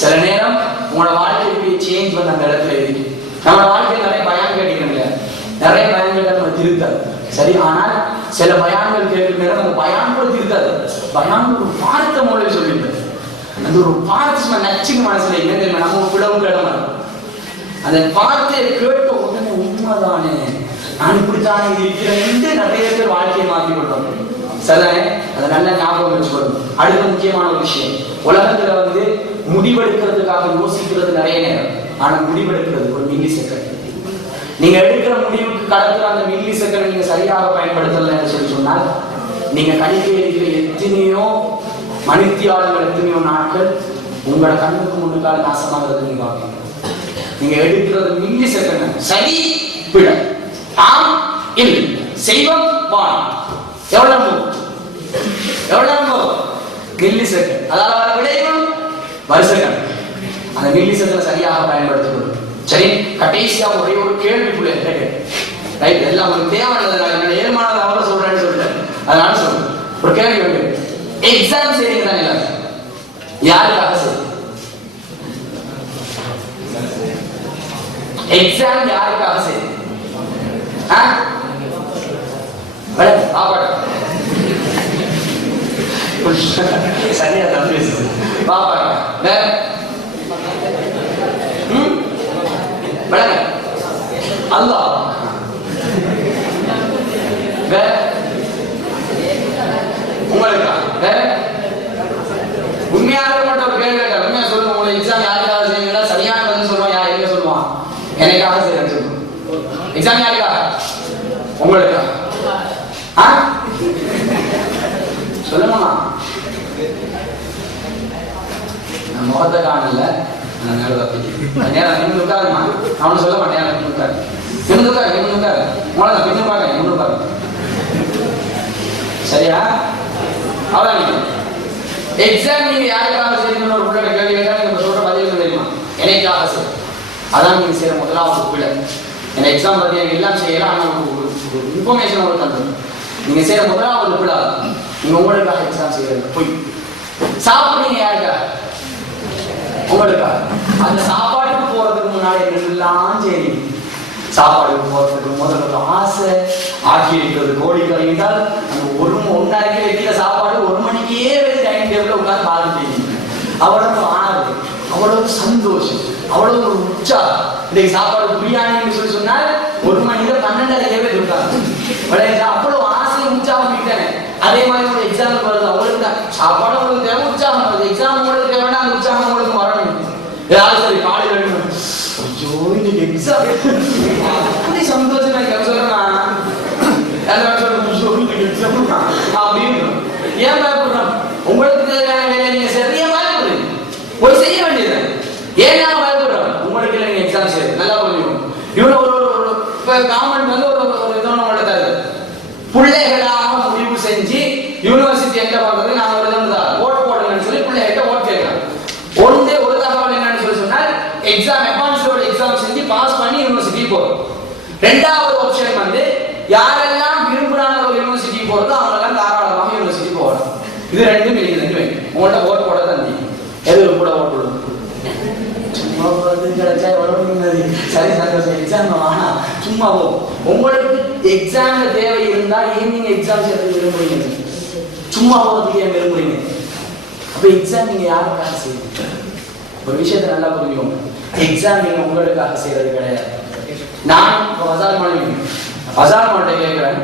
சில நேரம் உங்களோட வாழ்க்கைக்கு சேஞ்ச் பண்ண அந்த இடத்துல இருக்கு. நம்மளோட வாழ்க்கையில் நிறைய பயான் கேட்கிறோம் இல்லையா, நிறைய பயான்கள் நம்ம திருத்தாது. சரி, ஆனால் சில பயான்கள் கேட்கிற நேரம் நம்ம பயான்கள் திருத்தாது. பயான் ஒரு வார்த்தை மூலம் சொல்லிட்டு அந்த ஒரு வார்த்தை நச்சுக்கு மனசுல என்ன தெரியுமா, நம்ம விடவும் கிடமா அந்த வார்த்தையை கேட்ட உடனே உண்மைதானே நான் இப்படித்தானே இருக்கிறேன் நிறைய பேர் வாழ்க்கையை மாற்றி கொள்றோம். சரிதானே, அதை நல்ல ஞாபகம் வச்சுக்கணும். அடுத்த முக்கியமான ஒரு விஷயம், உலகத்துல வந்து முடிவெடுக்கிறதுக்காக யோசிக்கிறது நிறைய நேரம், ஆனா முடிவெடுக்கிறது ஒரு மில்லி செகண்ட். நீங்க எடுக்கிற முடிவுக்கு கடத்துற அந்த மில்லி செகண்ட் நீங்க சரியாக பயன்படுத்தலன்னு சொல்லி சொன்னால் நீங்க கணிக்க இருக்கிற எத்தனையோ மணித்தியாளர்கள் எத்தனையோ நாட்கள் உங்களோட கண்ணுக்கு முன்னுக்கால நாசமாகிறது நீங்க பார்ப்பீங்க. நீங்க எடுக்கிறது மில்லி செகண்ட். சரி பிழ, ஆம் இல்லை, செய்வம் வான், எவ்வளவு மில்லி செகண்ட். அதாவது வர விளைவுகள் வருஷங்கள். அந்த மில்லி செகண்ட் சரியாக பயன்படுத்தணும். சரி, கடைசியா ஒரே ஒரு கேள்விக்குள்ள ரைட், எல்லாம் உங்களுக்கு தேவையானது ஏழ்மானது அவரை சொல்றேன்னு சொல்லிட்டேன், அதனால சொல்றேன். ஒரு கேள்வி வந்து எக்ஸாம் செய்றீங்க தானே, யாருக்காக செய்யுங்க? எக்ஸாம் யாருக்காக செய்யுங்க? சரியா தான் பேசுது. பாப்பா வேற விளங்க அல்லாஹ் வேற உங்களுக்கா வேற உண்மையாக மட்டும் ஒரு கேள்வி கேட்டார். உண்மையா சொல்லுங்க, உங்களை எக்ஸாம் யாருக்காக செய்யுங்களா? சரியான பதில் சொல்லுவான். யார் எங்க சொல்லுவான்? எனக்காக செய்யறேன்னு சொல்லுவோம். எக்ஸாம் யாருக்கா? உங்களுக்கா? சொல்லுமா? நான் முகத்தை காணல, நேரம் நிமிந்து உட்காருமா? அவனு சொல்ல மாட்டேன். நிமிந்து உட்காரு, நிமிந்து உட்காரு, நிமிந்து உட்காரு. உங்களை பின்னு பாக்க, நிமிந்து உட்காரு. சரியா? அவ்வளவு. எக்ஸாம் நீங்க யாருக்காக செய்யணும்னு ஒரு பிள்ளை கேள்வி கேட்டா நீங்க சொல்ற பதில் தெரியுமா? எனக்காக செய்ய. அதான் நீங்க செய்யற முதலாவது பிள்ளை. என்ன எக்ஸாம் பத்தி எனக்கு எல்லாம் செய்யலாம், ஆனா இன்ஃபர்மேஷன் உங்களுக்கு தந்துடும். நீங்க செய்யற முதலாவது பிள்ளை நீங்க உங்களுக்காக எக்ஸாம் செய்யறது போய் சாப்பிடுறீங்க யாருக்காக? உங்களுக்காக. அந்த சாப்பாட்டுக்கு போறதுக்கு முன்னாடி எல்லாம் சரி, சாப்பாடுக்கு போறதுக்கு முதல்ல ஆசை ஆக்கி வைக்கிறது கோழிக்கறி என்றால் அந்த ஒன்னரைக்கு வைக்கிற சாப்பாடு 1 மணிக்கே டைனிங் டேபிள்ல உட்கார்ந்து பாருங்க. அவ்வளவு ஆனது, அவ்வளவு சந்தோஷம், அவ்வளவு ஒரு உற்சாகம். இன்னைக்கு சாப்பாடு பிரியாணின்னு சொல்லி சொன்னால் 1 மணிக்கு 12:30 இருக்காங்க. அவ்வளவு ஆசை உற்சாகம் விட்டானே. அதே மாதிரி ஒரு எக்ஸாம் வருது, அவங்களுக்கு தான் சாப்பாடு உங்களுக்கு தேவை, உற்சாகம் வருது. எக்ஸாம் உங்களுக்கு தேவைன்னா அந்த உற்சாகம் உங்களுக்கு வரணும். ஏதாவது சரி காலையில் எழுதணும், ஐயோ இன்னைக்கு எக்ஸாம் அப்படி சந்தோஷம் எனக்கு சொல்றேன். அப்படின்னு ஏன் பயப்படுறோம்? உங்களுக்கு தேவையான வேலை நீங்க சரியா பயப்படுறீங்க, போய் செய்ய வேண்டியது. ஏன் நான் பயப்படுறோம்? உங்களுக்கு இல்லை, நீங்க எக்ஸாம் செய்ய நல்லா புரிஞ்சுக்கணும். இவ்வளவு ஒரு கவர்மெண்ட் வந்து ஒரு இதோட தருது. பிள்ளைகளாக முடிவு செஞ்சு யூனிவர்சிட்டி எங்க பண்றது, நாங்க ஒரு ஓட் போடணும்னு சொல்லி பிள்ளைகிட்ட ஓட் கேட்கலாம். ஒரு தகவல் என்னன்னு சொல்லி சொன்னால் எக்ஸாம் அட்வான்ஸ்டோட எக்ஸாம் செஞ்சு பாஸ் பண்ணி யூனிவர்சிட்டி போறோம். 2வது ஆப்ஷன் வந்து யாரெல்லாம் விரும்புறாங்க ஒரு யூனிவர்சிட்டி போறதோ அவங்கெல்லாம் தாராளமாக யூனிவர்சிட்டி போகலாம். இது ரெண்டும் இல்லை. உங்கள்கிட்ட ஓட் போட தந்தி எது கூட ஓட் போடுவோம். சும்மா கிடைச்சா எவ்வளவு நிம்மதி. சரி சந்தோஷம், எக்ஸாம் ஆனா சும்மா உங்களுக்கு எக்ஸாம்ல தேவை இருந்தா ஏன் நீங்க எக்ஸாம் செய்யறது விரும்புறீங்க? சும்மா போறதுக்கு ஏன் விரும்புறீங்க? அப்ப எக்ஸாம் நீங்க யாருக்காக செய்யுங்க? ஒரு விஷயத்தை நல்லா புரிஞ்சுக்கோங்க. எக்ஸாம் நீங்க உங்களுக்காக செய்யறது கிடையாது. நான் பசார் மாட்ட கேட்கிறேன்,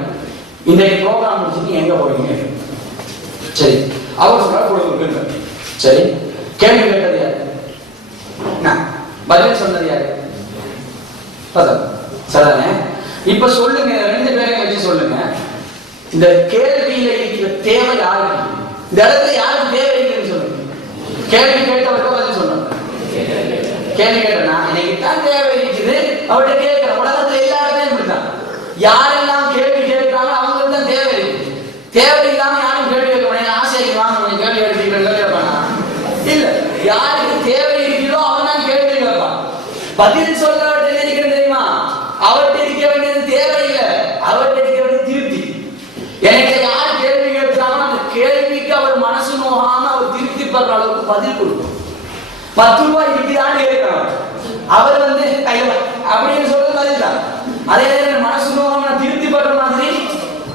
இந்த ப்ரோக்ராம் முடிச்சுட்டு எங்க போறீங்க? சரி, அவர் சொல்ற கொடுங்க. சரி, கேள்வி கேட்டது யாரு? பதில் சொன்னது யாரு? சரிதானே? இப்ப சொல்லுங்க, 2 பேரையும் வச்சு சொல்லுங்க. இந்த கேள்வியில இருக்கிற தேவை யாருக்கு? இந்த இடத்துல யாருக்கு தேவை இருக்குன்னு சொல்லுங்க. கேள்வி கேட்டவருக்கு பதில் சொன்ன. கேள்வி கேட்டனா எனக்கு தான் தேவை இருக்குது, அவர்கிட்ட கேட்கிற. உலகத்துல எல்லாருமே இப்படிதான். யாரெல்லாம் கேள்வி கேட்கிறாங்க அவங்களுக்கு தான் தேவை இருக்கு. தேவை இல்லாம யாரும் கேள்வி கேட்க மாட்டாங்க. ஆசைக்கு வாங்க கேள்வி கேட்பானா? இல்ல, யாருக்கு தேவை இருக்கிறதோ அவன் தான் கேள்வி கேட்பான். பதில் சொல்ல நினைக்கிறேன் தெரியுமா? அவர்கிட்ட இருக்க வேண்டியது தேவை இல்லை, அவர்கிட்ட இருக்க வேண்டியது திருப்தி. எனக்கு யார் கேள்வி கேட்கிறாங்க அந்த கேள்விக்கு அவர் மனசு நோகாம அவர் திருப்தி படுற அளவுக்கு பதில் கொடுக்கும். 10 ரூபாய் இருக்குதான்னு கேட்கிறாங்க, அவர் வந்து அப்படின்னு சொல்றது பதில் தான். அதே நேரம் மனசு நோகாம திருப்தி படுற மாதிரி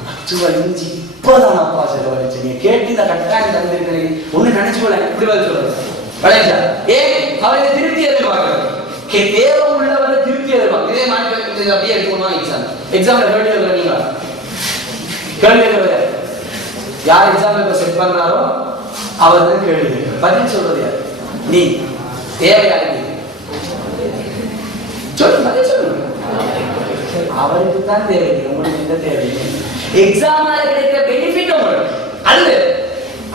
10 ரூபாய் இருந்துச்சு இப்போதான் அப்பா செலவழிச்சு நீங்க கேட்டு இந்த கட்டாயம் தந்திருக்கிறீங்க ஒண்ணு நினைச்சு போல இப்படி பதில் சொல்றது விளையாட்டா. ஏன் அவரை திருப்தி எதிர்பார்க்கிறது, தேவை உள்ளவரை திருப்தி எதிர்பார்க்க. இதே மாதிரி அப்படியே எடுத்துக்கணும். எக்ஸாம்ல கேள்வி எழுதுறீங்களா? கேள்வி எழுதுறது யார் எக்ஸாம் பேப்பர் செட் பண்றாரோ அவர் தான் கேள்வி கேட்கிறார். பதில் சொல்றது யார்? நீ. தேவையா இருக்கு சொல்லு, பதில் சொல்லுங்க. அவருக்கு தான் தேவை, உங்களுக்கு எந்த தேவை? எக்ஸாம்ல கிடைக்கிற பெனிஃபிட் உங்களுக்கு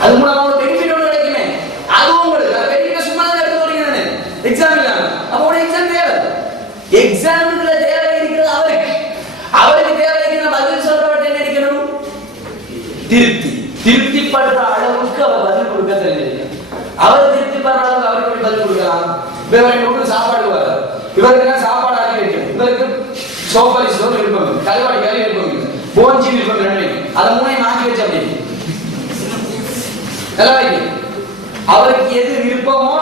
அது மூலமா ஒரு பெனிஃபிட் ஒன்று கிடைக்குமே, அது உங்களுக்கு. அது பெனிஃபிட் சும்மா தான் எடுத்து வரீங்க எக்ஸாம் இல்லாம. அப்போ ஒரு எக்ஸாம் தேவை. எக்ஸாமுக்குள்ள தேவை இருக்கிறது அவருக்கு தேவை இருக்கிற பதில் சொல்றவர்கிட்ட என்ன இருக்கணும்? திருப்திப்படுற அளவுக்கு அவர் பதில் கொடுக்க தெரிஞ்சிருக்க. அவர் திருப்திப்படுற அளவுக்கு அவருக்கு பதில் கொடுக்கலாம். இவருக்கு சாப்பாடு வர, இவருக்கு சாப்பாடு ஆக்கி வைக்கணும், இவருக்கு சோப்பரி சோறு விருப்பம், கல்வாடி கறி விருப்பம், போஞ்சி விருப்பம், 2 அதை 3 ஆக்கி வச்சு அப்படி அவருக்கு எது விருப்பமோ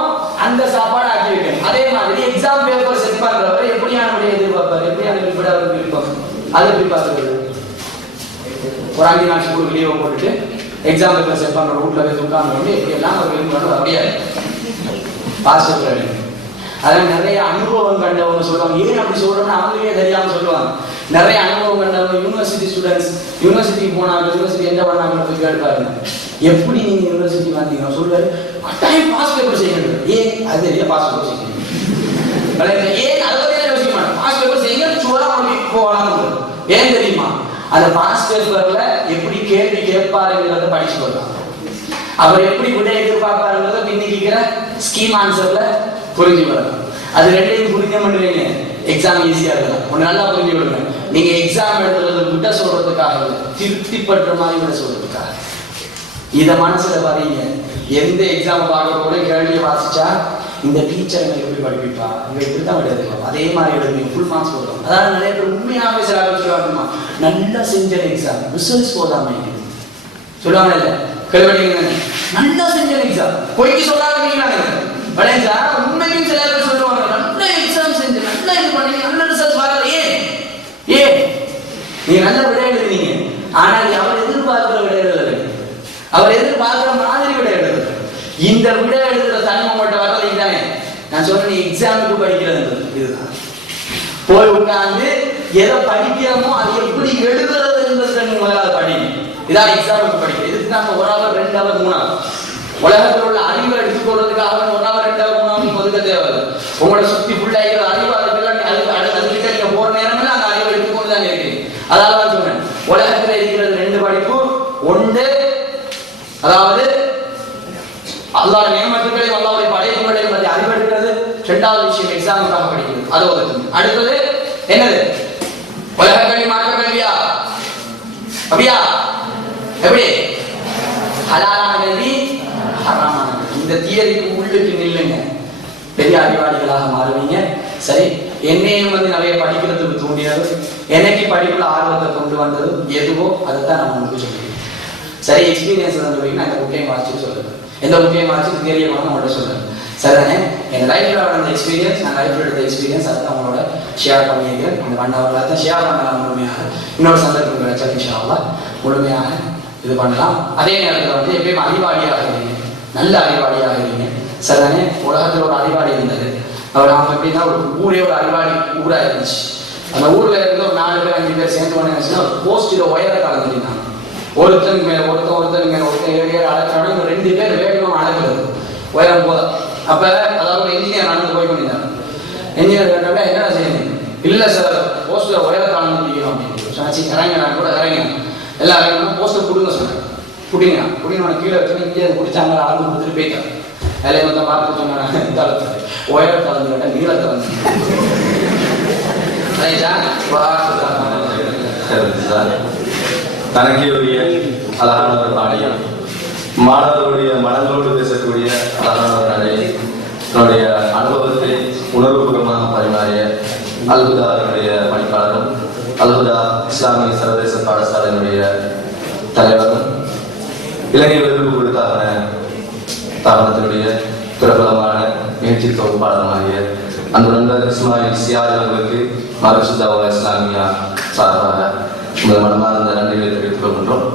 அந்த சாப்பாடு ஆக்கி வைக்கணும். அதே மாதிரி எக்ஸாம் பேப்பர் செட் பண்றவர் எப்படியான எதிர்பார்ப்பார், எப்படியான விருப்பம் அவருக்கு விருப்பம், அதை எப்படி பார்க்கிறது? ஒரு 5 நாள் ஸ்கூலுக்கு லீவை போட்டுட்டு எக்ஸாம் பேப்பர் செட் பண்ணுற ரூட்ல போய் உட்கார்ந்து எப்படி எல்லாம் ஒரு விரும்பணும் அப்படியே பாஸ் பேப்பர். அதான் நிறைய அனுபவம் கண்டவங்க சொல்லுவாங்க. ஏன் அப்படி சொல்றோம்னா அவங்களே தெரியாம சொல்லுவாங்க. நிறைய அனுபவம் கண்டவங்க யூனிவர்சிட்டி ஸ்டூடெண்ட்ஸ் யூனிவர்சிட்டிக்கு போனாங்க, யூனிவர்சிட்டி என்ன பண்ணாங்க போய் கேட்பாருங்க. எப்படி நீங்க யூனிவர்சிட்டி வந்தீங்க சொல்லுவாரு, கட்டாயம் பாஸ் பேப்பர் செய்யணும். ஏன் அது தெரியல, பாஸ் பேப்பர் செய்யணும். ஏன் அதை யோசிக்க மாட்டோம். பாஸ் பேப்பர் செய்ய சுவரா போகலாம். ஏன் தெரியுமா, அந்த பாஸ் பேப்பர்ல எப்படி கேள்வி கேட்பாருங்கிறத படிச்சு போடலாம். அவர் எப்படி விட எதிர்பார்ப்பாருங்கிறத பின்னிக்கிற ஸ்கீம் ஆன்சர்ல புரிஞ்சு வரலாம். அது ரெண்டையும் புரிஞ்ச மாட்டீங்க, எக்ஸாம் ஈஸியா இருக்கலாம். ஒன்னு நல்லா புரிஞ்சு விடுங்க. நீங்க எக்ஸாம் எழுதுறது விட்ட சொல்றதுக்காக இல்லை, திருப்தி பற்ற மாதிரி விட சொல்றதுக்காக. இத மனசுல பாருங்க. எந்த எக்ஸாம் பார்க்க கூட கேள்வியை வாசிச்சா இந்த டீச்சர் எப்படி படிப்பிப்பா, இங்க இப்படித்தான் எழுதுவோம், அதே மாதிரி எழுதுவீங்க, ஃபுல் மார்க்ஸ் போடுவோம். அதாவது நிறைய பேர் உண்மையாவே சில ஆரம்பிச்சுவாங்க, நல்லா செஞ்ச எக்ஸாம் ரிசல்ட்ஸ் போதாம சொல்லுவாங்க. இல்ல கேள்விங்க, நல்லா செஞ்ச எக்ஸாம் பொய்க்கு சொல்லாதீங்க. வளைஞ்சா உண்மைக்கும் சில பேர் சொல்லுவாங்க, நல்ல எக்ஸாம் செஞ்சு நல்லா இது பண்ணி நல்ல ரிசல்ட் வராது. ஏன் நீங்க நல்ல விட எழுதுனீங்க, ஆனால் அவர் எதிர்பார்க்கிற விட எழுதல, அவர் எதிர்பார்க்கிற மாதிரி விட எழுதுறது. இந்த விட எழுதுற தன்மை மட்டும் வர்றது தானே நான் சொல்றேன். எக்ஸாமுக்கு படிக்கிறது இதுதான். போய் உட்கார்ந்து எதை படிக்கிறோமோ அது எப்படி எழுதுறது என்பது முதலாவது படிங்க. இதான் எக்ஸாமுக்கு படிக்கிறது. இதுக்கு நாங்க 1 hour 2 hour 3 hour உலகத்தில் உள்ள அறிவை எடுத்துக்கொள்றதுக்காக 1 hour 2 hour 3 hour ஒதுக்க தேவை. உங்களோட சுத்தி ஃபுல்லாகிற அறிவு அதுக்கெல்லாம் அதுக்கிட்ட நீங்க போற நேரம்ல அந்த அறிவை எடுத்துக்கொண்டு தான் இருக்கு. அதாவது தான் சொன்னேன், உலகத்தில் இருக்கிறது 2 படிப்பு. ஒன்று அதாவது அல்லாஹ் நியமத்துக்களை அல்லாஹ்வுடைய படைப்புகளை பற்றி அறிவெடுக்கிறது. 2வது விஷயம் எக்ஸாமுக்காக படிக்கிறது. அது ஒதுக்குது. அடுத்தது என்னது, உலக கல்வி மார்க்க கல்வியா அப்படியா, எப்படி ஹலாலான கல்வி ஹராமான கல்வி. இந்த தியரிக்கு உள்ளுக்கு நில்லுங்க, பெரிய அறிவாளிகளாக மாறுவீங்க. சரி, என்னையும் நிறைய படிக்கிறதுக்கு தூண்டியது, எனக்கு படிப்புல ஆர்வத்தை கொண்டு வந்தது எதுவோ அதைத்தான் நான் உங்களுக்கு சொல்லுவேன். சரி, எக்ஸ்பீரியன்ஸ் தான் சொல்லிங்கன்னா இந்த புக்கையும் வாசிச்சு சொல்லுங்க. எந்த புக்கையும் வாசிச்சு தெரிய பண்ண உங்கள்கிட்ட சொல்லுங்க. சரிதானே? என் லைஃப்ல நடந்த எக்ஸ்பீரியன்ஸ், நான் லைஃப்ல எடுத்த எக்ஸ்பீரியன்ஸ் அதை உங்களோட ஷேர் பண்ணியிருக்கேன். அந்த 1 hour தான் ஷேர் பண்ணலாம். முழுமையாக இன்னொரு சந்தர்ப்பம் கிடைச்சா இன்ஷா அல்லாஹ் முழுமையாக இது பண்ணலாம். அதே நேரத்தில் எப்பயும் அறிவாளியாக இருங்க, நல்ல அறிவாளியாக இருங்க. சரிதானே? உலகத்தில் ஒரு அறிவாளி இருந்தது. அவர் அவங்க எப்படின்னா ஒரு ஊரே ஒரு அறிவாளி ஊரா இருந்துச்சு. அந்த ஊர்ல இருந்து ஒரு 4 பேர் 5 பேர் சேர்ந்து போனீங்கன்னா ஒரு போஸ்டில உயர கலந்துட்டாங்க. ஒருத்தனுக்கு மேல ஒருத்தனுக்கு மேல ஒருத்தன் 7 அளக்கிறாங்க. இந்த 2 பேர் வேகமா அளக்கிறது உயரம் போத. அப்ப அதாவது இன்ஜினியர் நடந்து போய் பண்ணிட்டாங்க. இன்ஜினியர் கேட்டப்ப என்ன செய்யணும், இல்ல சார் போஸ்டர் உயர கலந்துட்டீங்க அப்படின்னு சொன்னாச்சு. இறங்க கூட இறங்க எல்லாம் இறங்கணும், போஸ்டர் கொடுங்க சொன்னேன். குடிங்க கீழே வச்சு இங்கே குடிச்சாங்க, அளந்து கொடுத்துட்டு போயிட்டாங்க. அதில் மொத்தம் பார்த்து சொன்னாங்க, உயர கலந்து கேட்ட நீள கலந்து தனக்கியுடைய அழகான ஒரு பாடியம், மாணவர்களுடைய மனங்களோடு பேசக்கூடிய அழகான ஒரு நடை, தன்னுடைய அனுபவத்தை உணர்வுபூர்வமாக பரிமாறிய அல்ஹுதா அவருடைய பணிப்பாளரும் அல்ஹுதா இஸ்லாமிய சர்வதேச பாடசாலையினுடைய தலைவரும் இலங்கை விருது கொடுத்தான தாபனத்தினுடைய பிரபலமான நிகழ்ச்சி தொகுப்பாளருமாகிய அந்த நண்பர் இஸ்மாயில் சியார் அவர்களுக்கு மரசுதா இஸ்லாமியா சார்பாக உங்கள் மனமார்ந்த நன்றிகளை தெரிவித்துக் கொள்கின்றோம்.